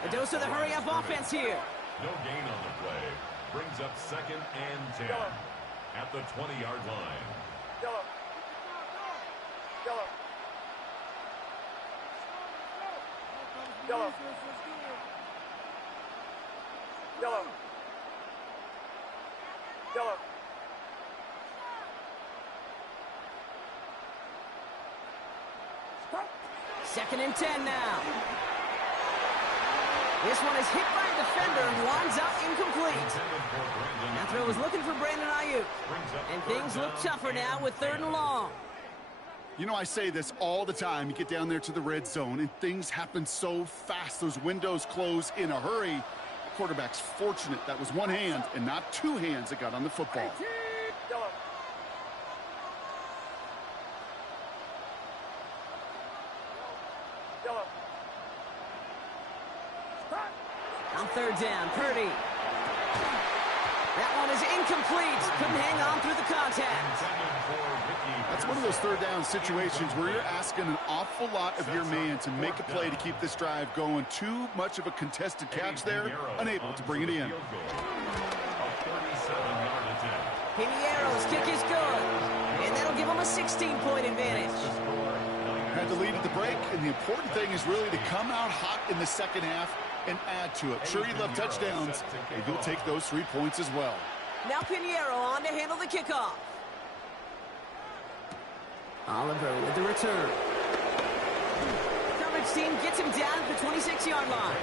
A dose of the hurry-up offense here. No gain on the play. Brings up second and 10 at the 20-yard line. Yellow. Yellow. Yellow. Yellow. Yellow. Second and 10 now. This one is hit by a defender and winds up incomplete. That throw was looking for Brandon Ayuk. And things look tougher now with third and long. You know, I say this all the time. You get down there to the red zone, and things happen so fast. Those windows close in a hurry. The quarterback's fortunate that was one hand and not two hands that got on the football. Yellow. Yellow. On third down, Purdy. That one is incomplete. Couldn't hang on through the contact. That's one of those third down situations where you're asking an awful lot of your man to make a play to keep this drive going. Too much of a contested catch there, unable to bring it in. Pinheiro's kick is good. And that'll give him a 16-point advantage. Had the lead at the break, and the important thing is really to come out hot in the second half and add to it. Sure, you love touchdowns, and you'll take those 3 points as well. Now Pinheiro on to handle the kickoff. Oliver with the return. Coverage team gets him down at the 26-yard line.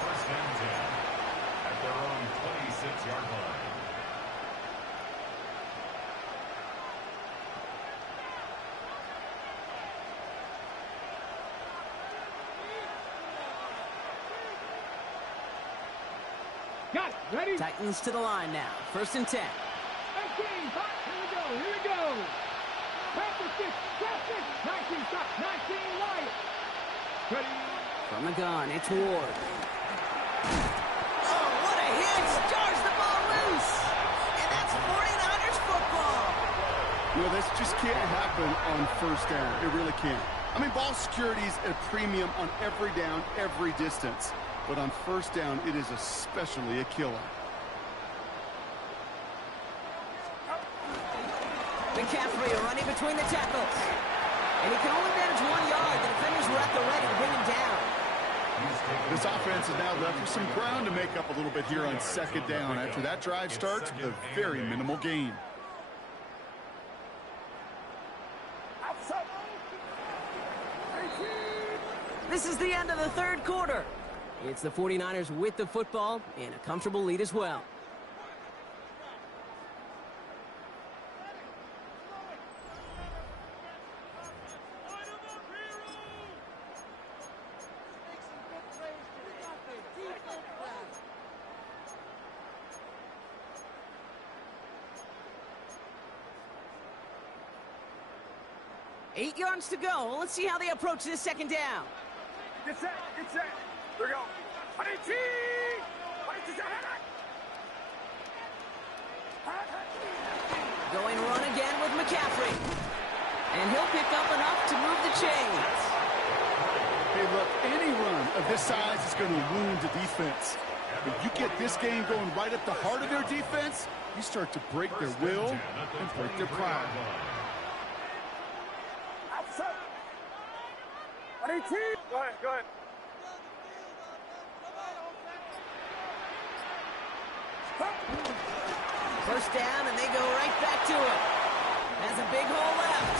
First and 10 at their own 26-yard line. Got it. Ready? Titans to the line now. First and 10. 18. Hot. Here we go. Here we go. Practice 6. Practice 19. Stop. 19. Wide. Ready? From the gun, it's Ward. Oh, what a hit! Jars the ball loose! And that's 49ers football! You know, this just can't happen on first down. It really can't. I mean, ball security is a premium on every down, every distance. But on first down, it is especially a killer. McCaffrey running between the tackles. And he can only manage 1 yard. The defenders were at the ready to bring him down. This offense is now left with some ground to make up a little bit here on second down after that drive starts with a very minimal gain. This is the end of the third quarter. It's the 49ers with the football and a comfortable lead as well. Eight yards to go. Let's see how they approach this second down. Get set. Get set. Here we go. 18. Going run again with McCaffrey. And he'll pick up enough to move the chains. Hey, look, any run of this size is going to wound the defense. If you get this game going right at the heart of their defense, you start to break their will and break their pride. Go ahead. First down, and they go right back to it. Has a big hole left.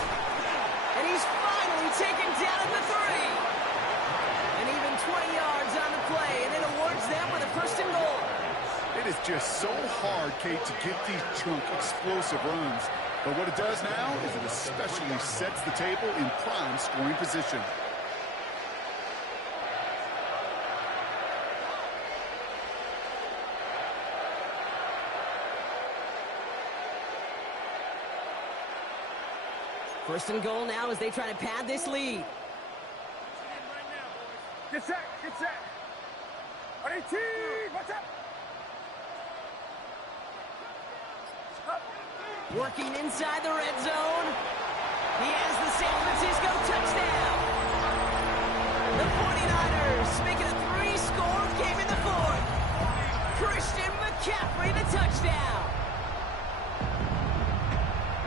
And he's finally taken down at the 3. And even 20 yards on the play, and it awards them with a first and goal. It is just so hard, Kate, to get these chunk, explosive runs. But what it does now is it especially sets the table in prime scoring position. First and goal now as they try to pad this lead. Get set. On 18, what's up? Working inside the red zone. He has the San Francisco touchdown. The 49ers make it a 3-score game in the 4th. Christian McCaffrey, the touchdown.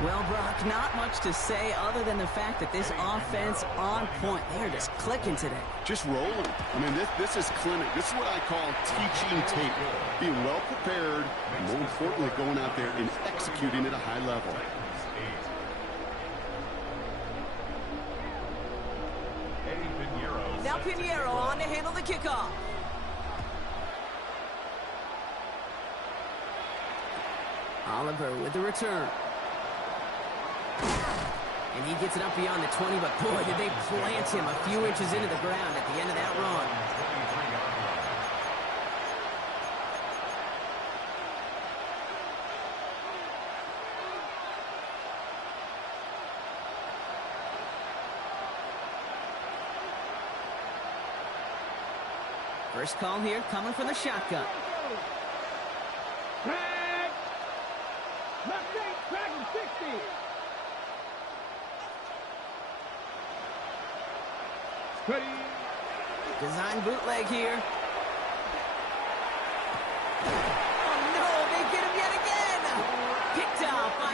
Well, Brock, not much to say other than the fact that this offense on point. They're just clicking today. Just rolling. I mean, this is clinic. This is what I call teaching tape. Being well prepared, and more importantly, going out there and executing at a high level. Now Pinheiro on to handle the kickoff. Oliver with the return. And he gets it up beyond the 20, but boy, did they plant him a few inches into the ground at the end of that run. First call here coming from the shotgun. Drag. Left eight, drag him 60. Ready. Design bootleg here. Oh no, they get him yet again. Picked off by...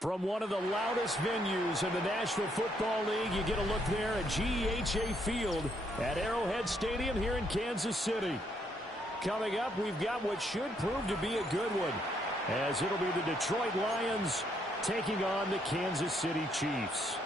From one of the loudest venues in the National Football League, you get a look there at GEHA Field at Arrowhead Stadium here in Kansas City. Coming up, we've got what should prove to be a good one, as it'll be the Detroit Lions taking on the Kansas City Chiefs.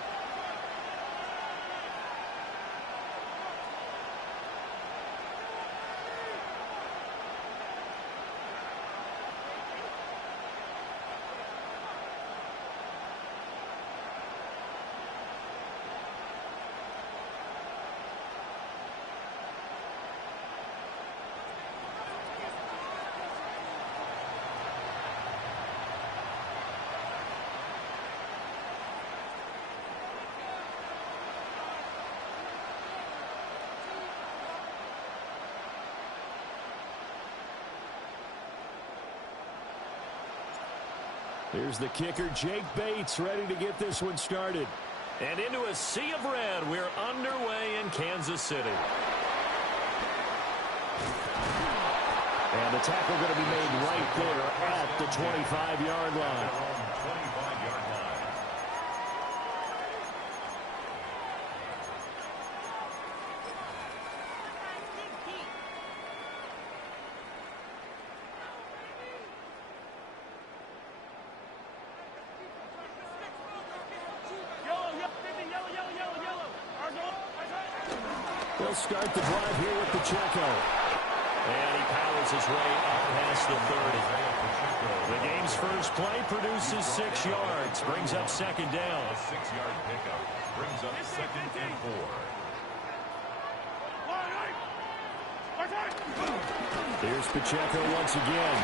Here's the kicker, Jake Bates, ready to get this one started. And into a sea of red, we're underway in Kansas City. And the tackle going to be made right there at the 25-yard line. He'll start the drive here with Pacheco. And he powers his way up past the 30. The game's first play produces 6 yards. Brings up second down. A 6-yard pickup brings up second and 4. Here's Pacheco once again.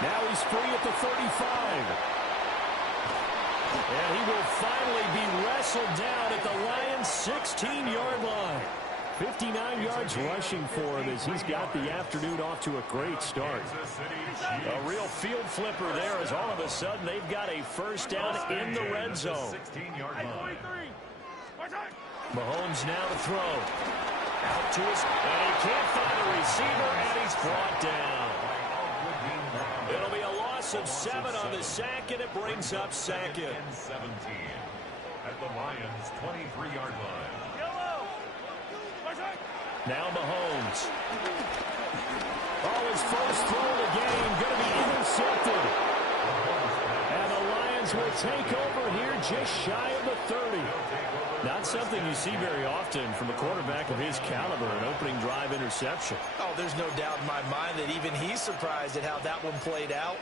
Now he's free at the 35. And he will finally be wrestled down at the Lions' 16-yard line. 59 yards rushing for him as he's got the afternoon off to a great start. A real field flipper there as all of a sudden they've got a first down in the red zone. Mahomes now to throw. Out to his, and he can't find a receiver, and he's brought down. It'll be a loss of 7 on the sack, and it brings up second. 17 at the Lions' 23-yard line. Now Mahomes. Oh, his first throw of the game going to be intercepted. And the Lions will take over here just shy of the 30. Not something you see very often from a quarterback of his caliber, an opening drive interception. Oh, there's no doubt in my mind that even he's surprised at how that one played out.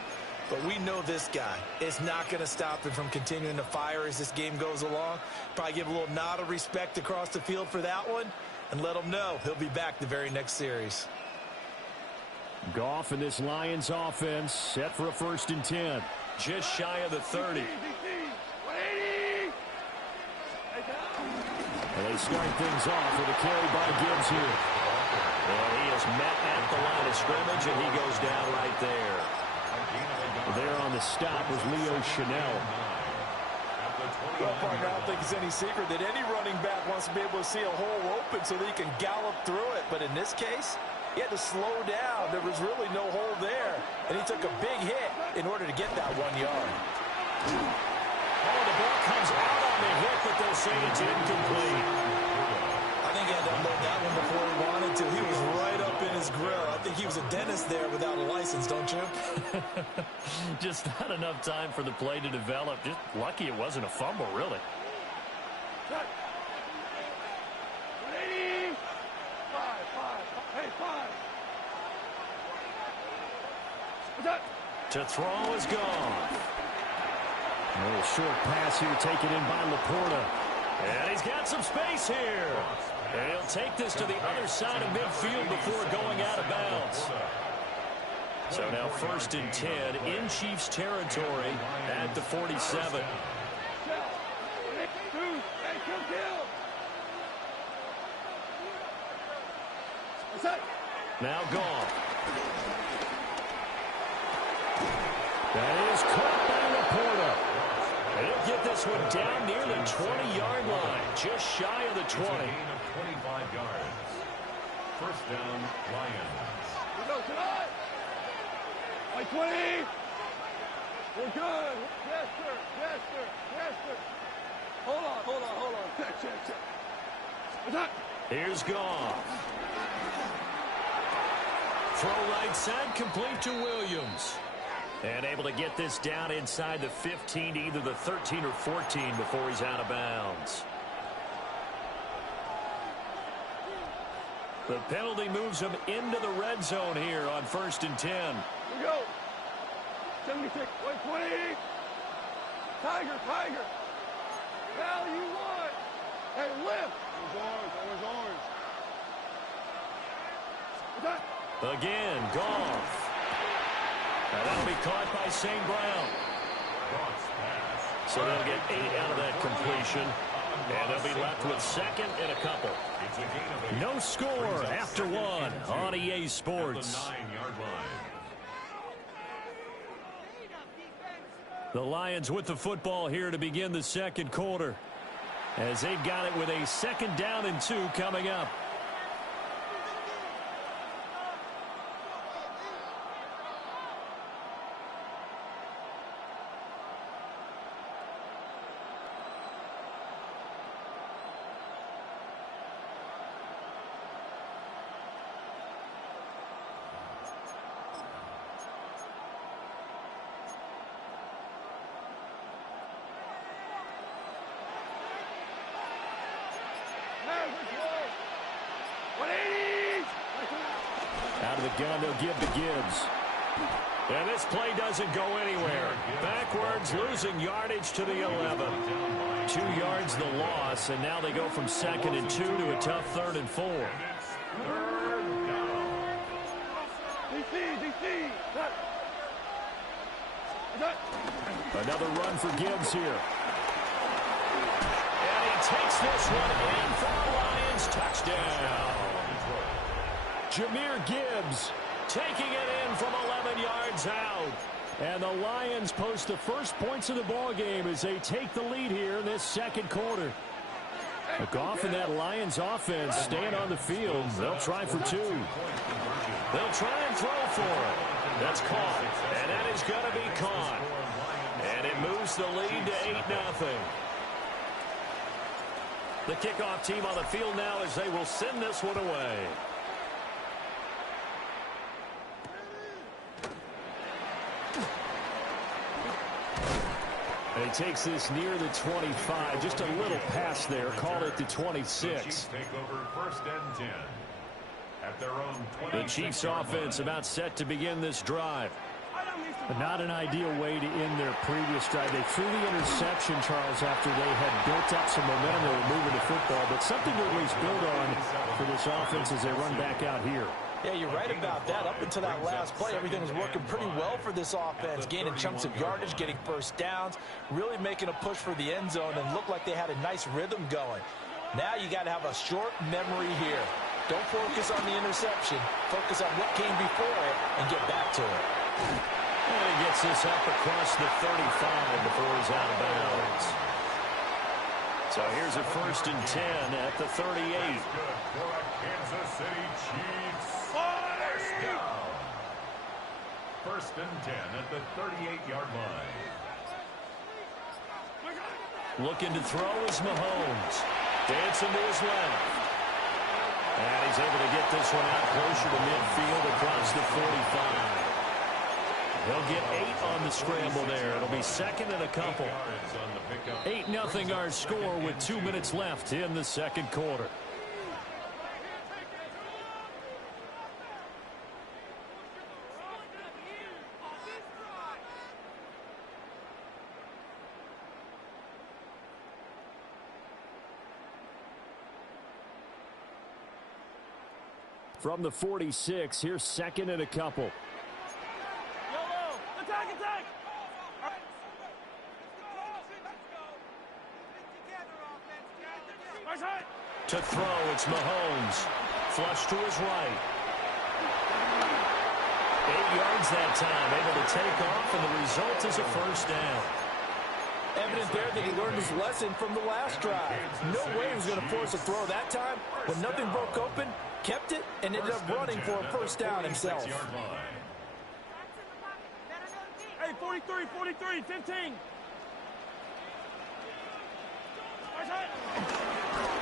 But we know this guy is not going to stop him from continuing to fire as this game goes along. Probably give a little nod of respect across the field for that one and let him know he'll be back the very next series. Goff and this Lions offense set for a 1st and 10. Just shy of the 30. And they start things off with a carry by Gibbs here. And he is met at the line of scrimmage, and he goes down right there. There on the stop was Leo Chanel. Well, partner, I don't think it's any secret that any running back wants to be able to see a hole open so that he can gallop through it. But in this case, he had to slow down. There was really no hole there. And he took a big hit in order to get that 1 yard. Oh, the ball comes out on the hit, but they'll say it's incomplete. I think he had to unload that one before he wanted to. He was right up in his grill. I think he was a dentist there without a license, don't you? Just not enough time for the play to develop. Just lucky it wasn't a fumble, really. To throw is gone. A little short pass here taken in by Laporta. And he's got some space here. And he'll take this to the other side of midfield before going out of bounds. So now 1st and 10 in Chiefs territory at the 47. Now Goff. That is caught by Laporta. And he'll get this one down near the 20-yard line, just shy of the 20. It's a gain of 25 yards. First down, Lions. We go tonight. By 20. We're good. Yes, sir. Yes, sir. Yes, sir. Hold on. Check. Here's Goff. Throw right side, complete to Williams. And able to get this down inside the 15 to either the 13 or 14 before he's out of bounds. The penalty moves him into the red zone here on 1st and 10. Here we go. 76, 120. Tiger. Now you want. Hey, lift. Always orange. Again, Goff. And that'll be caught by St. Brown. So they'll get 8 out of that completion. And they'll be left with 2nd and a couple. No score after 1 on EA Sports. The Lions with the football here to begin the 2nd quarter, as they've got it with a 2nd down and 2 coming up. gun. They'll give to Gibbs. And this play doesn't go anywhere. Backwards, losing yardage to the 11. 2 yards the loss, and now they go from 2nd and 2 to a tough 3rd and 4. Another run for Gibbs here. And he takes this one in for the Lions. Touchdown. Jahmyr Gibbs taking it in from 11 yards out. And the Lions post the first points of the ball game as they take the lead here in this 2nd quarter. Goff and that Lions offense staying on the field. They'll try for 2. They'll try and throw for it. That's caught. And that is going to be caught. And it moves the lead to 8-0. The kickoff team on the field now as they will send this one away. And he takes this near the 25. Just a little pass there. Call it the 26. Take over 1st and 10. At their own 20. The Chiefs offense about set to begin this drive. But not an ideal way to end their previous drive. They threw the interception, Charles, after they had built up some momentum. They were moving the football, but something to at least build on for this offense as they run back out here. Yeah, you're right about that. Up until that last play, everything was working pretty well for this offense. Gaining chunks of yardage, getting first downs, really making a push for the end zone, and looked like they had a nice rhythm going. Now you got to have a short memory here. Don't focus on the interception. Focus on what came before it and get back to it. And he gets this up across the 35 before he's out of bounds. So here's a 1st and 10 at the 38. Good for a Kansas City Chiefs. First down. 1st and 10 at the 38-yard line. Looking to throw is Mahomes. Dancing to his left. And he's able to get this one out closer to midfield across the 45. He'll get 8 on the scramble there. It'll be 2nd and a couple. 8-0 our score with 2 minutes left in the 2nd quarter. From the 46, here's 2nd and a couple. To throw, it's Mahomes. Flush to his right. 8 yards that time, able to take off, and the result is a first down. Evident there that he learned his lesson from the last drive. No way he was going to force a throw that time. When nothing broke open, kept it, and ended up running for a first down himself. Hey, 43, 15.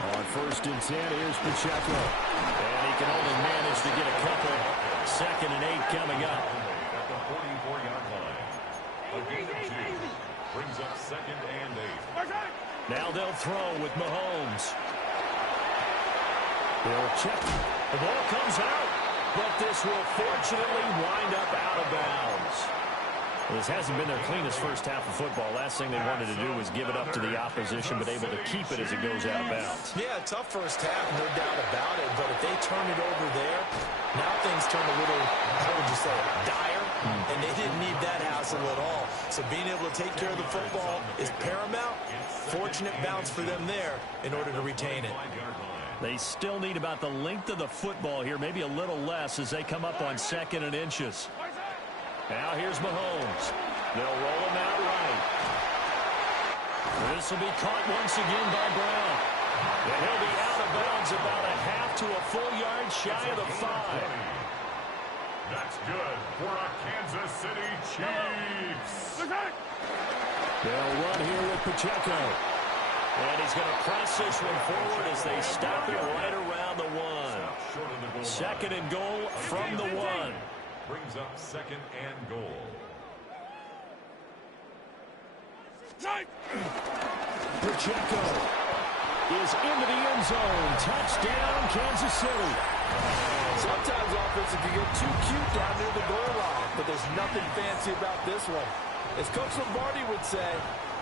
On 1st and 10, here's Pacheco. And he can only manage to get a couple. 2nd and 8 coming up. At the 44-yard line. A gain of 2. Brings up 2nd and 8. Now they'll throw with Mahomes. They'll check. The ball comes out, but this will fortunately wind up out of bounds. This hasn't been their cleanest first half of football. Last thing they wanted to do was give it up to the opposition, but able to keep it as it goes out of bounds. Yeah, tough first half, no doubt about it. But if they turn it over there, now things turn a little, how would you say, dire. And they didn't need that hassle at all. So being able to take care of the football is paramount. Fortunate bounce for them there in order to retain it. They still need about the length of the football here, maybe a little less as they come up on 2nd and inches. Now here's Mahomes. They'll roll him out right. This will be caught once again by Brown. And he'll be out of bounds about a half to a full yard shy of the 5. That's good for a Kansas City Chiefs. They'll run here with Pacheco. And he's going to press this one forward as they stop it right around the 1. 2nd and goal from the 1. Brings up 2nd and goal. Pacheco is into the end zone. Touchdown, Kansas City. Sometimes offense, if you get too cute down near the goal line, but there's nothing fancy about this one. As Coach Lombardi would say,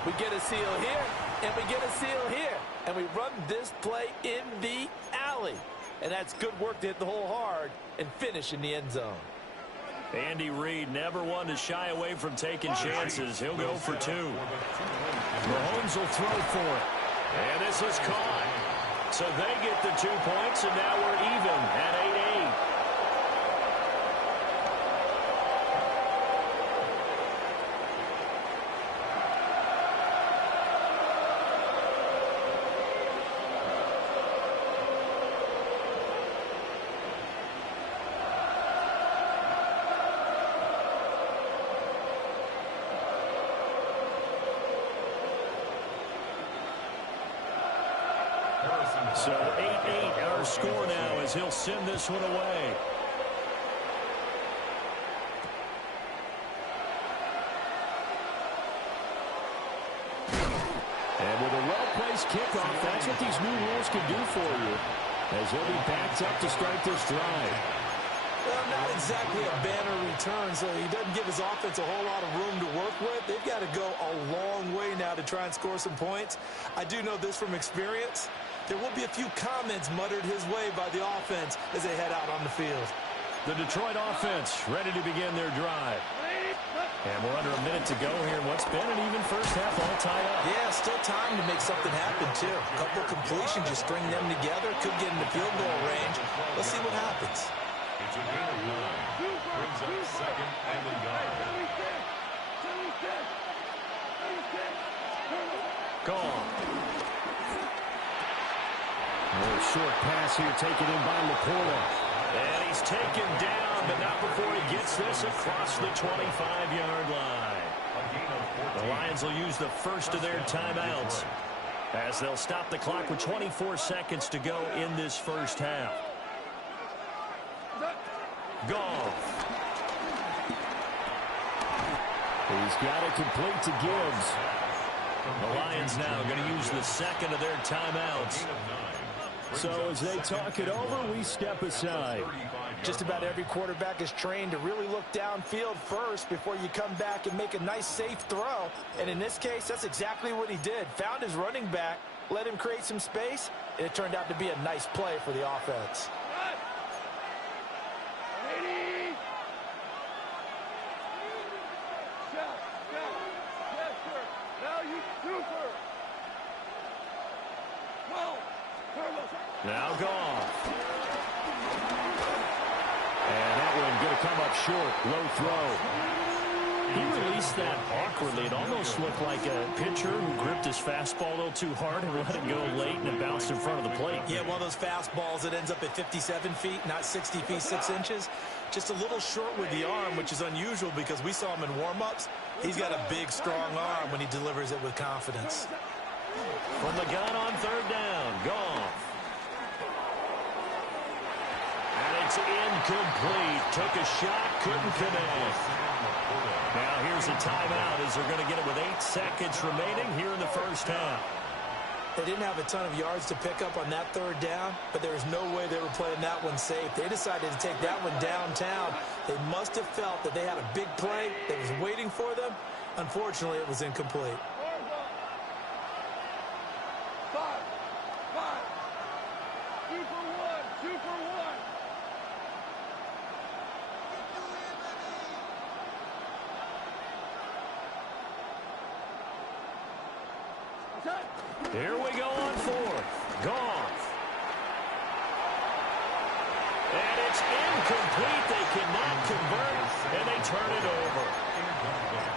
we get a seal here, and we get a seal here, and we run this play in the alley. And that's good work to hit the hole hard and finish in the end zone. Andy Reid never one to shy away from taking chances. He'll go for two. Mahomes will throw for it. And this is caught. So they get the 2 points, and now we're even at 8-8. So 8-8 our score now as he'll send this one away. And with a well-placed kickoff, that's what these new rules can do for you, as he'll be backed up to start this drive. Well, not exactly a banner return, so he doesn't give his offense a whole lot of room to work with. They've got to go a long way now to try and score some points. I do know this from experience. There will be a few comments muttered his way by the offense as they head out on the field. The Detroit offense ready to begin their drive. And we're under a minute to go here in what's been an even first half, all tied up. Yeah, still time to make something happen, too. A couple of completions, just string them together. Could get into field goal range. Let's see what happens. It's a gain of 9. Brings up second and a yard. Gone. A short pass here taken in by Laporta. And he's taken down, but not before he gets this across the 25-yard line. The Lions will use the first of their timeouts as they'll stop the clock with 24 seconds to go in this first half. Goff. He's got it complete to Gibbs. The Lions now going to use the second of their timeouts. So as they talk it over, we step aside. Just about every quarterback is trained to really look downfield first before you come back and make a nice, safe throw. And in this case, that's exactly what he did. Found his running back, let him create some space, and it turned out to be a nice play for the offense. Now Goff. And that one going to come up short. Low throw. He released that awkwardly. It almost looked like a pitcher who gripped his fastball a little too hard and let it go late, and it bounced in front of the plate. Yeah, one of those fastballs that ends up at 57 feet, not 60 feet, 6 inches. Just a little short with the arm, which is unusual because we saw him in warm-ups. He's got a big, strong arm when he delivers it with confidence. From the gun on third down, Goff. And it's incomplete. Took a shot, couldn't connect. Now here's a timeout as they're going to get it with 8 seconds remaining here in the first half. They didn't have a ton of yards to pick up on that third down, but there was no way they were playing that one safe. They decided to take that one downtown. They must have felt that they had a big play that was waiting for them. Unfortunately, it was incomplete. 2 for 1, 2 for 1. Here we go on fourth. Goff. And it's incomplete. They cannot convert, and they turn it over.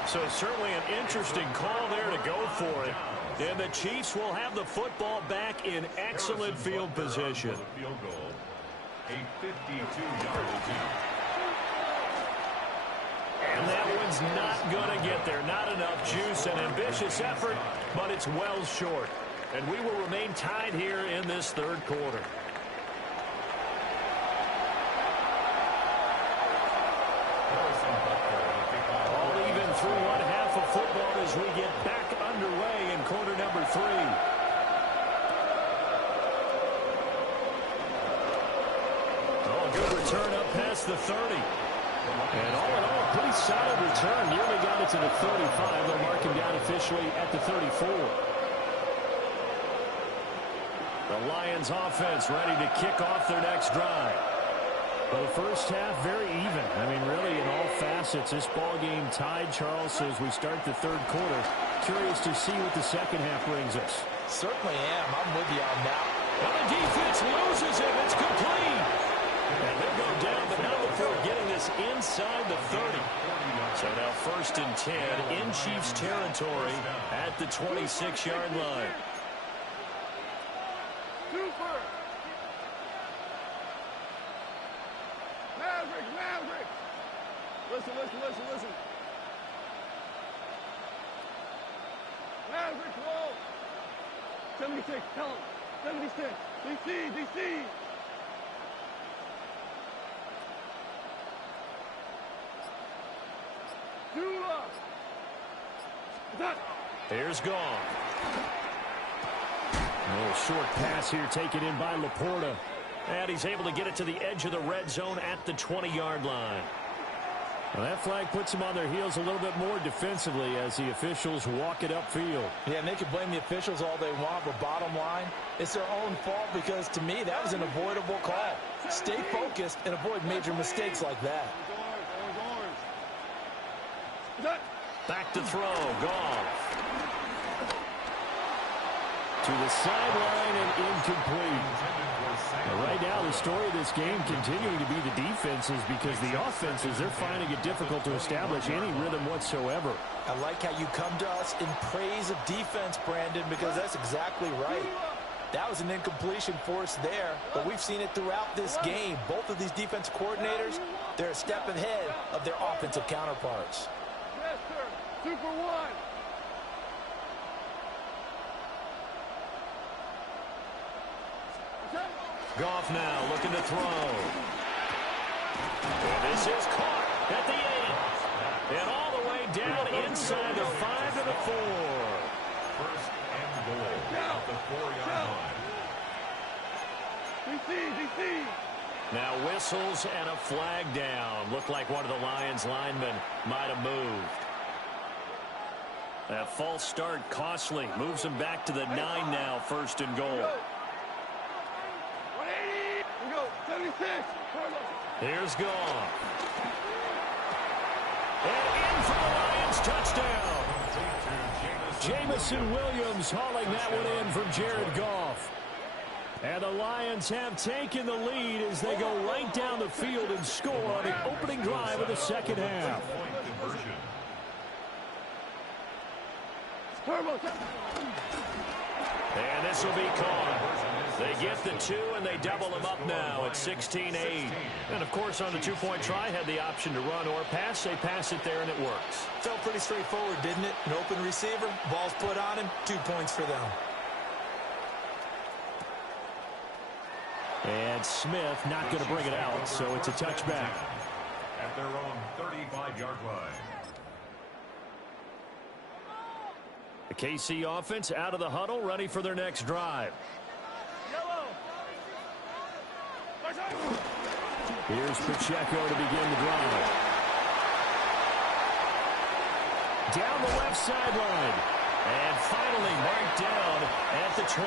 So certainly an interesting call there to go for it. And the Chiefs will have the football back in excellent field position. Field goal, a 52-yard attempt. And that one's not going to get there. Not enough juice. An ambitious effort, but it's well short. And we will remain tied here in this third quarter. All even through one half of football as we get back underway in quarter number 3. Oh, good return up past the 30. And all in all, a pretty solid return. Nearly got it to the 35. They'll mark him down officially at the 34. The Lions offense ready to kick off their next drive. Well, the first half very even. I mean, really, in all facets, this ball game tied, Charles, as we start the third quarter. Curious to see what the second half brings us. Certainly am. I'm with you on that. Well, the defense loses it. It's complete. And they'll go down, but not before getting this inside the 30. So now 1st and 10 in Chiefs territory at the 26-yard line. Super! Maverick! Listen. Maverick, whoa! 76, tell him. 76, DC! Dula! Here's Goff. A little short pass here taken in by Laporta. And he's able to get it to the edge of the red zone at the 20-yard line. Well, that flag puts them on their heels a little bit more defensively as the officials walk it upfield. Yeah, and they can blame the officials all they want, but bottom line, it's their own fault because, to me, that was an avoidable call. Stay focused and avoid major mistakes like that. Back to throw. Goff. To the sideline and incomplete. Right now, the story of this game continuing to be the defenses because the offenses, they're finding it difficult to establish any rhythm whatsoever. I like how you come to us in praise of defense, Brandon, because that's exactly right. That was an incompletion for us there, but we've seen it throughout this game. Both of these defense coordinators, they're a step ahead of their offensive counterparts. Yes, sir. Super one. Goff now looking to throw. And this is caught at the 8. And all the way down inside the 5 to the 4. 1st and goal at the 4-yard line. DC. Now whistles and a flag down. Looked like one of the Lions linemen might have moved. That false start costly. Moves him back to the 9 now, 1st and goal. 76. Here's Goff. And in for the Lions touchdown. Jamison Williams hauling that one in from Jared Goff. And the Lions have taken the lead as they go right down the field and score on the opening drive of the second half. And this will be caught. They get the 2, and they double them up now at 16-8. And, of course, on the two-point try, had the option to run or pass. They pass it there, and it works. Felt pretty straightforward, didn't it? An open receiver, ball's put on him, 2 points for them. And Smith not going to bring it out, so it's a touchback. At their own 35-yard line. The KC offense out of the huddle, ready for their next drive. Here's Pacheco to begin the drive. Down the left sideline. And finally marked down at the 23.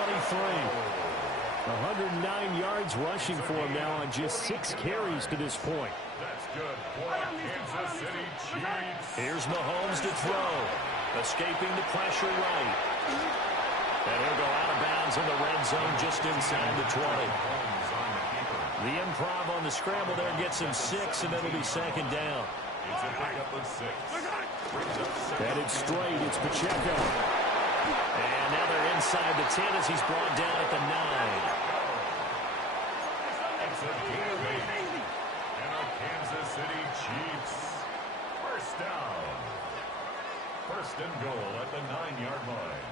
109 yards rushing for him now on just 6 carries to this point. That's good for Kansas City Chiefs. Here's Mahomes to throw. Escaping the pressure right. And he'll go out of bounds in the red zone just inside the 20. The improv on the scramble there gets him 6, and it'll be 2nd down. It's a pickup of 6. Headed straight, it's Pacheco. And now they're inside the 10 as he's brought down at the 9. It's a gain of 8. And our Kansas City Chiefs. 1st down. 1st and goal at the 9-yard line.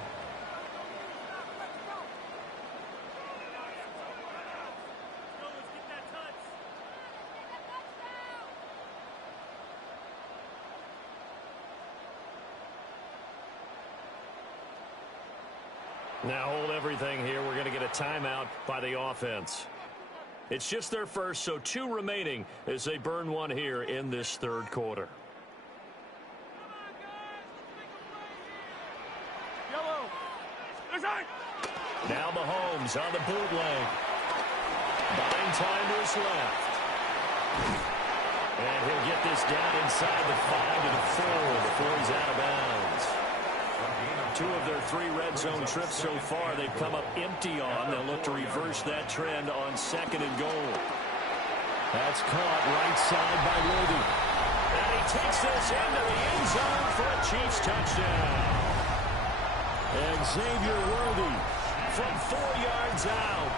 Now hold everything here. We're going to get a timeout by the offense. It's just their first, so 2 remaining as they burn one here in this third quarter. Now Mahomes on the bootleg. Buying time to his left. And he'll get this down inside the 5 to the 4 before he's out of bounds. 2 of their 3 red zone trips so far they've come up empty on. They'll look to reverse that trend on 2nd and goal. That's caught right side by Worthy. And he takes this into the end zone for a Chiefs touchdown. And Xavier Worthy from 4 yards out.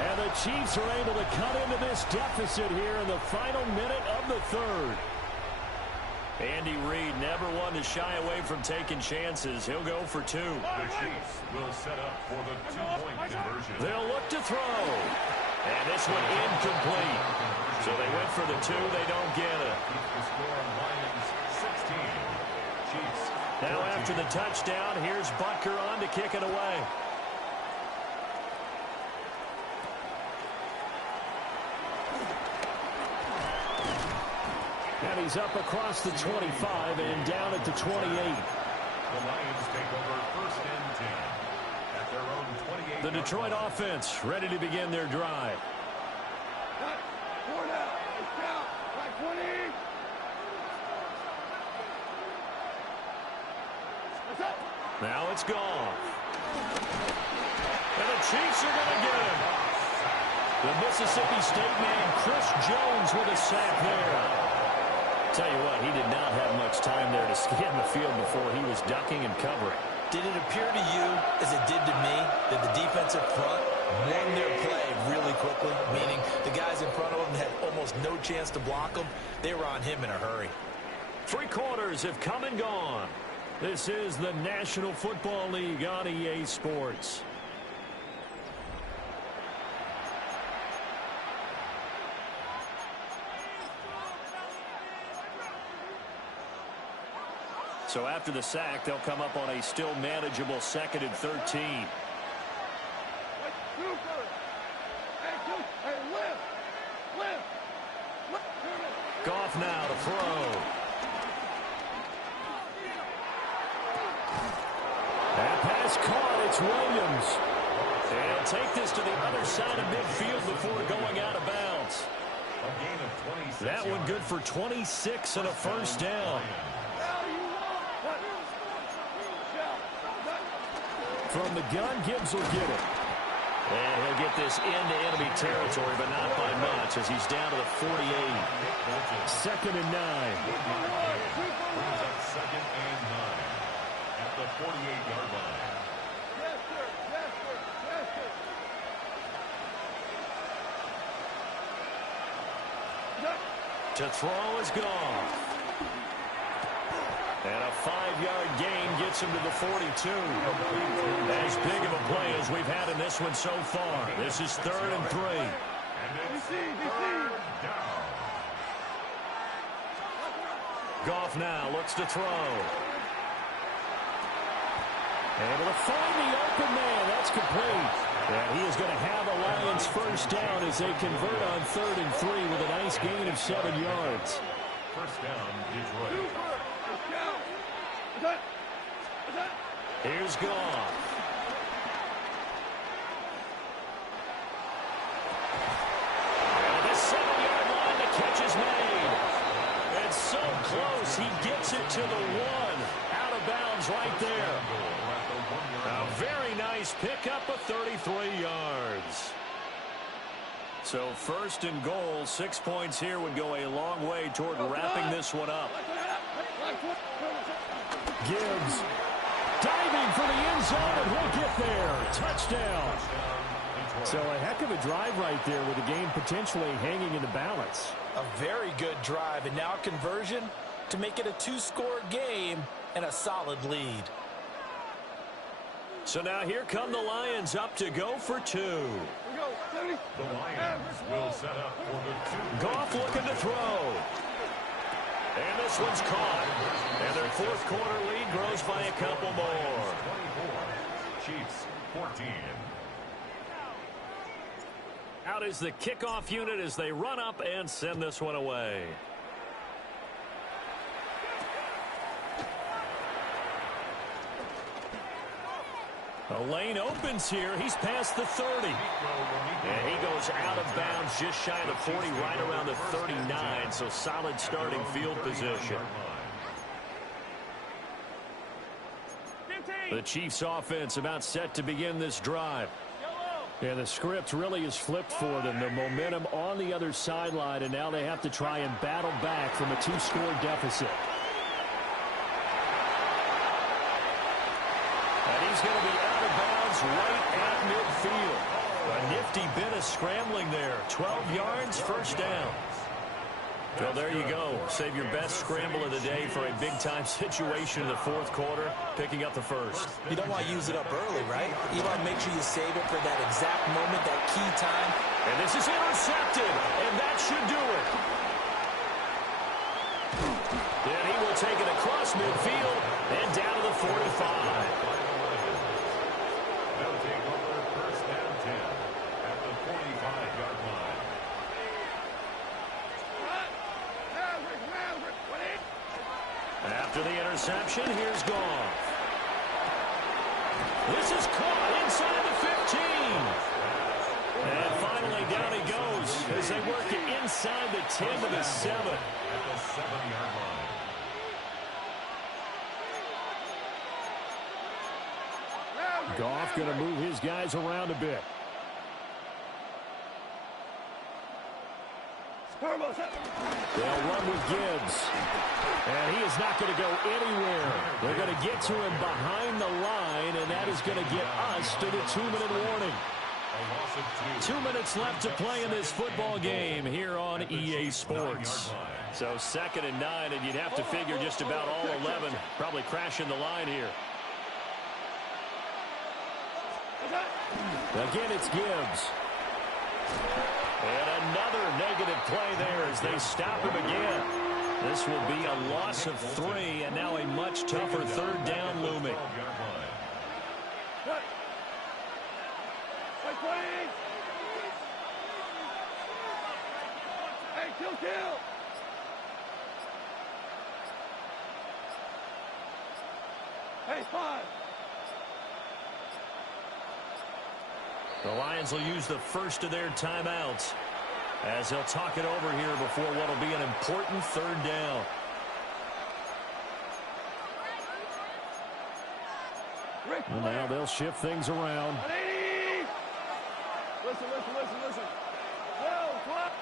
And the Chiefs are able to cut into this deficit here in the final minute of the third. Andy Reid never one to shy away from taking chances. He'll go for 2. The Chiefs will set up for the 2-point conversion. They'll look to throw. And this one incomplete. So they went for the 2. They don't get it. The score, Lions 16. Chiefs. Now after the touchdown, here's Butker on to kick it away. And he's up across the 25 and down at the 28. The Lions take over 1st and 10 at their own 28. The Detroit offense ready to begin their drive. Now it's gone. And the Chiefs are going to get him. The Mississippi State man, Chris Jones, with a sack there. Tell you what, he did not have much time there to scan the field before he was ducking and covering. Did it appear to you, as it did to me, that the defensive front won their play really quickly? Meaning the guys in front of them had almost no chance to block them. They were on him in a hurry. 3 quarters have come and gone. This is the National Football League on EA Sports. So after the sack, they'll come up on a still manageable 2nd and 13. Goff now to throw. That pass caught. It's Williams. And he'll take this to the other side of midfield before going out of bounds. A gain of 26. That one good for 26 and a first down. From the gun, Gibbs will get it. And he'll get this into enemy territory, but not by much as he's down to the 48. 2nd and 9. Brings up 2nd and 9 at the 48-yard line. Yes, sir. Yes, sir. Yes, sir. To throw is gone. And a 5-yard gain gets him to the 42. As big of a play as we've had in this one so far. This is 3rd and 3. And it's 3rd down. Goff now looks to throw. Able to find the open man. That's complete. And he is going to have a Lions first down as they convert on 3rd and 3 with a nice gain of 7 yards. First down, Detroit. Here's Goff. And the 7-yard line, the catch is made. And so close, he gets it to the 1. Out of bounds right there. A very nice pickup of 33 yards. So 1st and goal, 6 points here would go a long way toward wrapping this one up. Gibbs diving for the end zone, and he'll get there. Touchdown. So a heck of a drive right there with the game potentially hanging in the balance. A very good drive, and now conversion to make it a 2-score game and a solid lead. So now here come the Lions up to go for 2. The Lions will set up for the 2. Goff looking to throw. And this one's caught. And their 4th quarter lead grows by a couple more. 24. Chiefs 14. Out is the kickoff unit as they run up and send this one away. The lane opens here. He's past the 30. And he goes out of bounds just shy of the 40, right around the 39. So solid starting field position. The Chiefs offense about set to begin this drive. And the script really is flipped for them. The momentum on the other sideline, and now they have to try and battle back from a 2-score deficit. And he's going to be out of bounds right at midfield. A nifty bit of scrambling there. 12 yards, first down. Well, there you go. Save your best scramble of the day for a big-time situation in the fourth quarter, picking up the first. You don't want to use it up early, right? You want to make sure you save it for that exact moment, that key time. And this is intercepted, and that should do it. Then he will take it across midfield and down to the 45. They'll take over first down 10 at the 45-yard line. After the interception, here's Goff. This is caught inside the 15. And finally down he goes as they work it inside the 10 to the 7. At the 7-yard line. Goff going to move his guys around a bit. They'll run with Gibbs. And he is not going to go anywhere. They're going to get to him behind the line, and that is going to get us to the 2-minute warning. 2 minutes left to play in this football game here on EA Sports. So 2nd and 9, and you'd have to figure just about all 11 probably crashing the line here. Again, it's Gibbs. And another negative play there as they stop him again. This will be a loss of 3, and now a much tougher 3rd down looming. Hey, kill. Hey, 5. The Lions will use the first of their timeouts as they'll talk it over here before what will be an important 3rd down. And now they'll shift things around. Listen.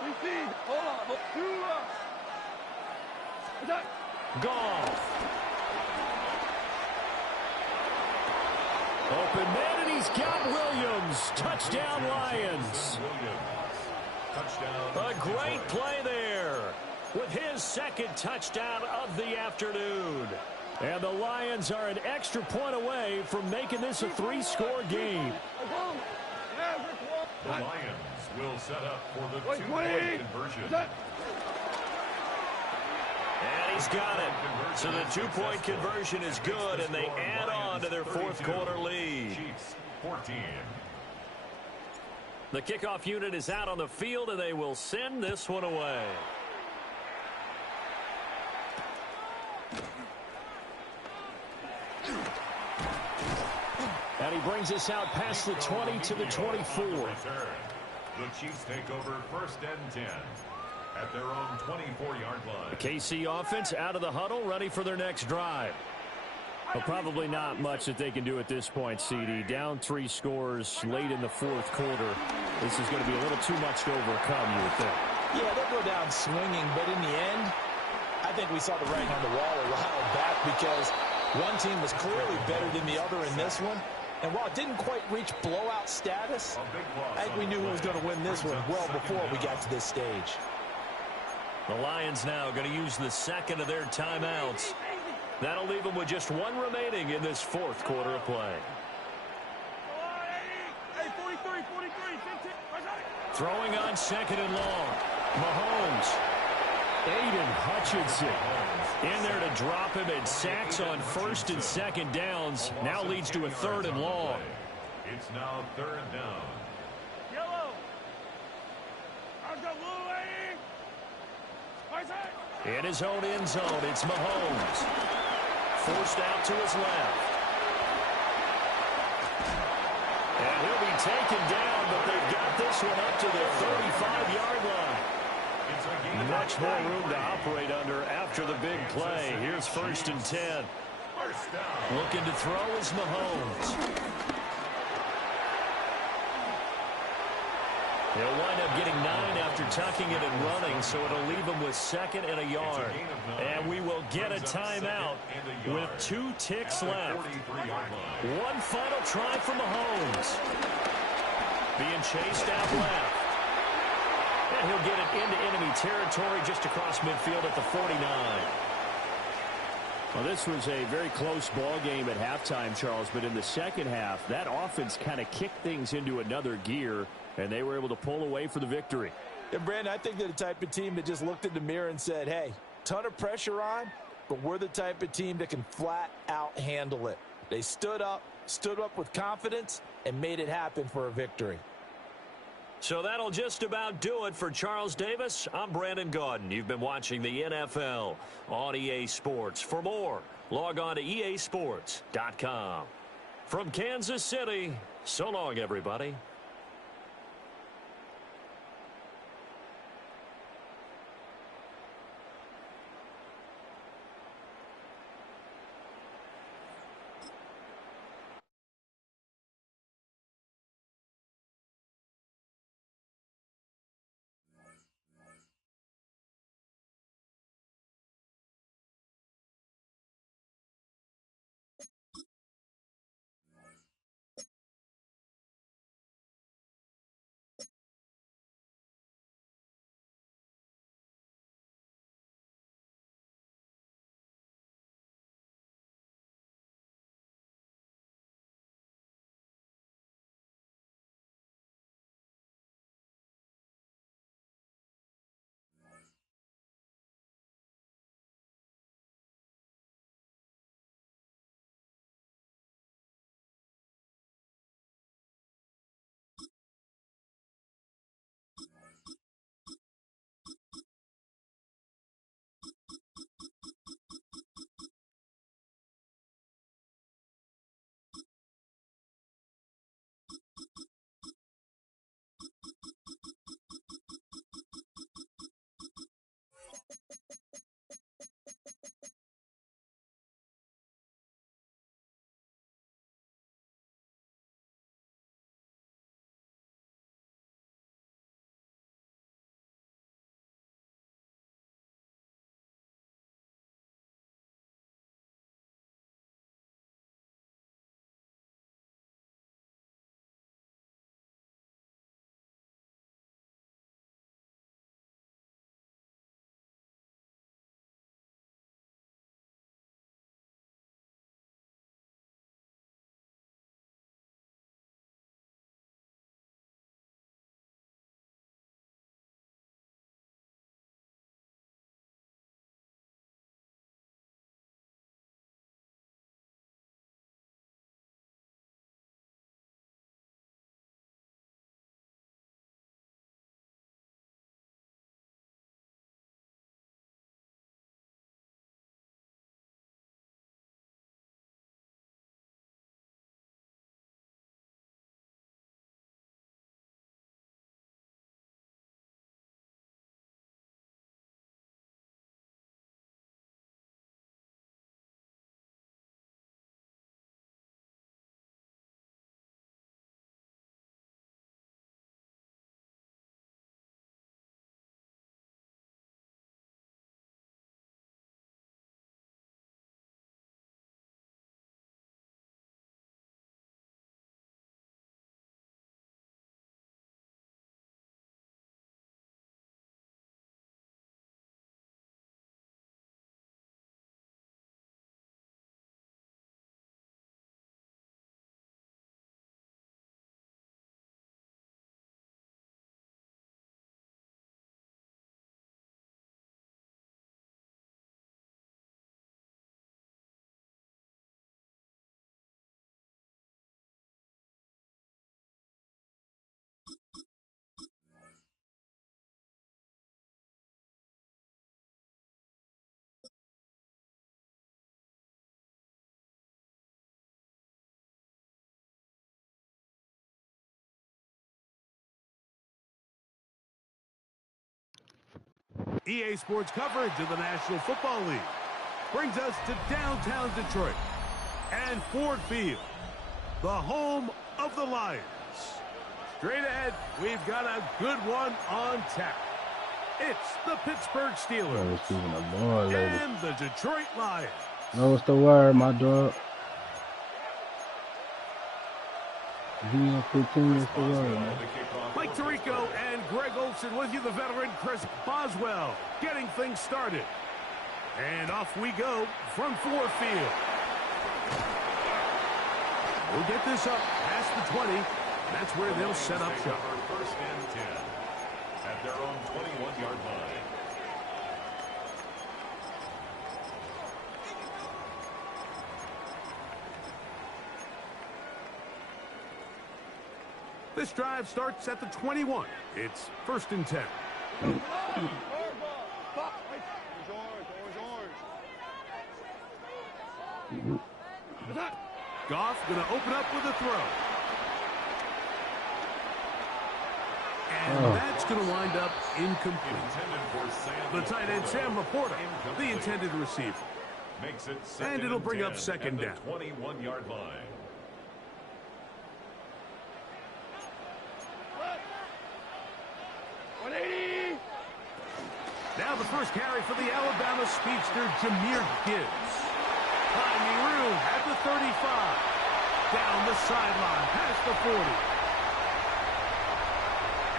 Receive. Hold on. Goff. Open man, and he's got Williams. Touchdown, Lions. A great play there with his 2nd touchdown of the afternoon. And the Lions are an extra point away from making this a 3-score game. The Lions will set up for the 2-point conversion. And he's got it. So the 2-point conversion is good, and they add on to their 4th quarter lead. Chiefs 14. The kickoff unit is out on the field, and they will send this one away. And he brings us out past the 20 to the 24. The Chiefs take over 1st and 10 at their own 24-yard line. The KC offense out of the huddle, ready for their next drive. Well, probably not much that they can do at this point, CD. Down 3 scores late in the 4th quarter. This is going to be a little too much to overcome, you would think. Yeah, they'll go down swinging, but in the end, I think we saw the writing on the wall a while back because one team was clearly better than the other in this one. And while it didn't quite reach blowout status, I think we knew who was going to win this one well before we got to this stage. The Lions now going to use the 2nd of their timeouts. That'll leave them with just 1 remaining in this 4th quarter of play. Hey, 43, 15. Throwing on 2nd and long. Mahomes. Aiden Hutchinson in there to drop him, and sacks on 1st and 2nd downs. Now leads to a 3rd and long. It's now 3rd down. In his own end zone, it's Mahomes. Forced out to his left. And he'll be taken down, but they've got this one up to the 35-yard line. Much more room to operate under after the big play. Here's 1st and 10. Looking to throw is Mahomes. He'll wind up getting 9 after tucking it and running, so it'll leave him with 2nd and a yard. And we will get a timeout with 2 ticks left. One final try for Mahomes. Being chased out left. And he'll get it into enemy territory just across midfield at the 49. Well, this was a very close ball game at halftime, Charles, but in the second half, that offense kind of kicked things into another gear, and they were able to pull away for the victory. And, Brandon, I think they're the type of team that just looked in the mirror and said, hey, ton of pressure on, but we're the type of team that can flat out handle it. They stood up with confidence, and made it happen for a victory. So that'll just about do it for Charles Davis. I'm Brandon Gaudin. You've been watching the NFL on EA Sports. For more, log on to easports.com. From Kansas City, so long, everybody. EA Sports coverage of the National Football League brings us to downtown Detroit and Ford Field, the home of the Lions. Straight ahead, we've got a good one on tap. It's the Pittsburgh Steelers and the Detroit Lions. Know what's the word, my dog? Mike Tirico and Greg Olsen with you, the veteran Chris Boswell, getting things started. And off we go from Ford Field. We'll get this up past the 20. That's where they'll set up shop. First and 10 at their own 21-yard line. This drive starts at the 21. It's first and 10. Goff going to open up with a throw. And that's going to wind up incomplete. The tight end, Sam Laporta, the intended receiver. Makes it and it'll bring up second down. 21-yard line. Now the first carry for the Alabama speedster, Jahmyr Gibbs. Finding room at the 35. Down the sideline, past the 40.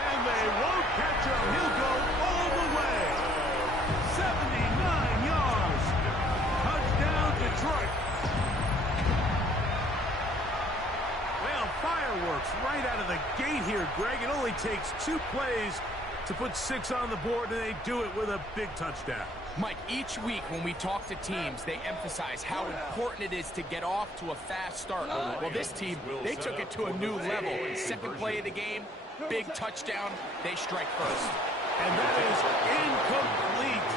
And they won't catch him. He'll go all the way. 79 yards. Touchdown, Detroit. Well, fireworks right out of the gate here, Greg. It only takes 2 plays to put 6 on the board, and they do it with a big touchdown. Mike, each week when we talk to teams, they emphasize how important it is to get off to a fast start. Well, this team, they took it to a new level. Second play of the game, big touchdown, they strike first. And that is incomplete.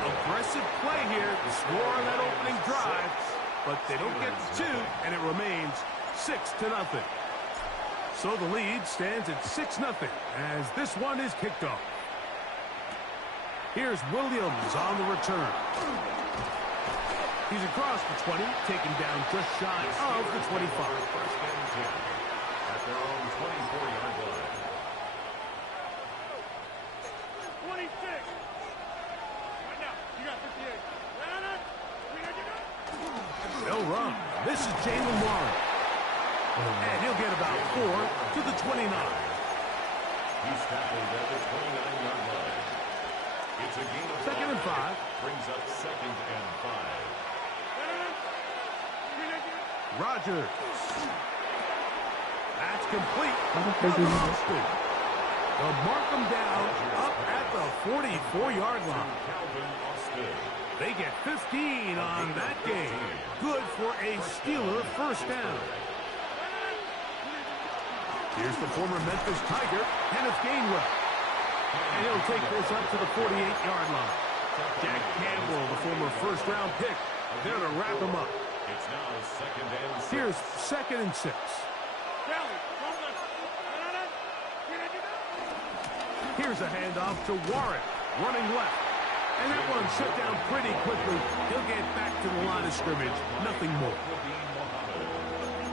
Aggressive play here to score on that opening drive, but they don't get to 2, and it remains 6-0. So the lead stands at 6-0 as this one is kicked off. Here's Williams on the return. He's across the 20, taken down just shy of the 25. First and 10 at their own 24-yard line. 26. Right now, you got 58. They'll run. This is Jalen Warren. And he'll get about 4 to the 29. He's tackled at the 29-yard line. It's a gain of 2nd and 5. Brings up 2nd and 5. Rodgers. That's complete. They'll mark them down up at the 44-yard line. Calvin Austin. They get 15 on that game. Good for a Steeler first down. Here's the former Memphis Tiger, Kenneth Gainwell. And he'll take this up to the 48-yard line. Jack Campbell, the former first-round pick, there to wrap him up. It's now 2nd and 6. Here's 2nd and 6. Here's a handoff to Warren, running left. And that one shut down pretty quickly. He'll get back to the line of scrimmage, nothing more.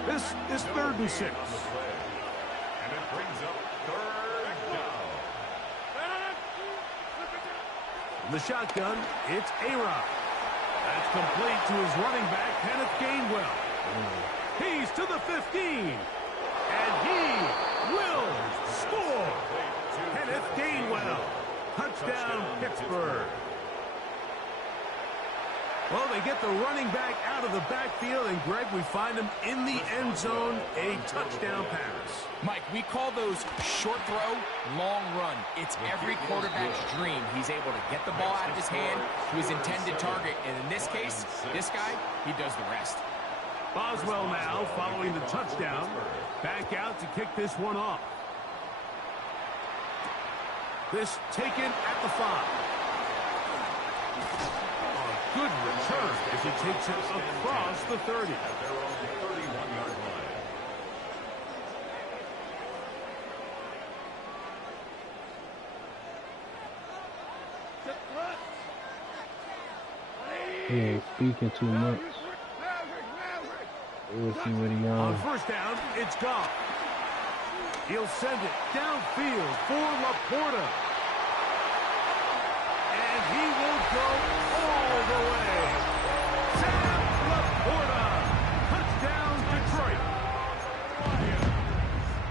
This is 3rd and 6. And it brings up 3rd down. From the shotgun, it's A-Rod. That's complete to his running back, Kenneth Gainwell. He's to the 15. And he will score. Kenneth Gainwell. Touchdown, Pittsburgh. Well, they get the running back out of the backfield, and Greg, we find him in the end zone, a touchdown pass. Mike, we call those short throw, long run. It's every quarterback's dream. He's able to get the ball out of his hand to his intended target, and in this case, this guy, he does the rest. Boswell now following the touchdown, back out to kick this one off. This taken at the 5. Good return as he takes it across the 30. At their own 31-yard line. Run! He ain't speaking too much. We'll see what he On on. first down, it's Goff. He'll send it downfield for Laporta. And he will go all the way. Sam Laporta. Touchdown, Detroit.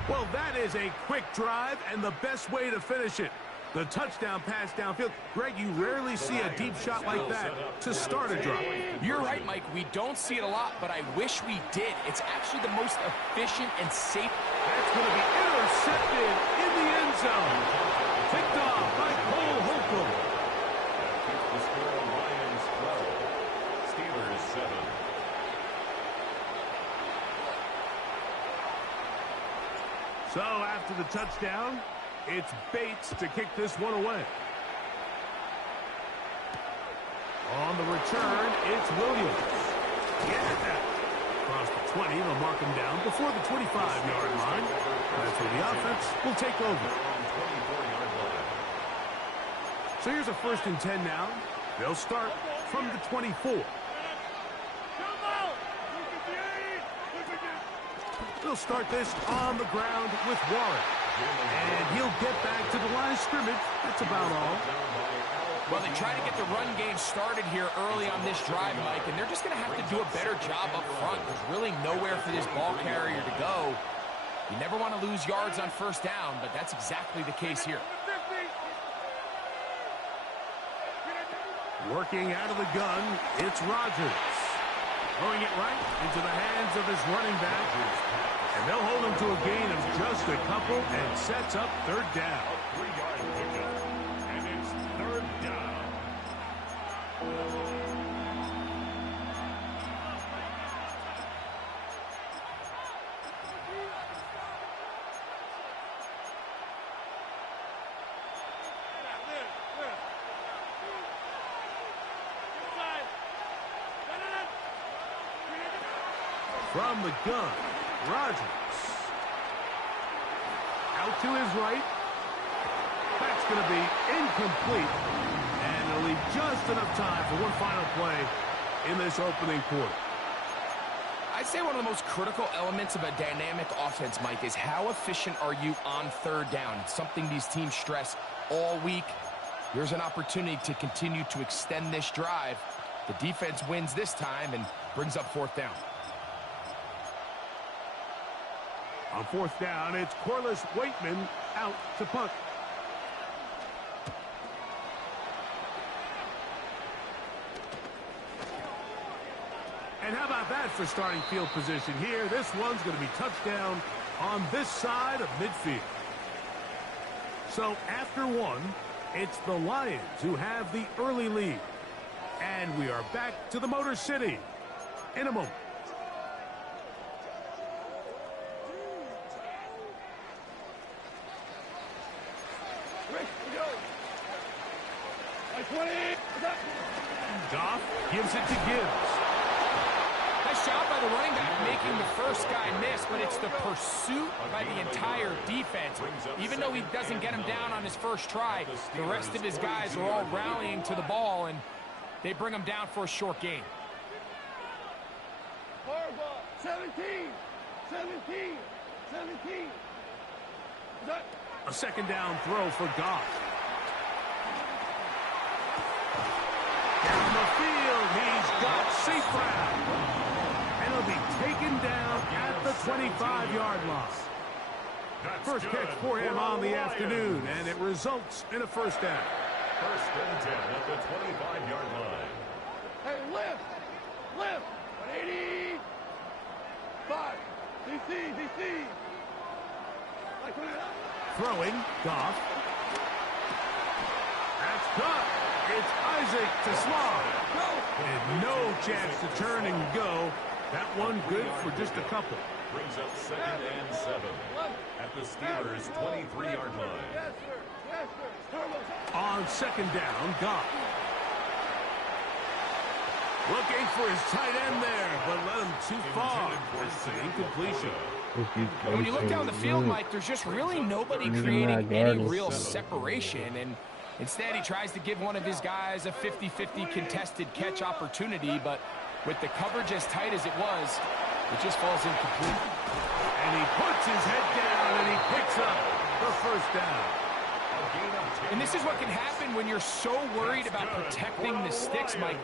Well, that is a quick drive and the best way to finish it. The touchdown pass downfield. Greg, you rarely see a deep shot like that to start a drive. You're right, Mike. We don't see it a lot, but I wish we did. It's actually the most efficient and safe. That's going to be intercepted in the end zone. Picked off by Cole Holcomb. That keeps the score Lions 12. Steelers 7. So after the touchdown, it's Bates to kick this one away. On the return, it's Williams. Yeah. Across the 20, they'll mark him down before the 25-yard line. That's where the offense will take over. So here's a 1st and 10 now. They'll start from the 24. They'll start this on the ground with Warren. And he'll get back to the line of scrimmage. That's about all. Well, they try to get the run game started here early on this drive, Mike, and they're just going to have to do a better job up front. There's really nowhere for this ball carrier to go. You never want to lose yards on first down, but that's exactly the case here. Working out of the gun, it's Rodgers. Throwing it right into the hands of his running back. And they'll hold him to a gain of just a couple and sets up 3rd down. A 3-yard pickup. And it's 3rd down. From the gun, Rodgers. Out to his right. That's going to be incomplete. And it'll leave just enough time for one final play in this opening quarter. I'd say one of the most critical elements of a dynamic offense, Mike, is how efficient are you on 3rd down? It's something these teams stress all week. Here's an opportunity to continue to extend this drive. The defense wins this time and brings up 4th down. On 4th down, it's Corliss Waitman out to punt. And how about that for starting field position here? This one's going to be touchdown on this side of midfield. So after one, it's the Lions who have the early lead. And we are back to the Motor City in a moment. Goff gives it to Gibbs. Nice job by the running back making the first guy miss, but it's the pursuit by the entire defense. Even though he doesn't get him down on his first try, the rest of his guys are all rallying to the ball, and they bring him down for a short gain. 17. A 2nd down throw for Goff. Down the field, he's got St. Brown. And he'll be taken down at the 25-yard line. First catch for him on the afternoon, and it results in a 1st down. 1st and 10 at the 25-yard line. Hey, lift. 185. DC. Throwing, Goff. That's caught. It's Isaac to Slaw. And no chance to turn and go. That one good for just a couple. Brings up 2nd and 7 at the Steelers' 23-yard line. On 2nd down, Goff. Looking for his tight end there, but led him too far. It's an incompletion. When you look down the field, Mike, there's just really nobody creating any real separation. And Instead, he tries to give one of his guys a 50-50 contested catch opportunity, but with the coverage as tight as it was, it just falls incomplete. And he puts his head down, and he picks up the first down. And this is what can happen when you're so worried about protecting the sticks, Mike.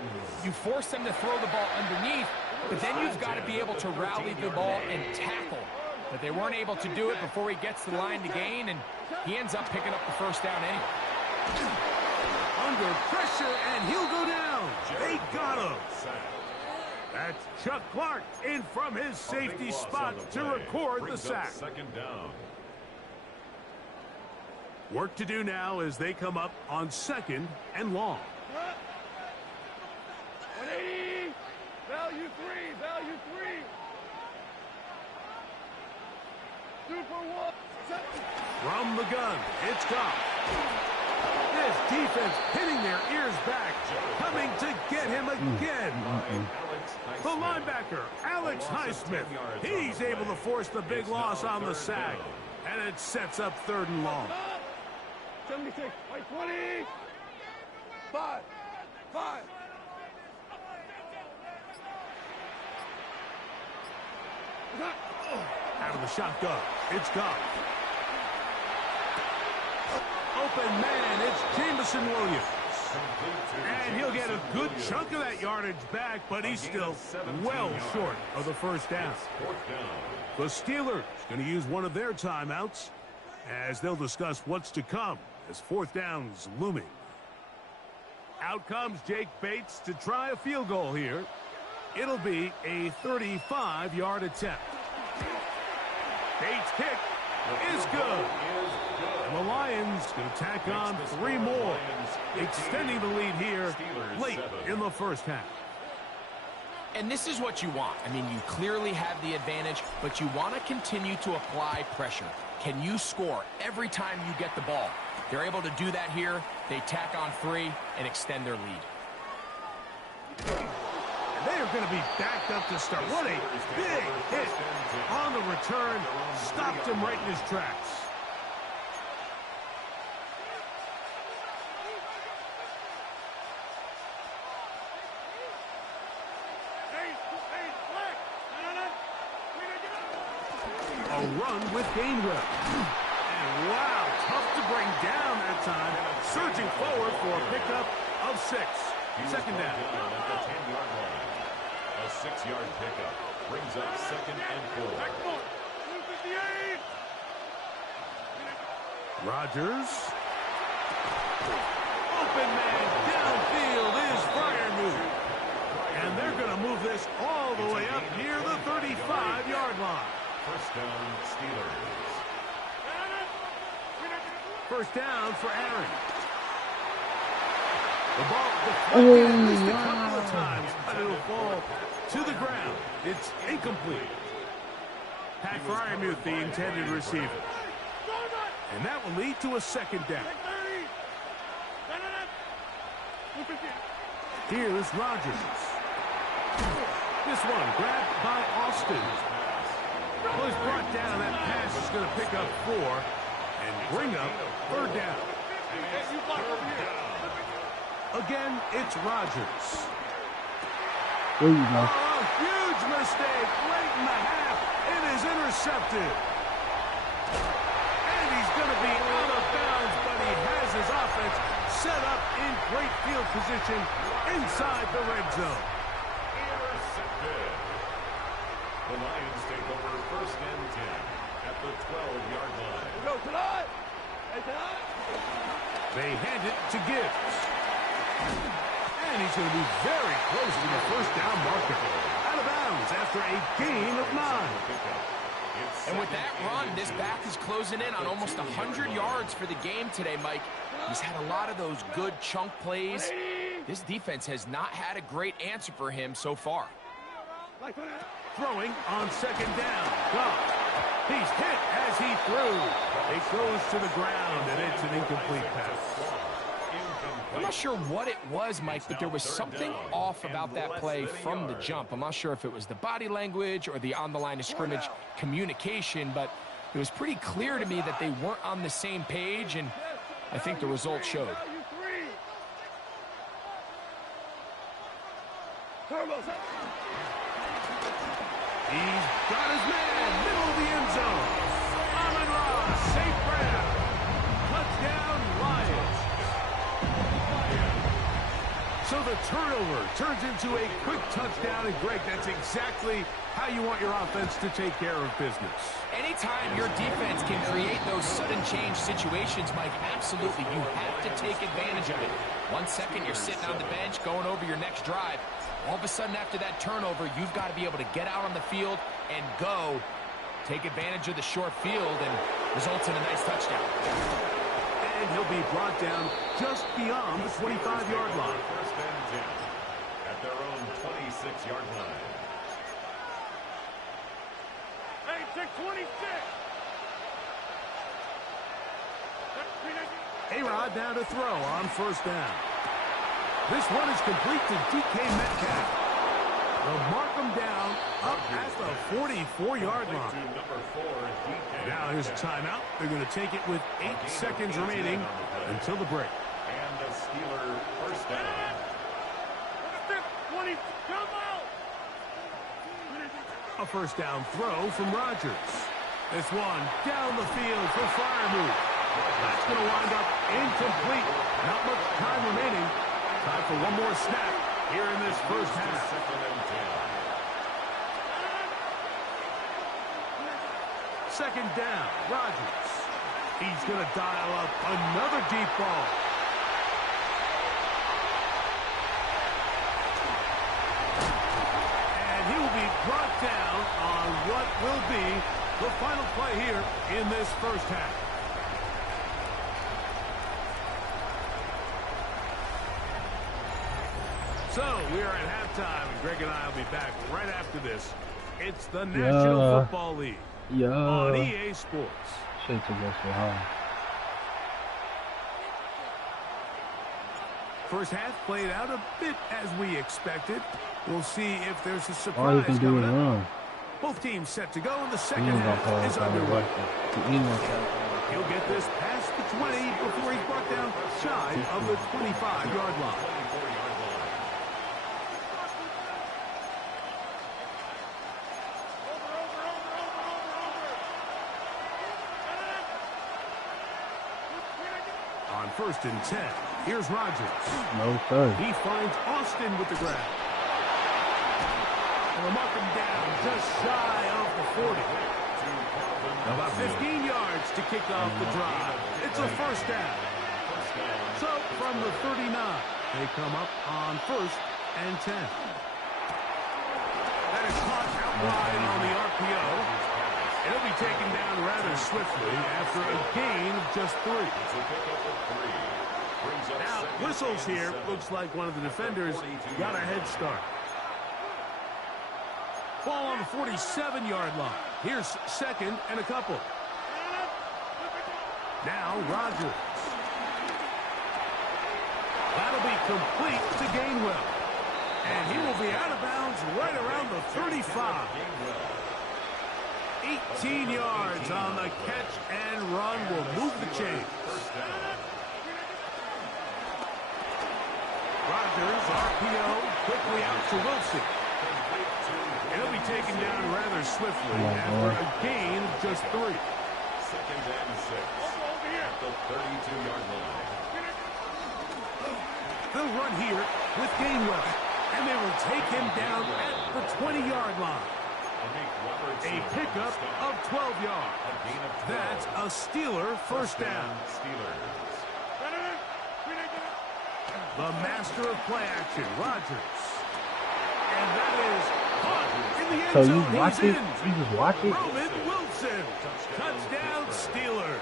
You force them to throw the ball underneath, but then you've got to be able to rally the ball and tackle. But they weren't able to do it before he gets to the line to gain, and he ends up picking up the first down anyway. Under pressure, and he'll go down. They got him. That's Chuck Clark in from his safety spot to record the sack. Second down. Work to do now as they come up on 2nd and long. 180. Value 3. Value 3. 2 for 1. From the gun, it's Goff. This defense hitting their ears back, coming to get him again. The linebacker, Alex Highsmith, he's able to force the big loss on the sack, and it sets up 3rd and long. 76. Right 20. 5. 5. Out of the shotgun, it's Goff. Open man, it's Jameson Williams. And he'll get a good chunk of that yardage back, but he's still well short of the first down. The Steelers going to use one of their timeouts as they'll discuss what's to come as 4th down's looming. Out comes Jake Bates to try a field goal here. It'll be a 35-yard attempt. Bates' kick is good. And the Lions going to tack on 3 more, extending the lead here late in the first half. And this is what you want. I mean, you clearly have the advantage, but you want to continue to apply pressure. Can you score every time you get the ball? They're able to do that here. They tack on 3 and extend their lead. And they are going to be backed up to start. What a big hit on the return. Stopped him right in his tracks. A run with Gainwell. And wow, tough to bring down that time. Surging forward for a pickup of 6. 2nd down. At the 10-yard line. A 6-yard pickup brings up 2nd and 4. Rodgers. Open man downfield is Freiermuth. And they're going to move this all the way up near the 35-yard line. First down, Steelers. First down for Aaron. The ball deflected at least a couple of times, but it'll fall to the ground. It's incomplete. Pat Freiermuth, the intended receiver. And that will lead to a 2nd down. Here's Rodgers. This one grabbed by Austin. Well, he's brought down. That pass is going to pick up 4 and bring up 3rd down. Again, it's Rodgers. There you go. Oh, huge mistake late in the half. It is intercepted. And he's going to be out of bounds, but he has his offense set up in great field position inside the red zone. Intercepted. The Lions take over 1st and 10 at the 12-yard line. Go tonight. Hey, tonight. They hand it to Gibbs. And he's going to be very close to the first down marker. Out of bounds after a gain of 9. And with that run, this back is closing in on almost 100 yards for the game today, Mike. He's had a lot of those good chunk plays. This defense has not had a great answer for him so far. Throwing on 2nd down. Goff. He's hit as he threw. It goes to the ground, and it's an incomplete pass. I'm not sure what it was, Mike, but there was something off about that play from the jump. I'm not sure if it was the body language or the on-the-line of scrimmage communication, but it was pretty clear to me that they weren't on the same page, and I think the result showed. He's got his man, middle of the end zone. Amon-Ra, safe ground. Touchdown, Lions. So the turnover turns into a quick touchdown, and Greg, that's exactly how you want your offense to take care of business. Anytime your defense can create those sudden change situations, Mike, absolutely, you have to take advantage of it. 1 second, you're sitting on the bench, going over your next drive. All of a sudden, after that turnover, you've got to be able to get out on the field and go. Take advantage of the short field, and results in a nice touchdown. And he'll be brought down just beyond the 25-yard line. First and 10 at their own 26-yard line. Hey, 626. A-Rod now to throw on first down. This one is complete to DK Metcalf. They'll mark him down up at the 44-yard line. Now here's a timeout. They're going to take it with 8 seconds remaining until the break. And the Steeler first down. 20, come out! A first down throw from Rodgers. This one down the field for Freiermuth. That's going to wind up incomplete. Not much time remaining. Time for one more snap here in this first half. Second down, Rodgers. He's going to dial up another deep ball. And he will be brought down on what will be the final play here in this first half. So, we are at halftime, and Greg and I will be back right after this. It's the National Football League on EA Sports. Shit to go so hard. First half played out a bit as we expected. We'll see if there's a All you surprise can do coming is up. run. Both teams set to go, and the He second ain't gonna half call is it underway. right. He'll get this past the 20 before he's brought down shy of the 25-yard line. On first and 10, here's Rodgers. No, sir. He finds Austin with the grab. And they'll mark him down just shy of the 40. About 15 yards to kick off the drive. It's a first down. So from the 39, they come up on first and 10. That is caught out wide on the RPO. It'll be taken down rather swiftly after a gain of just 3. Now, whistles here. Looks like one of the defenders got a head start. Ball on the 47-yard line. Here's second and a couple. Now, Rodgers. That'll be complete to Gainwell. And he will be out of bounds right around the 35. 18 yards on the catch and run will move the chains. Rodgers, RPO, quickly out to Wilson. And he'll be taken down rather swiftly after a gain of just 3. Second and 6 at the 32-yard line. They'll run here with Gainwell, and they will take him down at the 20-yard line. A pickup of 12 yards. That's a Steeler first down. The master of play action, Rodgers. And that is caught in the end So zone. you watch He's it? in. You just watch it? Roman Wilson. Touchdown, Steelers.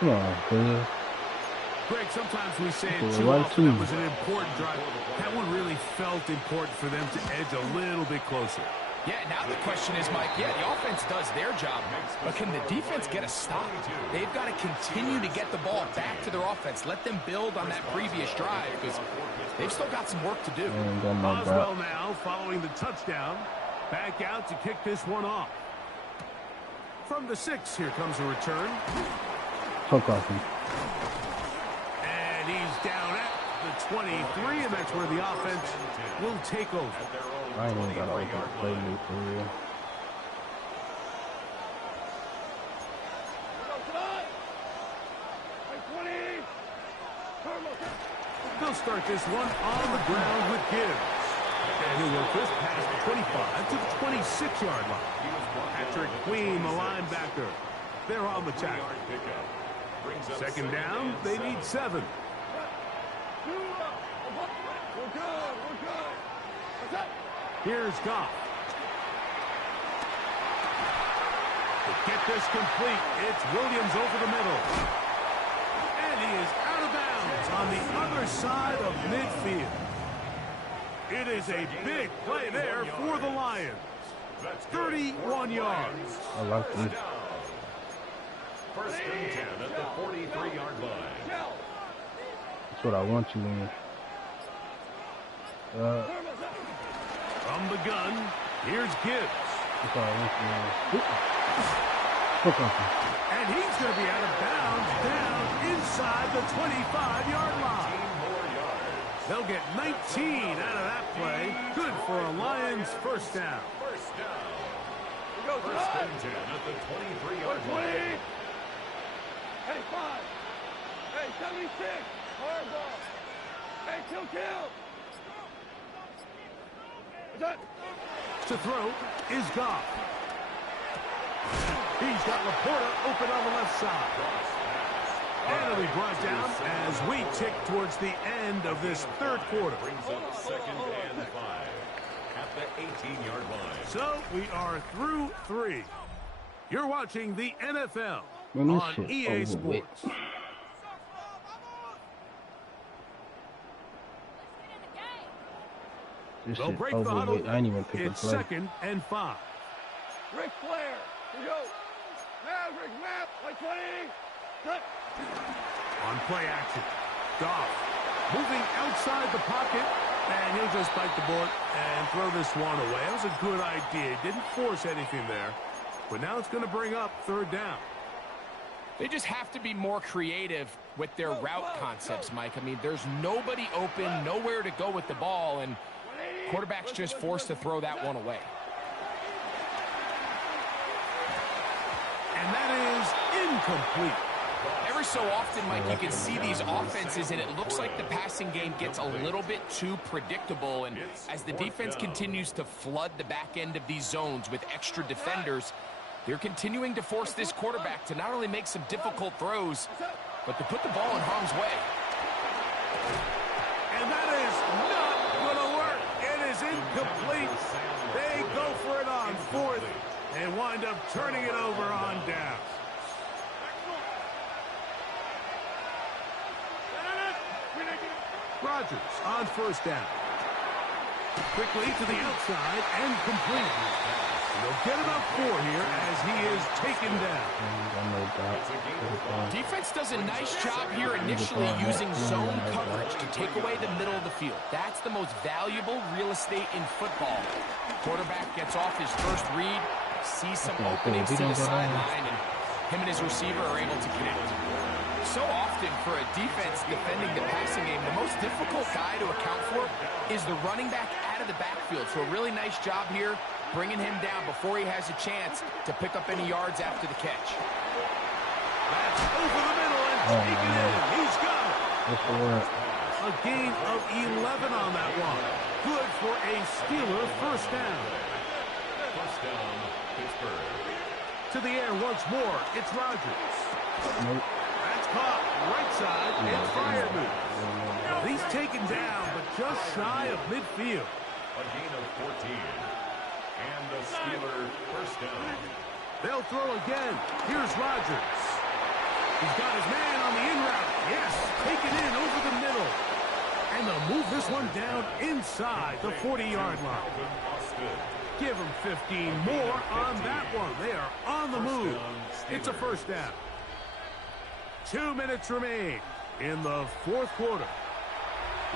Come on, dude. Greg, sometimes we say it Well, too right often. to That you. was an important drive. That one really felt important for them to edge a little bit closer. Yeah, now the question is, Mike, yeah, the offense does their job, but can the defense get a stop? They've got to continue to get the ball back to their offense. Let them build on that previous drive because they've still got some work to do. Boswell now following the touchdown. Back out to kick this one off. From the 6, here comes a return. Talk off him. And he's down at the 23, and that's where the offense will take over. I ain't even got to open the play me for real. They'll start this one on the ground with Gibbs. And he'll work this past the 25 to the 26-yard line. Patrick Queen, the linebacker. They're on the tackle. Second down, they need 7. Here's Goff. To get this complete, it's Williams over the middle. And he is out of bounds on the other side of midfield. It is a big play there for the Lions. 31 yards. I like this. First and 10 at the 43-yard line. That's what I want you in. From the gun, here's Gibbs. That's what I want you in. And he's going to be out of bounds down inside the 25-yard line. They'll get 19 out of that play. Good for a Lions first down. First and 10 at the 23-yard line. Hey, 5. Hey, 76. Hard ball. Hey, kill. To throw is Goff. He's got Laporta open on the left side. And it'll be brought down as we tick towards the end of this third quarter. Brings up second and 5 at the 18-yard line. So we are through 3. You're watching the NFL on EA Sports. This They'll shit break the over huddle. with. I ain't even pick a It's play. second and 5. Ric Flair. Here we go. Maverick, map. 20. Cut. On play action, Goff moving outside the pocket, and he'll just bite the bullet and throw this one away. That was a good idea. Didn't force anything there, but now it's going to bring up third down. They just have to be more creative with their route concepts, Mike. I mean, there's nobody open, nowhere to go with the ball, and quarterback's just forced to throw that one away. And that is incomplete. Every so often, Mike, you can see these offenses, and it looks like the passing game gets a little bit too predictable. And as the defense continues to flood the back end of these zones with extra defenders, they're continuing to force this quarterback to not only make some difficult throws, but to put the ball in harm's way. And that is not going to work. It is incomplete. They go for it on fourth and wind up turning it over on down. Rodgers on first down. Quickly to the outside and complete. And they'll get about 4 here as he is taken down. Defense does a nice job here initially using zone coverage to take away the middle of the field. That's the most valuable real estate in football. Quarterback gets off his first read, sees some openings to the sideline, and him and his receiver are able to connect. So often for a defense defending the passing game, the most difficult guy to account for is the running back out of the backfield. So a really nice job here, bringing him down before he has a chance to pick up any yards after the catch. That's over the middle and taken in. He's got it. A gain of 11 on that one. Good for a Steeler first down. First down, Pittsburgh. To the air once more. It's Rodgers. Nope. That's caught. Right side. It's Fireman. He's taken down, but just shy of midfield. A gain of 14. And the Steeler first down. They'll throw again. Here's Rodgers. He's got his man on the in route. Yes, taken in over the middle. And they'll move this one down inside the 40-yard line. Give them 15 more on that one. They are on the move. It's a first down. 2 minutes remain in the fourth quarter.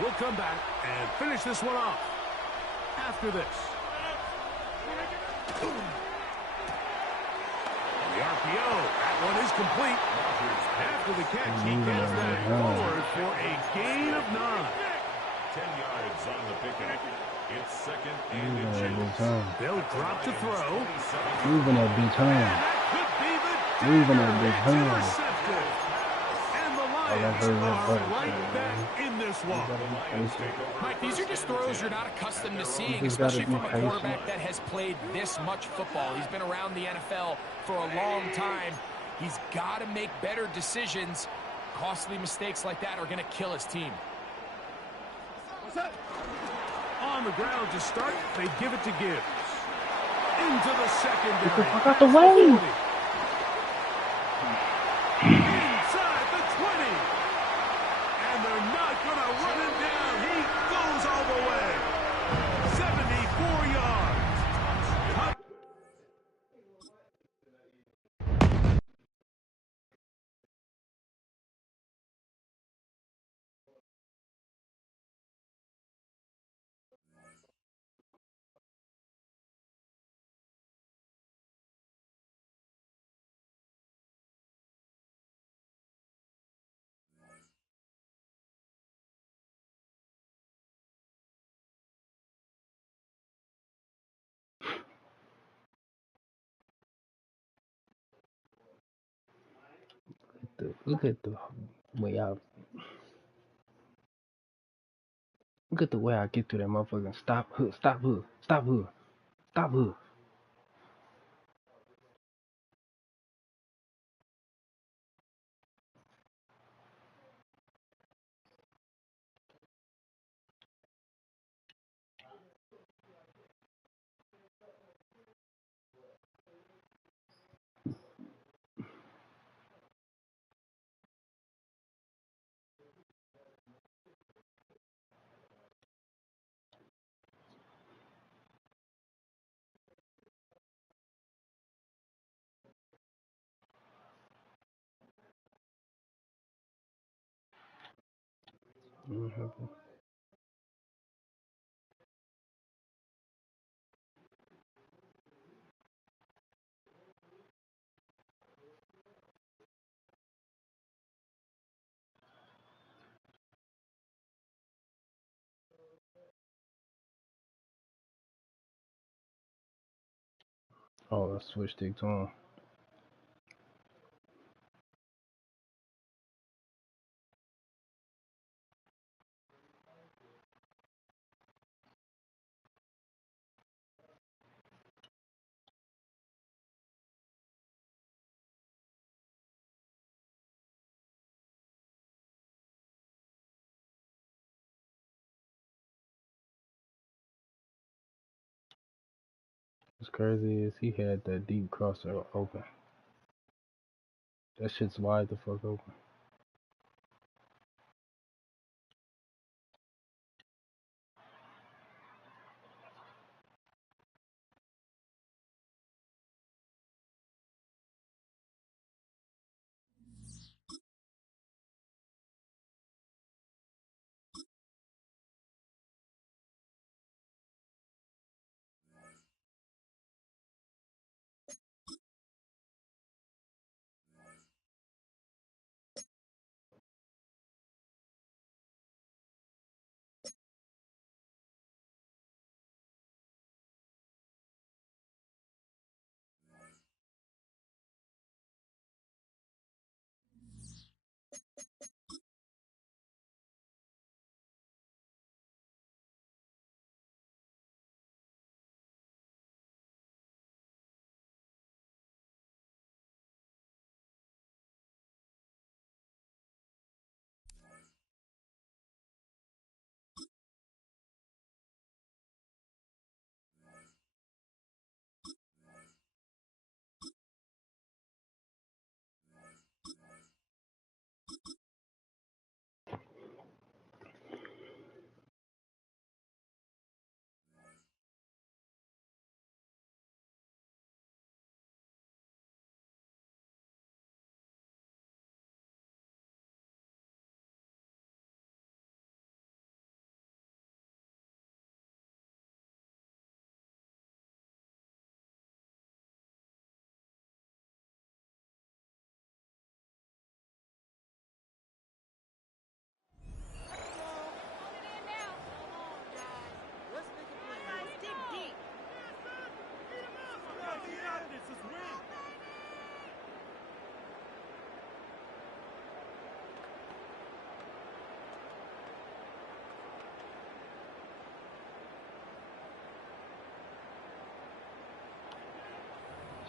We'll come back and finish this one off after this. And the RPO, that one is complete. After the catch, he gets that forward for a gain of 9. 10 yards on the pickup. It's second and inches. They'll drop to throw. Moving that bitch home. Moving that bitch home. And the Lions are right back in this one. Mike, these are just throws you're not accustomed to seeing, especially from a quarterback that has played this much football. He's been around the NFL for a long time. He's got to make better decisions. Costly mistakes like that are going to kill his team. On the ground to start, they give it to Gibbs. Into the secondary. Get the fuck out the way. Inside the 20. And they're not going to run him down. He goes all the way. 74 yards. Look at the way I look at the way I get to that motherfucking stop hook, stop hook, stop hook, stop hook. Oh, I switched it to him. What's crazy is he had that deep crosser open. That shit's wide the fuck open.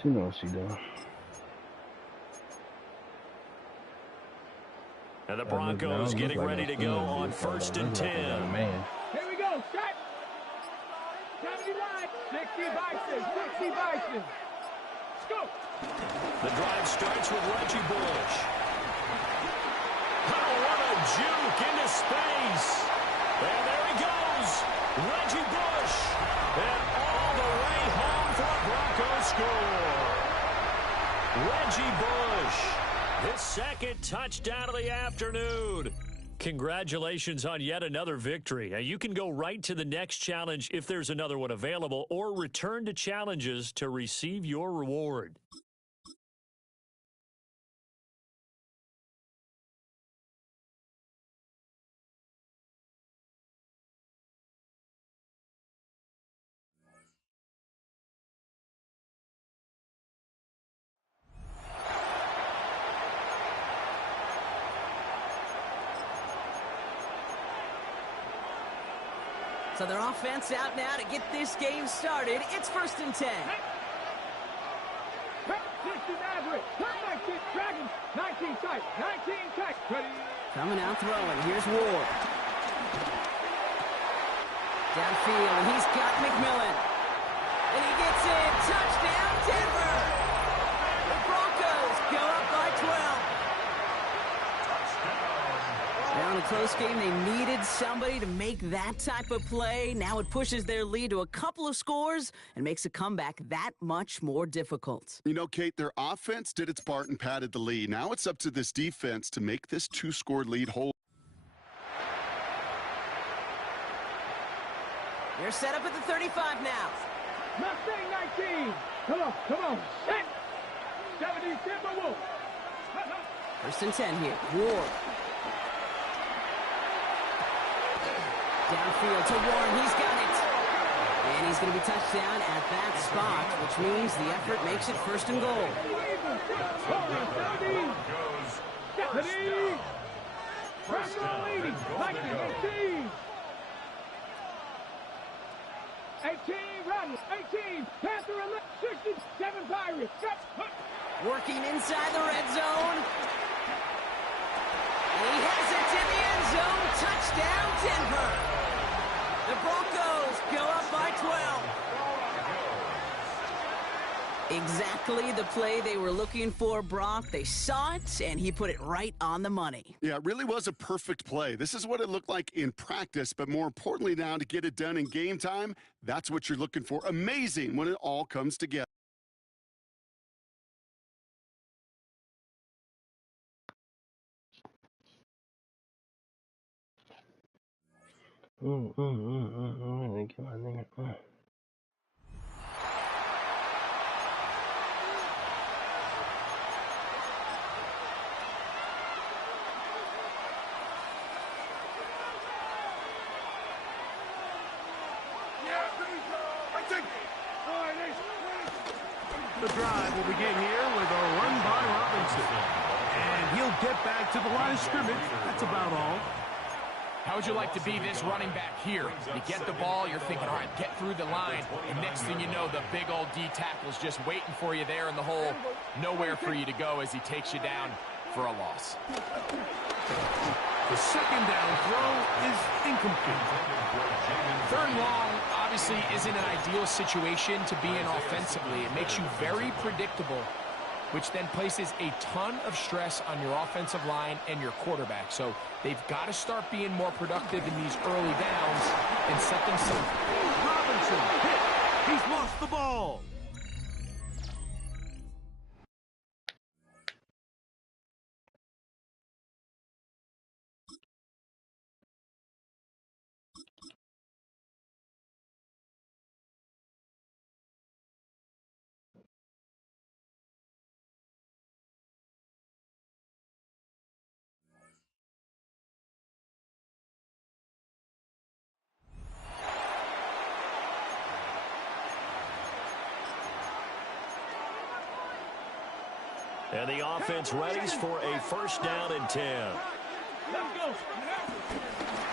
She knows what she doing. And the Broncos getting ready to go on 1st and 10. Man. Here we go. Strike. 70 line. 60 Bison. 60 Bison. Scoop. The drive starts with Reggie Bush. Oh, what a juke into space. And there he goes. Reggie Bush. And all the way home for a Broncos score. Reggie Bush. His second touchdown of the afternoon. Congratulations on yet another victory. Now, you can go right to the next challenge if there's another one available, or return to challenges to receive your reward. So their offense out now to get this game started. It's 1st and 10. 60 Maverick. 19 Dragons. 19 tight. 19 tight. Ready. Coming out throwing. Here's Ward. Downfield, and he's got McMillan. And he gets it. Touchdown, Denver. The Broncos go up by 12. Now in a close game, they needed somebody to make that type of play. Now it pushes their lead to a couple of scores and makes a comeback that much more difficult. You know, Kate, their offense did its part and padded the lead. Now it's up to this defense to make this 2-score lead hold. They're set up at the 35 now. Mustang 19. Come on, come on. Set. 70 Timberwolves. 1st and 10 here. Ward. Downfield to Warren. He's got it. And he's going to be touched down at that spot, which means the effort makes it 1st and goal. 18, Rodney, 18, Panther 11, 67 Pirates. Working inside the red zone. And he has it in the end zone. Touchdown, Denver. The Broncos go up by 12. Exactly the play they were looking for, Brock. They saw it, and he put it right on the money. Yeah, it really was a perfect play. This is what it looked like in practice, but more importantly now, to get it done in game time, that's what you're looking for. Amazing when it all comes together. Get my nigga. The drive will begin here with a run by Robinson. And he'll get back to the line of scrimmage. That's about all. How would you like to be this running back here? You get the ball, you're thinking, all right, get through the line, and next thing you know, the big old D tackle's just waiting for you there in the hole. Nowhere for you to go as he takes you down for a loss. The second down throw is incomplete. 3rd and long obviously isn't an ideal situation to be in offensively. It makes you very predictable, which then places a ton of stress on your offensive line and your quarterback. So they've got to start being more productive in these early downs and set themselves. Robinson hit. He's lost the ball. And the offense readies for a 1st down and 10.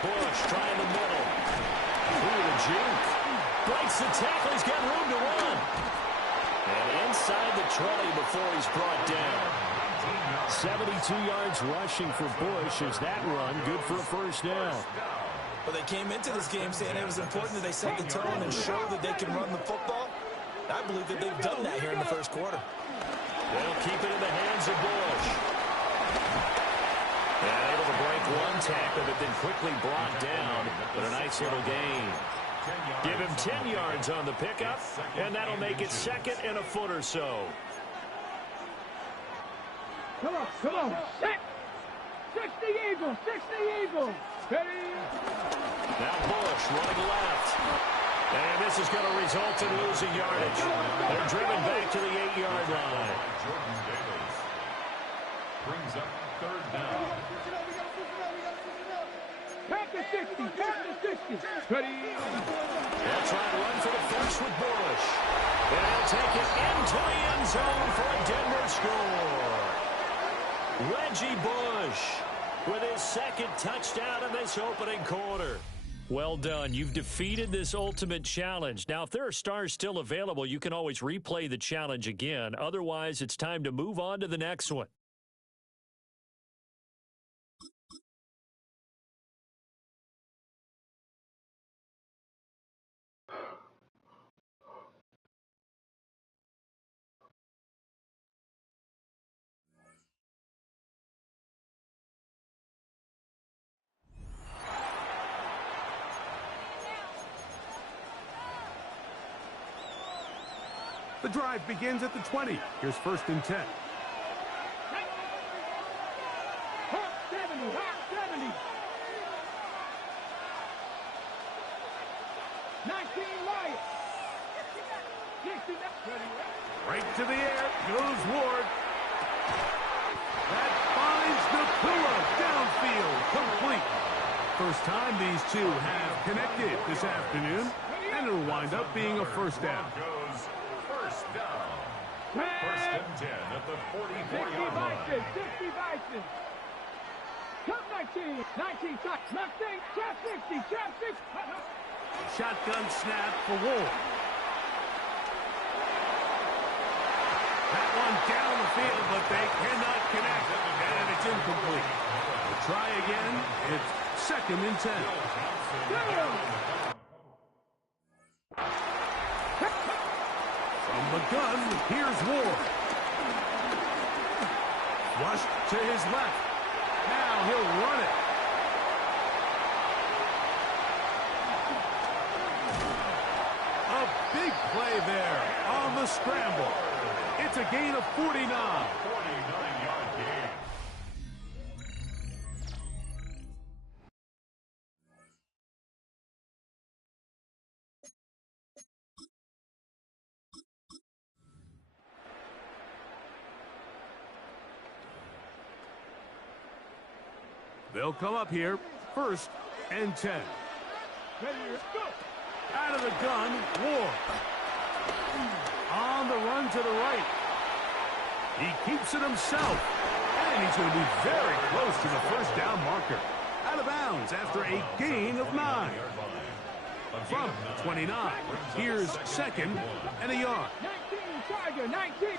Bush trying the middle. Through the juke. Breaks the tackle. He's got room to run. And inside the 20 before he's brought down. 72 yards rushing for Bush. Is that run good for a first down? Well, they came into this game saying it was important that they set the tone and show that they can run the football. I believe that they've done that here in the first quarter. They'll keep it in the hands of Bush. And able to break one tackle, but then quickly brought down. But a nice little gain. Give him 10 yards on the pickup, and that'll make it second and a foot or so. Come on, set! 60 Eagles, 60 Eagles! Ready? Now Bush running left. And this is going to result in losing yardage. They're driven back to the 8-yard line. Jordan Davis brings up third down. Back to 60, back to 60. Ready? They'll try to run for the first with Bush. And he'll take it into the end zone for a Denver score. Reggie Bush with his second touchdown in this opening quarter. Well done. You've defeated this ultimate challenge. Now, if there are stars still available, you can always replay the challenge again. Otherwise, it's time to move on to the next one. The drive begins at the 20. Here's first and 10. Hot 70, hot 70. 19 Wyatt. 60, ready? Right to the air goes Ward. That finds Nakua downfield, complete. First time these two have connected this afternoon, and it'll wind up being a first down. First down. First and 10 at the 44-yard line. 60 Bison. Top 19. 19 shot. Nothing. Trap 60. Trap 60. Shotgun snap for Ward. That one down the field, but they cannot connect, and it's incomplete. We'll try again. It's second and 10. From the gun, here's Ward. Rushed to his left. Now he'll run it. A big play there on the scramble. It's a gain of 49. 49-yard gain. They'll come up here, first and 10. Ready, go. Out of the gun, Ward. On the run to the right. He keeps it himself. And he's going to be very close to the first down marker. Out of bounds after a gain of 9. From 29, here's second and a yard. 19 Tiger, 19.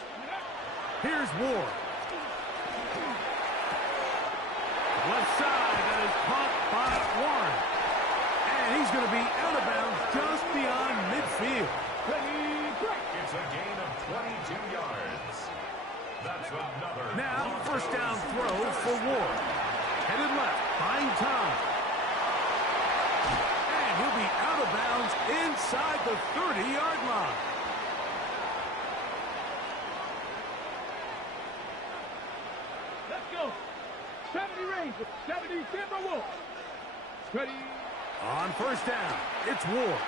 Here's Ward. Left side, that is caught by Warren. And he's going to be out of bounds just beyond midfield. It's a gain of 22 yards. That's another. Now, first down throw for Ward. Headed left, buying time. And he'll be out of bounds inside the 30-yard line. Let's go. 70 Rangers, 70 Timberwolves. Ready? On first down, it's Ward.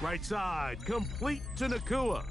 Right side, complete to Nakua.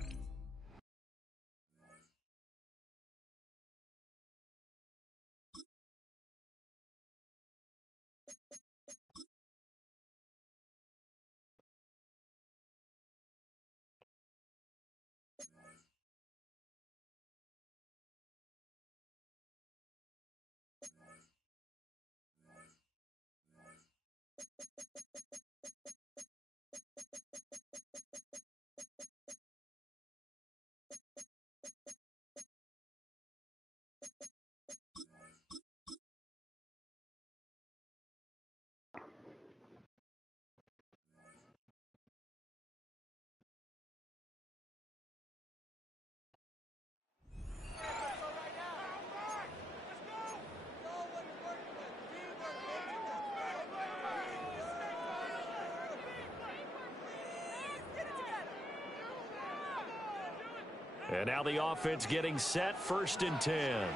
And now the offense getting set, 1st and 10.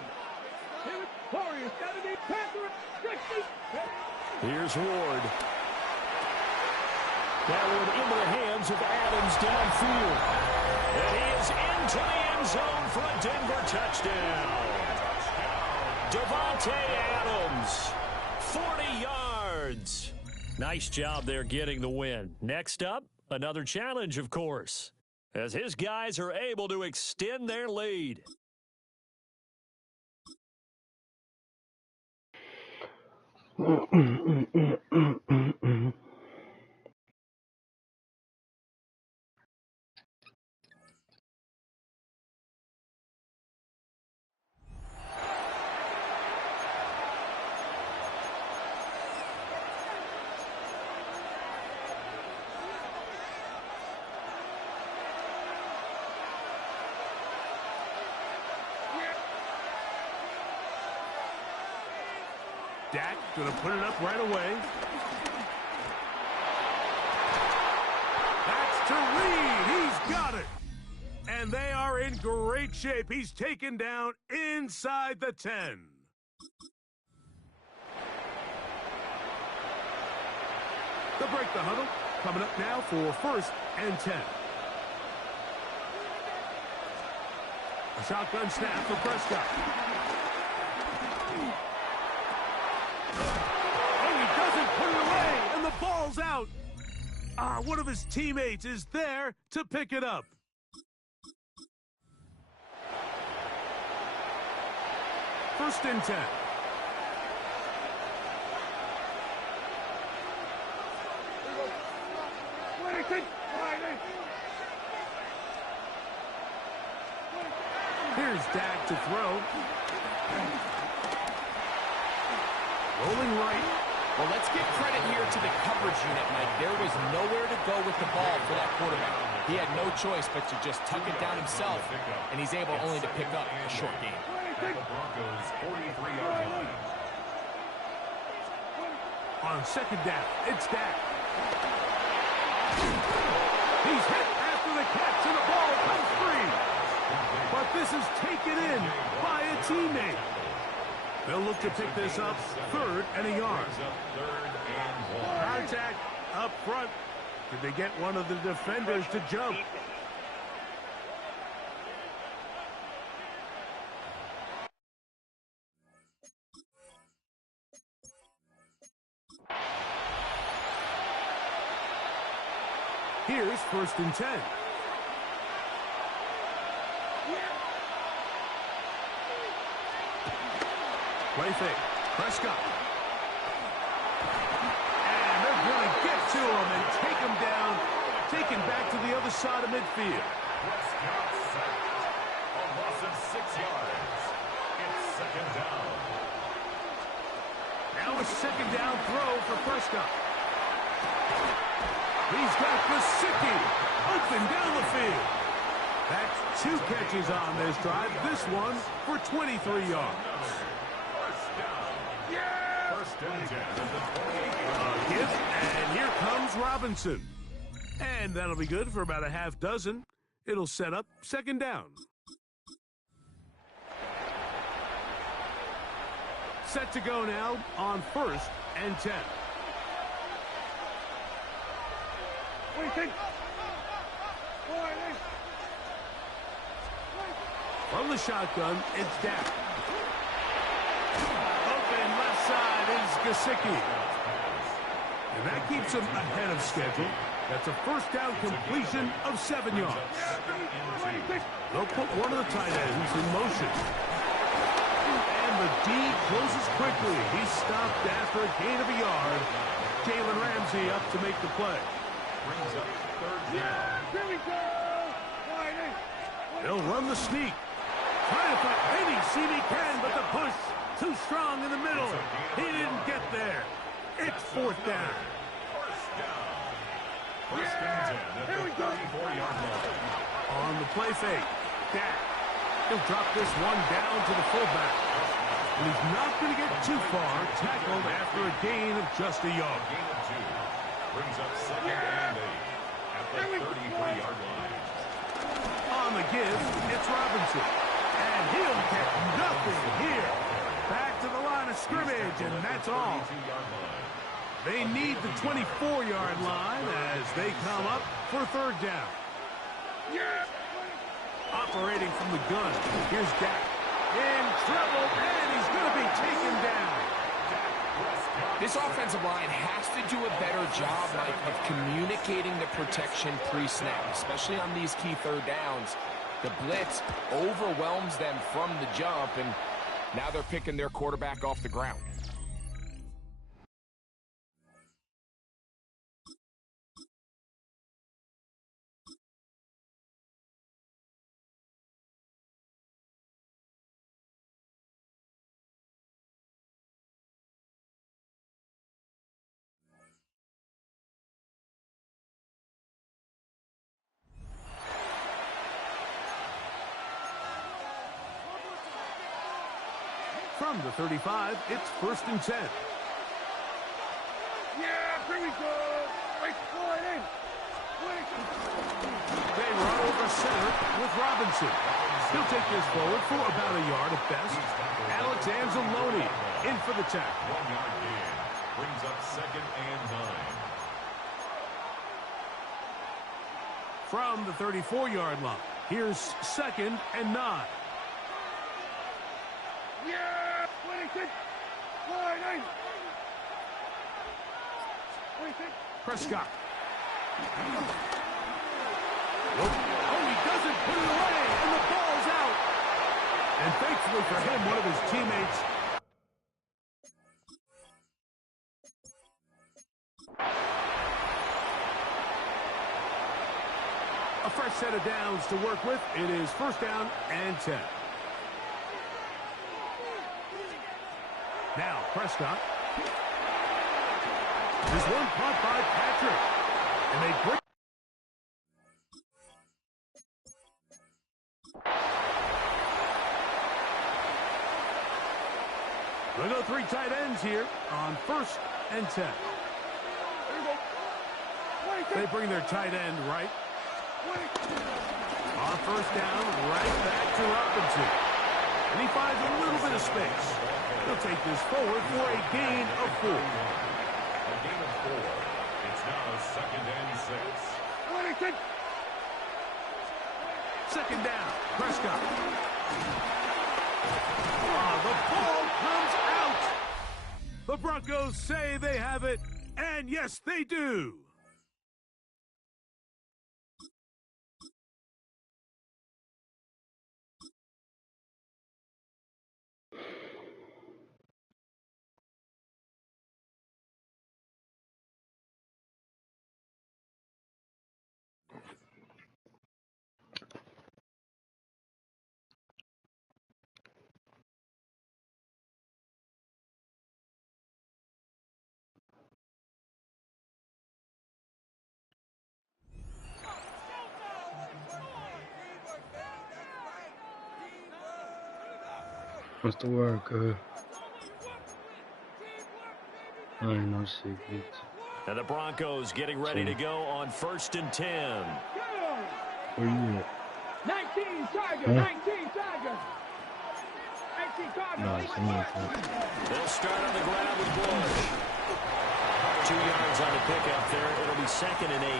Here's Ward. That one into the hands of Adams downfield. And he is into the end zone for a Denver touchdown. Devontae Adams, 40 yards. Nice job there getting the win. Next up, another challenge, of course, as his guys are able to extend their lead. Dak going to put it up right away. That's to Reed. He's got it. And they are in great shape. He's taken down inside the 10. They'll break the huddle. Coming up now for 1st and 10. A shotgun snap for Prescott. Oh, he doesn't put it away, and the ball's out. One of his teammates is there to pick it up. First and 10. Here's Dak to throw. Rolling right. Well, let's give credit here to the coverage unit, Mike. There was nowhere to go with the ball for that quarterback. He had no choice but to just tuck it down himself, and he's able only to pick up a short gain. At the Broncos' 43-yard line. On 2nd down, it's Dak. He's hit after the catch, and the ball comes free. But this is taken in by a teammate. They'll look to pick this up 3rd and a yard. Contact up front. Did they get one of the defenders to jump? Here's 1st and 10. Play fake. Prescott. And they're going to get to him and take him down. Taken back to the other side of midfield. Prescott sacked. A loss of 6 yards. It's 2nd down. Now a 2nd down throw for Prescott. He's got Gesicki open down the field. That's 2 catches on this drive. This one for 23 yards. And here comes Robinson. And that'll be good for about a half dozen. It'll set up 2nd down. Set to go now on 1st and 10. From the shotgun, it's Dak. Open left side is Gesicki. And that keeps him ahead of schedule. That's a 1st down completion of 7 yards. They'll put one of the tight ends in motion. And the D closes quickly. He's stopped after a gain of a yard. Jalen Ramsey up to make the play. Brings up 3rd down. Here we go! They'll run the sneak. Trying to find maybe CB can, but the push too strong in the middle. He didn't get there. It's 4th down. First and 10 at the 34-yard line. On the play fake, Dak. He'll drop this one down to the fullback. And he's not going to get too far. Tackled after a gain of just a yard. Gain of 2. Brings up 2nd and 8 at the 33-yard line. On the give, it's It's Robinson. And he'll get nothing here. Back to the line of scrimmage, and that's all. They need the 24-yard line as they come up for third down. Operating from the gun, here's Dak. In trouble, and he's going to be taken down. This offensive line has to do a better job, Mike, of communicating the protection pre-snap, especially on these key third downs. The blitz overwhelms them from the jump, and now they're picking their quarterback off the ground. From the 35, it's 1st and 10. Yeah, here we go. Wait for it in. They run over center with Robinson. He'll take this forward for about a yard at best. Alex Anzalone in for the tackle. 1-yard gain. Brings up 2nd and 9. From the 34-yard line, here's 2nd and 9. Yeah, 26. 49. 26. Prescott. Oh, he doesn't put it away, and the ball's out. And thankfully for him, one of his teammates. A fresh set of downs to work with. It is 1st down and 10. Now, Prescott. There's one caught by Patrick. And they break. They'll go 3 tight ends here on 1st and 10. They bring their tight end right. On 1st down, right back to Robinson. And he finds a little bit of space. He'll take this forward for a gain of 4. A gain of 4. It's now 2nd and 6. 2nd down, Prescott. Oh, the ball comes out. The Broncos say they have it, and yes, they do. What's the word, cuz? I ain't no shit, bitch. And the Broncos getting ready to go on 1st and 10. Where you at? 19 Tigers, Huh? 19 Tigers. 19 Tigers. No, it's me. They'll start on the ground with Bush. 2 yards on the pickup there. It'll be 2nd and 8.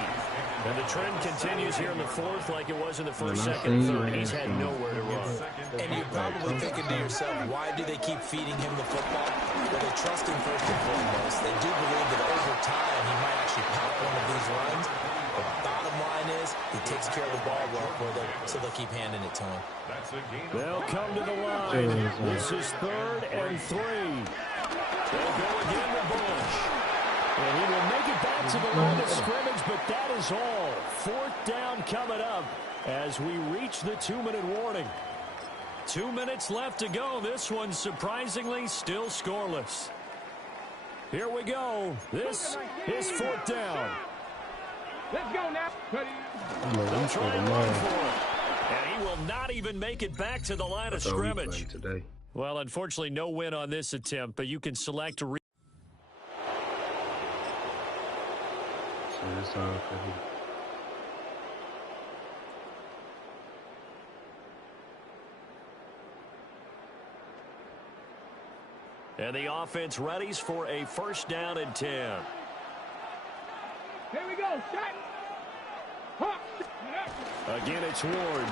And the trend continues here in the 4th like it was in the 1st, 2nd, 3rd. He's had nowhere to run. And you're probably thinking to yourself, why do they keep feeding him the football? Well, they trust him first and foremost. They do believe that over time he might actually pop one of these runs. But the bottom line is he takes care of the ball well for them, so they'll keep handing it to him. They'll come to the line. This is 3rd and 3. They'll go again with Bush. And he will make it back to the line of scrimmage, but that is all. 4th down coming up as we reach the 2-minute warning. 2 minutes left to go. This one surprisingly still scoreless. Here we go. This is 4th down. Let's go now. They'll try and run for it. And he will not even make it back to the line of scrimmage. Today. Well, unfortunately, no win on this attempt, but you can select to That's all for And the offense readies for a first down and 10. Here we go. Shot. Hawk. Again, it's Ward.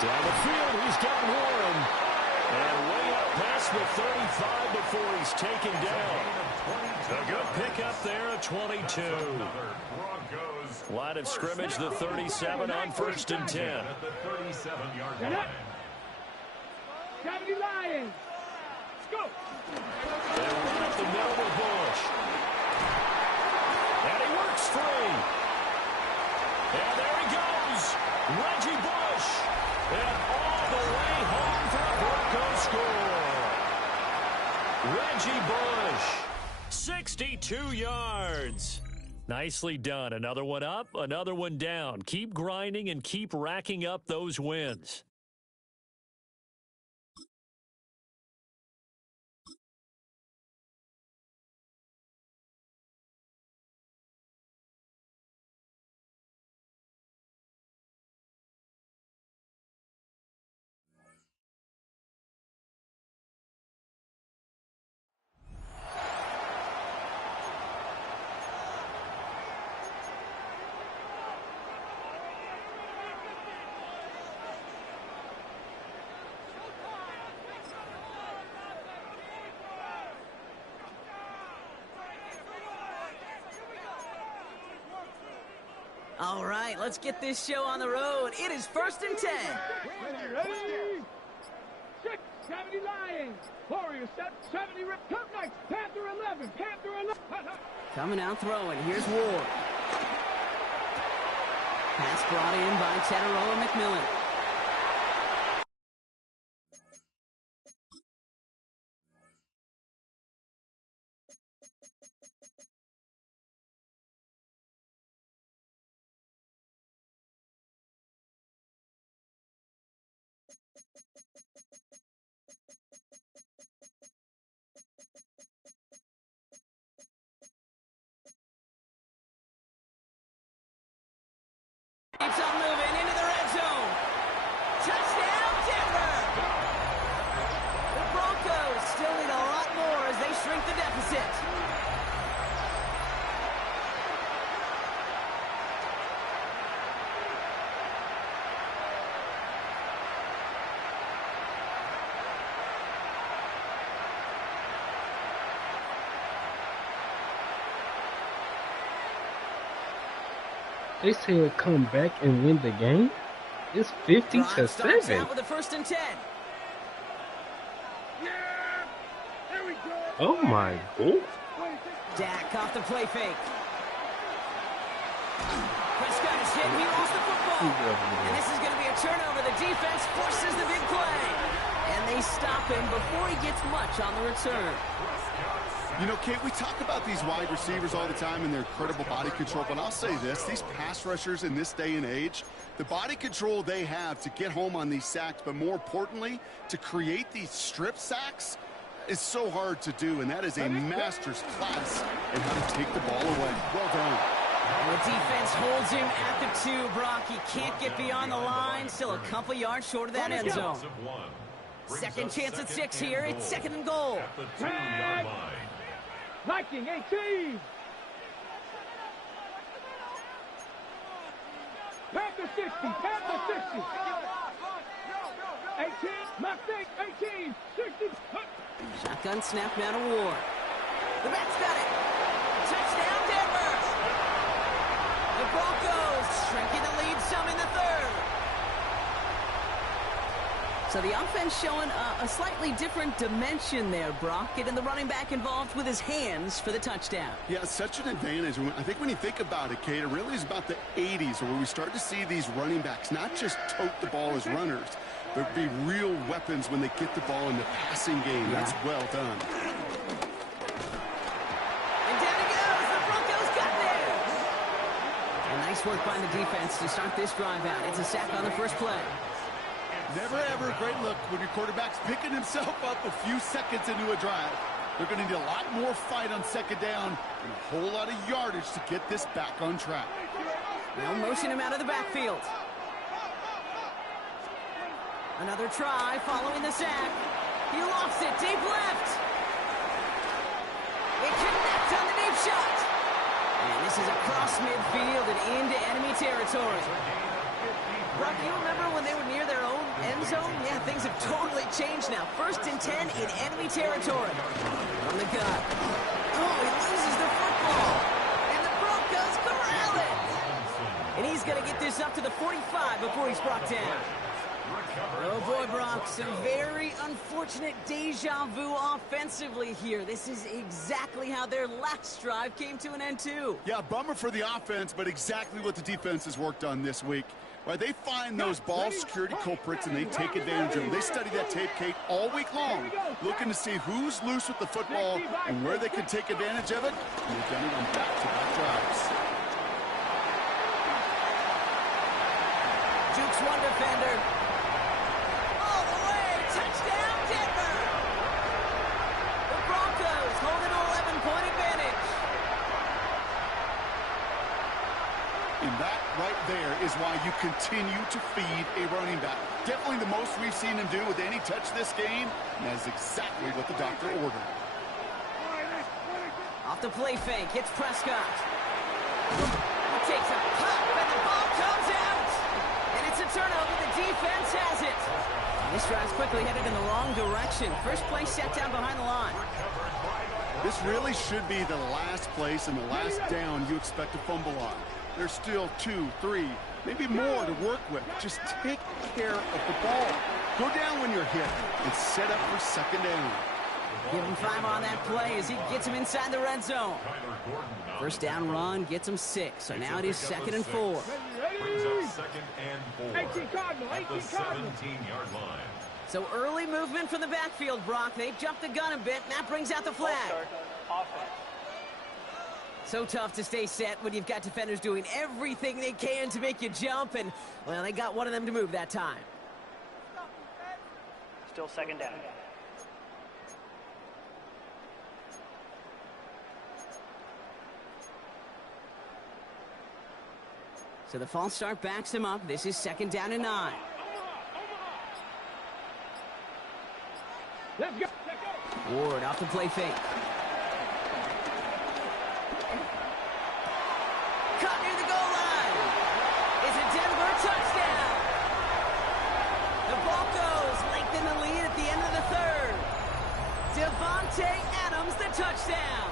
Down the field, he's got Warren. And way up past the 35 before he's taken down. A good pickup there at 22. Line of scrimmage, the 37 on first and 10. At the 37-yard line. 70 Lions. Let's go. They run up the middle with Bush. And he works free. And there he goes. Reggie Bush. And all the way home for a Broncos score. Reggie Bush. 62 yards. Nicely done. Another one up, another one down. Keep grinding and keep racking up those wins. All right, let's get this show on the road. It is first and 10. Ready? 70 Lions. Warriors 70. Turk Knights. Panther 11. Panther 11. Coming out throwing. Here's Ward. Pass brought in by Teteroa McMillan. Keeps on moving into the red zone. Touchdown, Denver! The Broncos still need a lot more as they shrink the deficit. They said come back and win the game. It's 50 to 7. Out with a first and 10. Oh my god. Dak off the play fake. Prescott is hit. He lost the football. And this is going to be a turnover. The defense forces the big play. And they stop him before he gets much on the return. You know, Kate, we talk about these wide receivers all the time and their incredible body control, but I'll say this, these pass rushers in this day and age, the body control they have to get home on these sacks, but more importantly, to create these strip sacks is so hard to do, and that is a master's class in how to take the ball away. Well done. And the defense holds him at the 2, Brock. He can't get beyond the line, still a couple yards short of that end zone. Second chance at 6 here, it's second and goal. At the 2-yard line. Viking 18. Panther 60. Panther 60. 18. Mustang 18. 60. Shotgun snap now to Ward. The Mets got it. Touchdown, Denver. The Broncos shrinking the lead some in the third. So the offense showing a slightly different dimension there, Brock. Getting the running back involved with his hands for the touchdown. Yeah, such an advantage. I think when you think about it, Kate, it really is about the 80s where we start to see these running backs not just tote the ball as runners, but be real weapons when they get the ball in the passing game. Yeah. That's well done. And down he goes. The Broncos got there. And nice work by the defense to start this drive out. It's a sack on the first play. Never ever a great look when your quarterback's picking himself up a few seconds into a drive. They're going to need a lot more fight on second down and a whole lot of yardage to get this back on track. They'll motion him out of the backfield. Another try following the sack. He lofts it deep left. It connects on the deep shot. And this is across midfield and into enemy territory. Brock, you remember when they were near their own end zone? Yeah, things have totally changed now. 1st and 10 in enemy territory. From the gun. Oh, he loses the football. And the Broncos corral it. And he's going to get this up to the 45 before he's brought down. Oh boy, Brock, some very unfortunate deja vu offensively here. This is exactly how their last drive came to an end too. Yeah, bummer for the offense, but exactly what the defense has worked on this week. Right, they find those ball security culprits and they take advantage of them. They study that tape, Kate, all week long, looking to see who's loose with the football and where they can take advantage of it. And they've done it on back-to-back drives. Jukes one defender. All the way, touchdown Denver. The Broncos hold an 11-point advantage. And that right there is why you continue to feed a running back. Definitely the most we've seen him do with any touch this game, and that is exactly what the doctor ordered. Off the play fake, hits Prescott. He takes a pop, and the ball comes out. And it's a turnover. The defense has it. And this drive's quickly headed in the wrong direction. First play set down behind the line. This really should be the last place and the last down you expect to fumble on. There's still 2, 3, maybe more to work with. Just take care of the ball. Go down when you're hit and set up for 2nd down. Give him 5 on that play as he gets him inside the red zone. First down run gets him 6. So now it is 2nd and 4. Brings up 2nd and 4 at the 17-yard line. So early movement from the backfield, Brock. They've jumped the gun a bit, and that brings out the flag. So tough to stay set when you've got defenders doing everything they can to make you jump, and, well, they got one of them to move that time. Still 2nd down. So the false start backs him up. This is 2nd down and 9. Let's go. Ward off the play fake. Caught near the goal line. It's a Denver touchdown. The Broncos lengthen the lead at the end of the 3rd. Devontae Adams, the touchdown.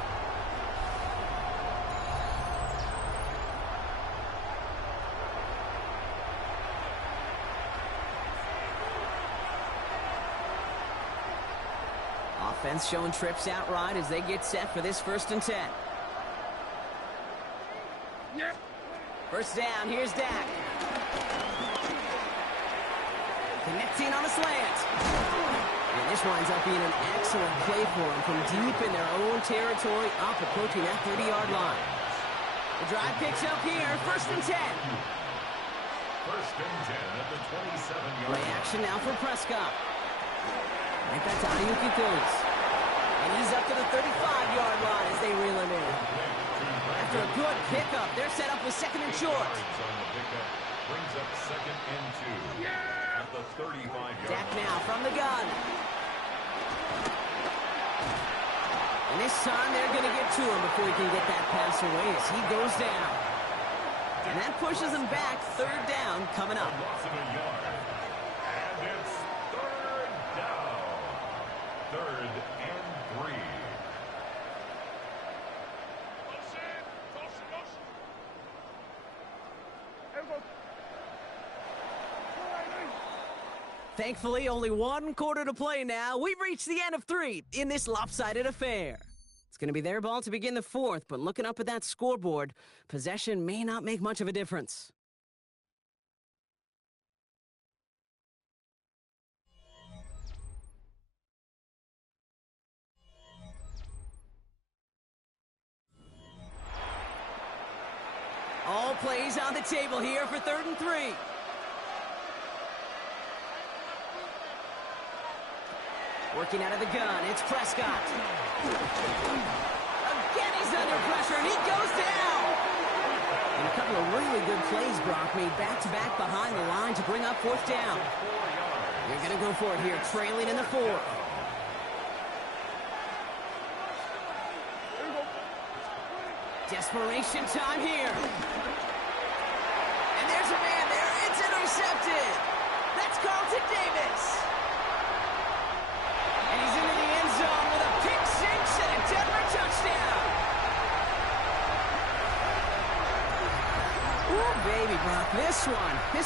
Offense showing trips out right as they get set for this 1st and 10. First down, here's Dak. Connecting on a slant. And this winds up being an excellent play for him from deep in their own territory, up approaching that 30-yard line. The drive picks up here, 1st and 10. 1st and 10 at the 27-yard line. Play action now for Prescott. Right back to Ayuki Phillips. And he's up to the 35-yard line as they reel him in. After a good pickup, they're set up with 2nd and short. Brings up 2nd and 2 at the 35-yard Dak line. now from the gun. And this time they're going to get to him before he can get that pass away as he goes down. And that pushes him back. 3rd down coming up. Loss of a yard. And it's 3rd down. 3rd and 3. Thankfully, only 1 quarter to play now. We've reached the end of 3 in this lopsided affair. It's going to be their ball to begin the 4th, but looking up at that scoreboard, possession may not make much of a difference. All plays on the table here for 3rd and 3. Working out of the gun, it's Prescott. Again, he's under pressure, and he goes down. And a couple of really good plays, Brock, made back-to-back behind the line to bring up 4th down. They're going to go for it here, trailing in the fourth. Desperation time here. And there's a man there. It's intercepted. That's Carlton Davis. And he's into the end zone with a pick six and a Denver touchdown. Ooh, baby, Brock. This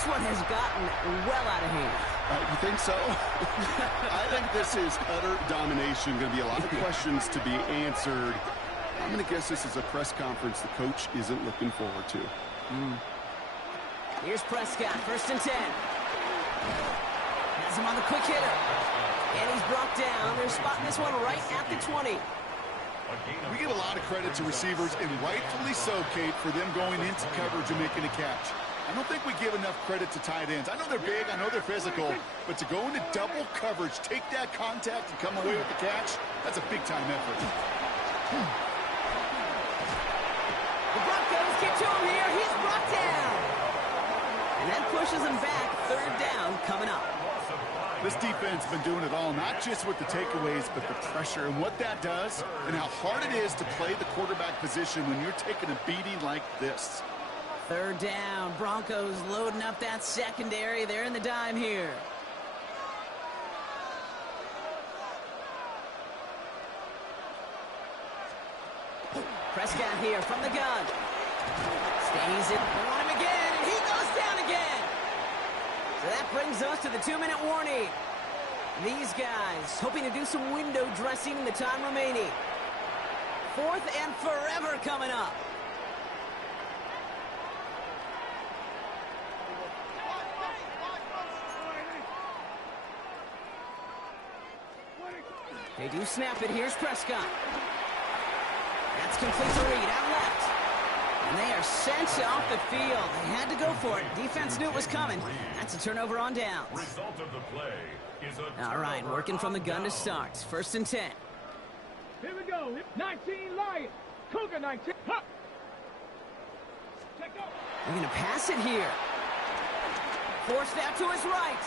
one has gotten well out of hand. You think so? I think this is utter domination. Going to be a lot of questions to be answered. I'm going to guess this is a press conference the coach isn't looking forward to. Here's Prescott, 1st and 10. Has him on the quick hitter. And he's brought down. They're spotting this one right at the 20. We give a lot of credit to receivers, and rightfully so, Kate, for them going into coverage and making a catch. I don't think we give enough credit to tight ends. I know they're big, I know they're physical, but to go into double coverage, take that contact, and come away with the catch, that's a big-time effort. The Broncos get to him here. He's brought down. And that pushes him back. 3rd down coming up. This defense has been doing it all, not just with the takeaways, but the pressure and what that does and how hard it is to play the quarterback position when you're taking a beating like this. 3rd down. Broncos loading up that secondary. They're in the dime here. Prescott here from the gun. Stays in. They want him again, and he goes down again. So that brings us to the 2-minute warning. These guys hoping to do some window dressing in the time remaining. 4th and forever coming up. They do snap it. Here's Prescott. That's complete to Reed out left. And they are sent off the field. They had to go for it. Defense knew it was coming. That's a turnover on downs. Result of the play is a All right, working from the gun to start. 1st and 10. Here we go. 19 Lions. Cougar 19. Huh. Check out. They're going to pass it here. Forced out to his right.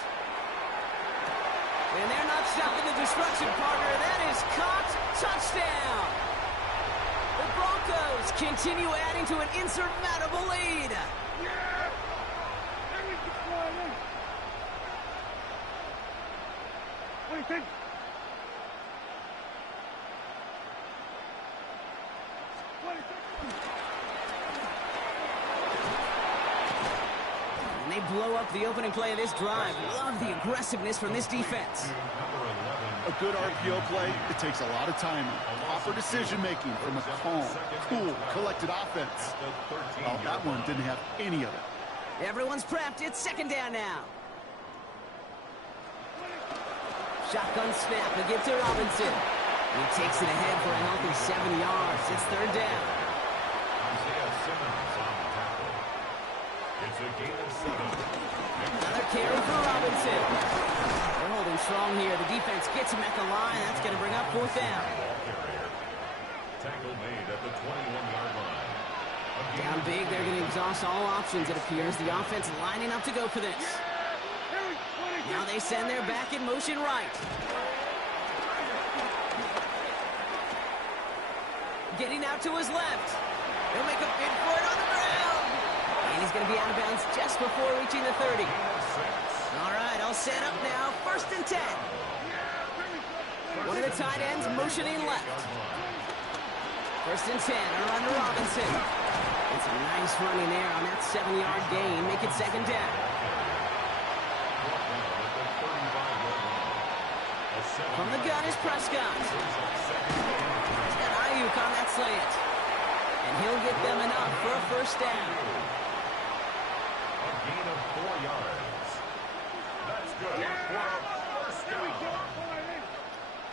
And they're not stopping the destruction, partner. That is caught. Touchdown. The Broncos continue adding to an insurmountable lead. Yeah. There we go. What do you think? And they blow up the opening play of this drive. Love the aggressiveness from this defense. A good RPO play, it takes a lot of timing, proper decision-making from a calm, cool, collected offense. Well, that one didn't have any of it. Everyone's prepped. It's 2nd down now. Shotgun snap. They give to Robinson. He takes it ahead for a healthy 7 yards. It's 3rd down. Another carry for Robinson. They're holding strong here. The defense gets him at the line. That's going to bring up 4th down. Tackle made at the 21-yard line. Down big. They're going to exhaust all options, it appears. The offense lining up to go for this. Now they send their back in motion right. Getting out to his left. He'll make a bid for it on the ground. And he's going to be out of bounds just before reaching the 30. All right, all set up now. 1st and 10. One of the tight ends motioning left. 1st and 10. A run to Robinson. It's a nice running there on that 7-yard gain. Make it 2nd down. From the gun is Prescott. He's got Ayuk on that slant. And he'll get them enough for a 1st down. A gain of 4 yards. That's good for a 1st down.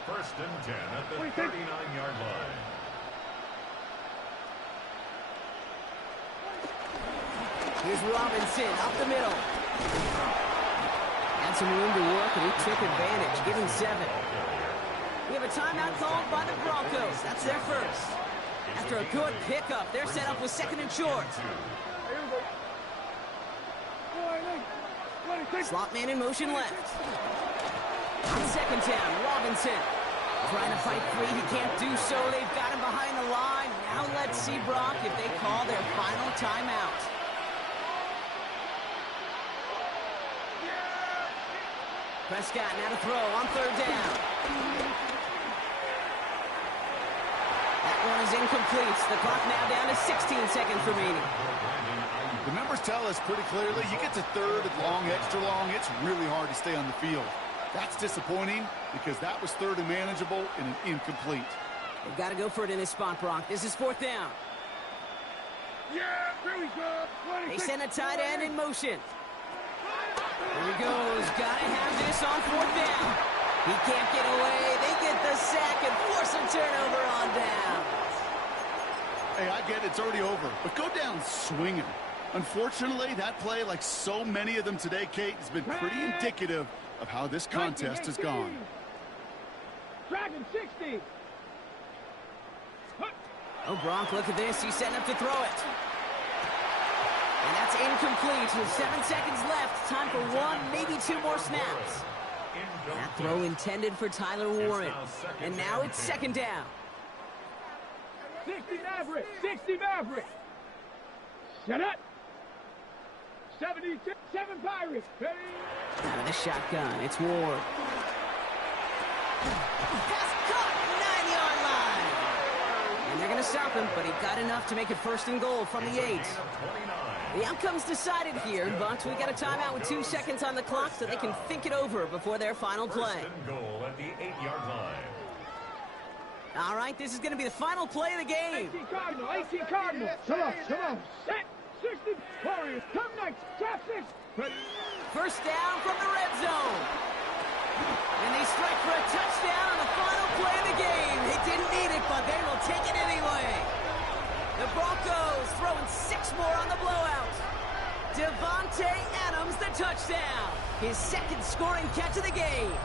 1st and 10 at the 39-yard line. Here's Robinson up the middle. Had some room to work, and he took advantage, giving 7. We have a timeout called by the Broncos. That's their first. After a good pickup, they're set up with 2nd and short. Slot man in motion left. On second down, Robinson. Trying to fight free, he can't do so. They've got him behind the line. Now let's see, Brock, if they call their final timeout. Prescott now to throw on third down. That one is incomplete. The clock now down to 16 seconds remaining. The numbers tell us pretty clearly, you get to third and long, extra long, it's really hard to stay on the field. That's disappointing because that was third and manageable and an incomplete. They've got to go for it in this spot, Brock. This is fourth down. Yeah, here we go. They send a tight end in motion. Here he goes. Got to have this on fourth down. He can't get away. They get the sack and force a turnover on down. Hey, I get it's already over, but go down swinging. Unfortunately, that play, like so many of them today, Kate, has been pretty indicative of how this contest has gone. Dragon 60. Oh, Gronk, look at this. He's setting up to throw it. And that's incomplete. With 7 seconds left. Time for one, maybe two more snaps. That throw intended for Tyler Warren. And now it's second down. 60 Maverick. 60 Maverick. Shut up. 77 Pirates. Out of the shotgun, it's Ward. Pass caught, 9-yard line. And they're going to stop him, but he got enough to make it first and goal from the 8. The outcome's decided here, but we got a timeout with 2 seconds on the clock so they can think it over before their final play. First and goal at the 8-yard line. All right, this is going to be the final play of the game. 18 Cardinal. 18 Cardinal. Come on, come on. Set. 60 Warriors. Come next. Trap 6. First down from the red zone. And they strike for a touchdown on the final play of the game. They didn't need it, but they will take it anyway. The Broncos throwing 6 more on the blowout. Devontae Adams, the touchdown. His second scoring catch of the game.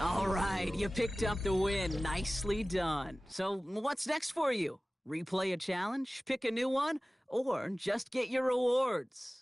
All right, you picked up the win. Nicely done. So what's next for you? Replay a challenge, pick a new one, or just get your rewards?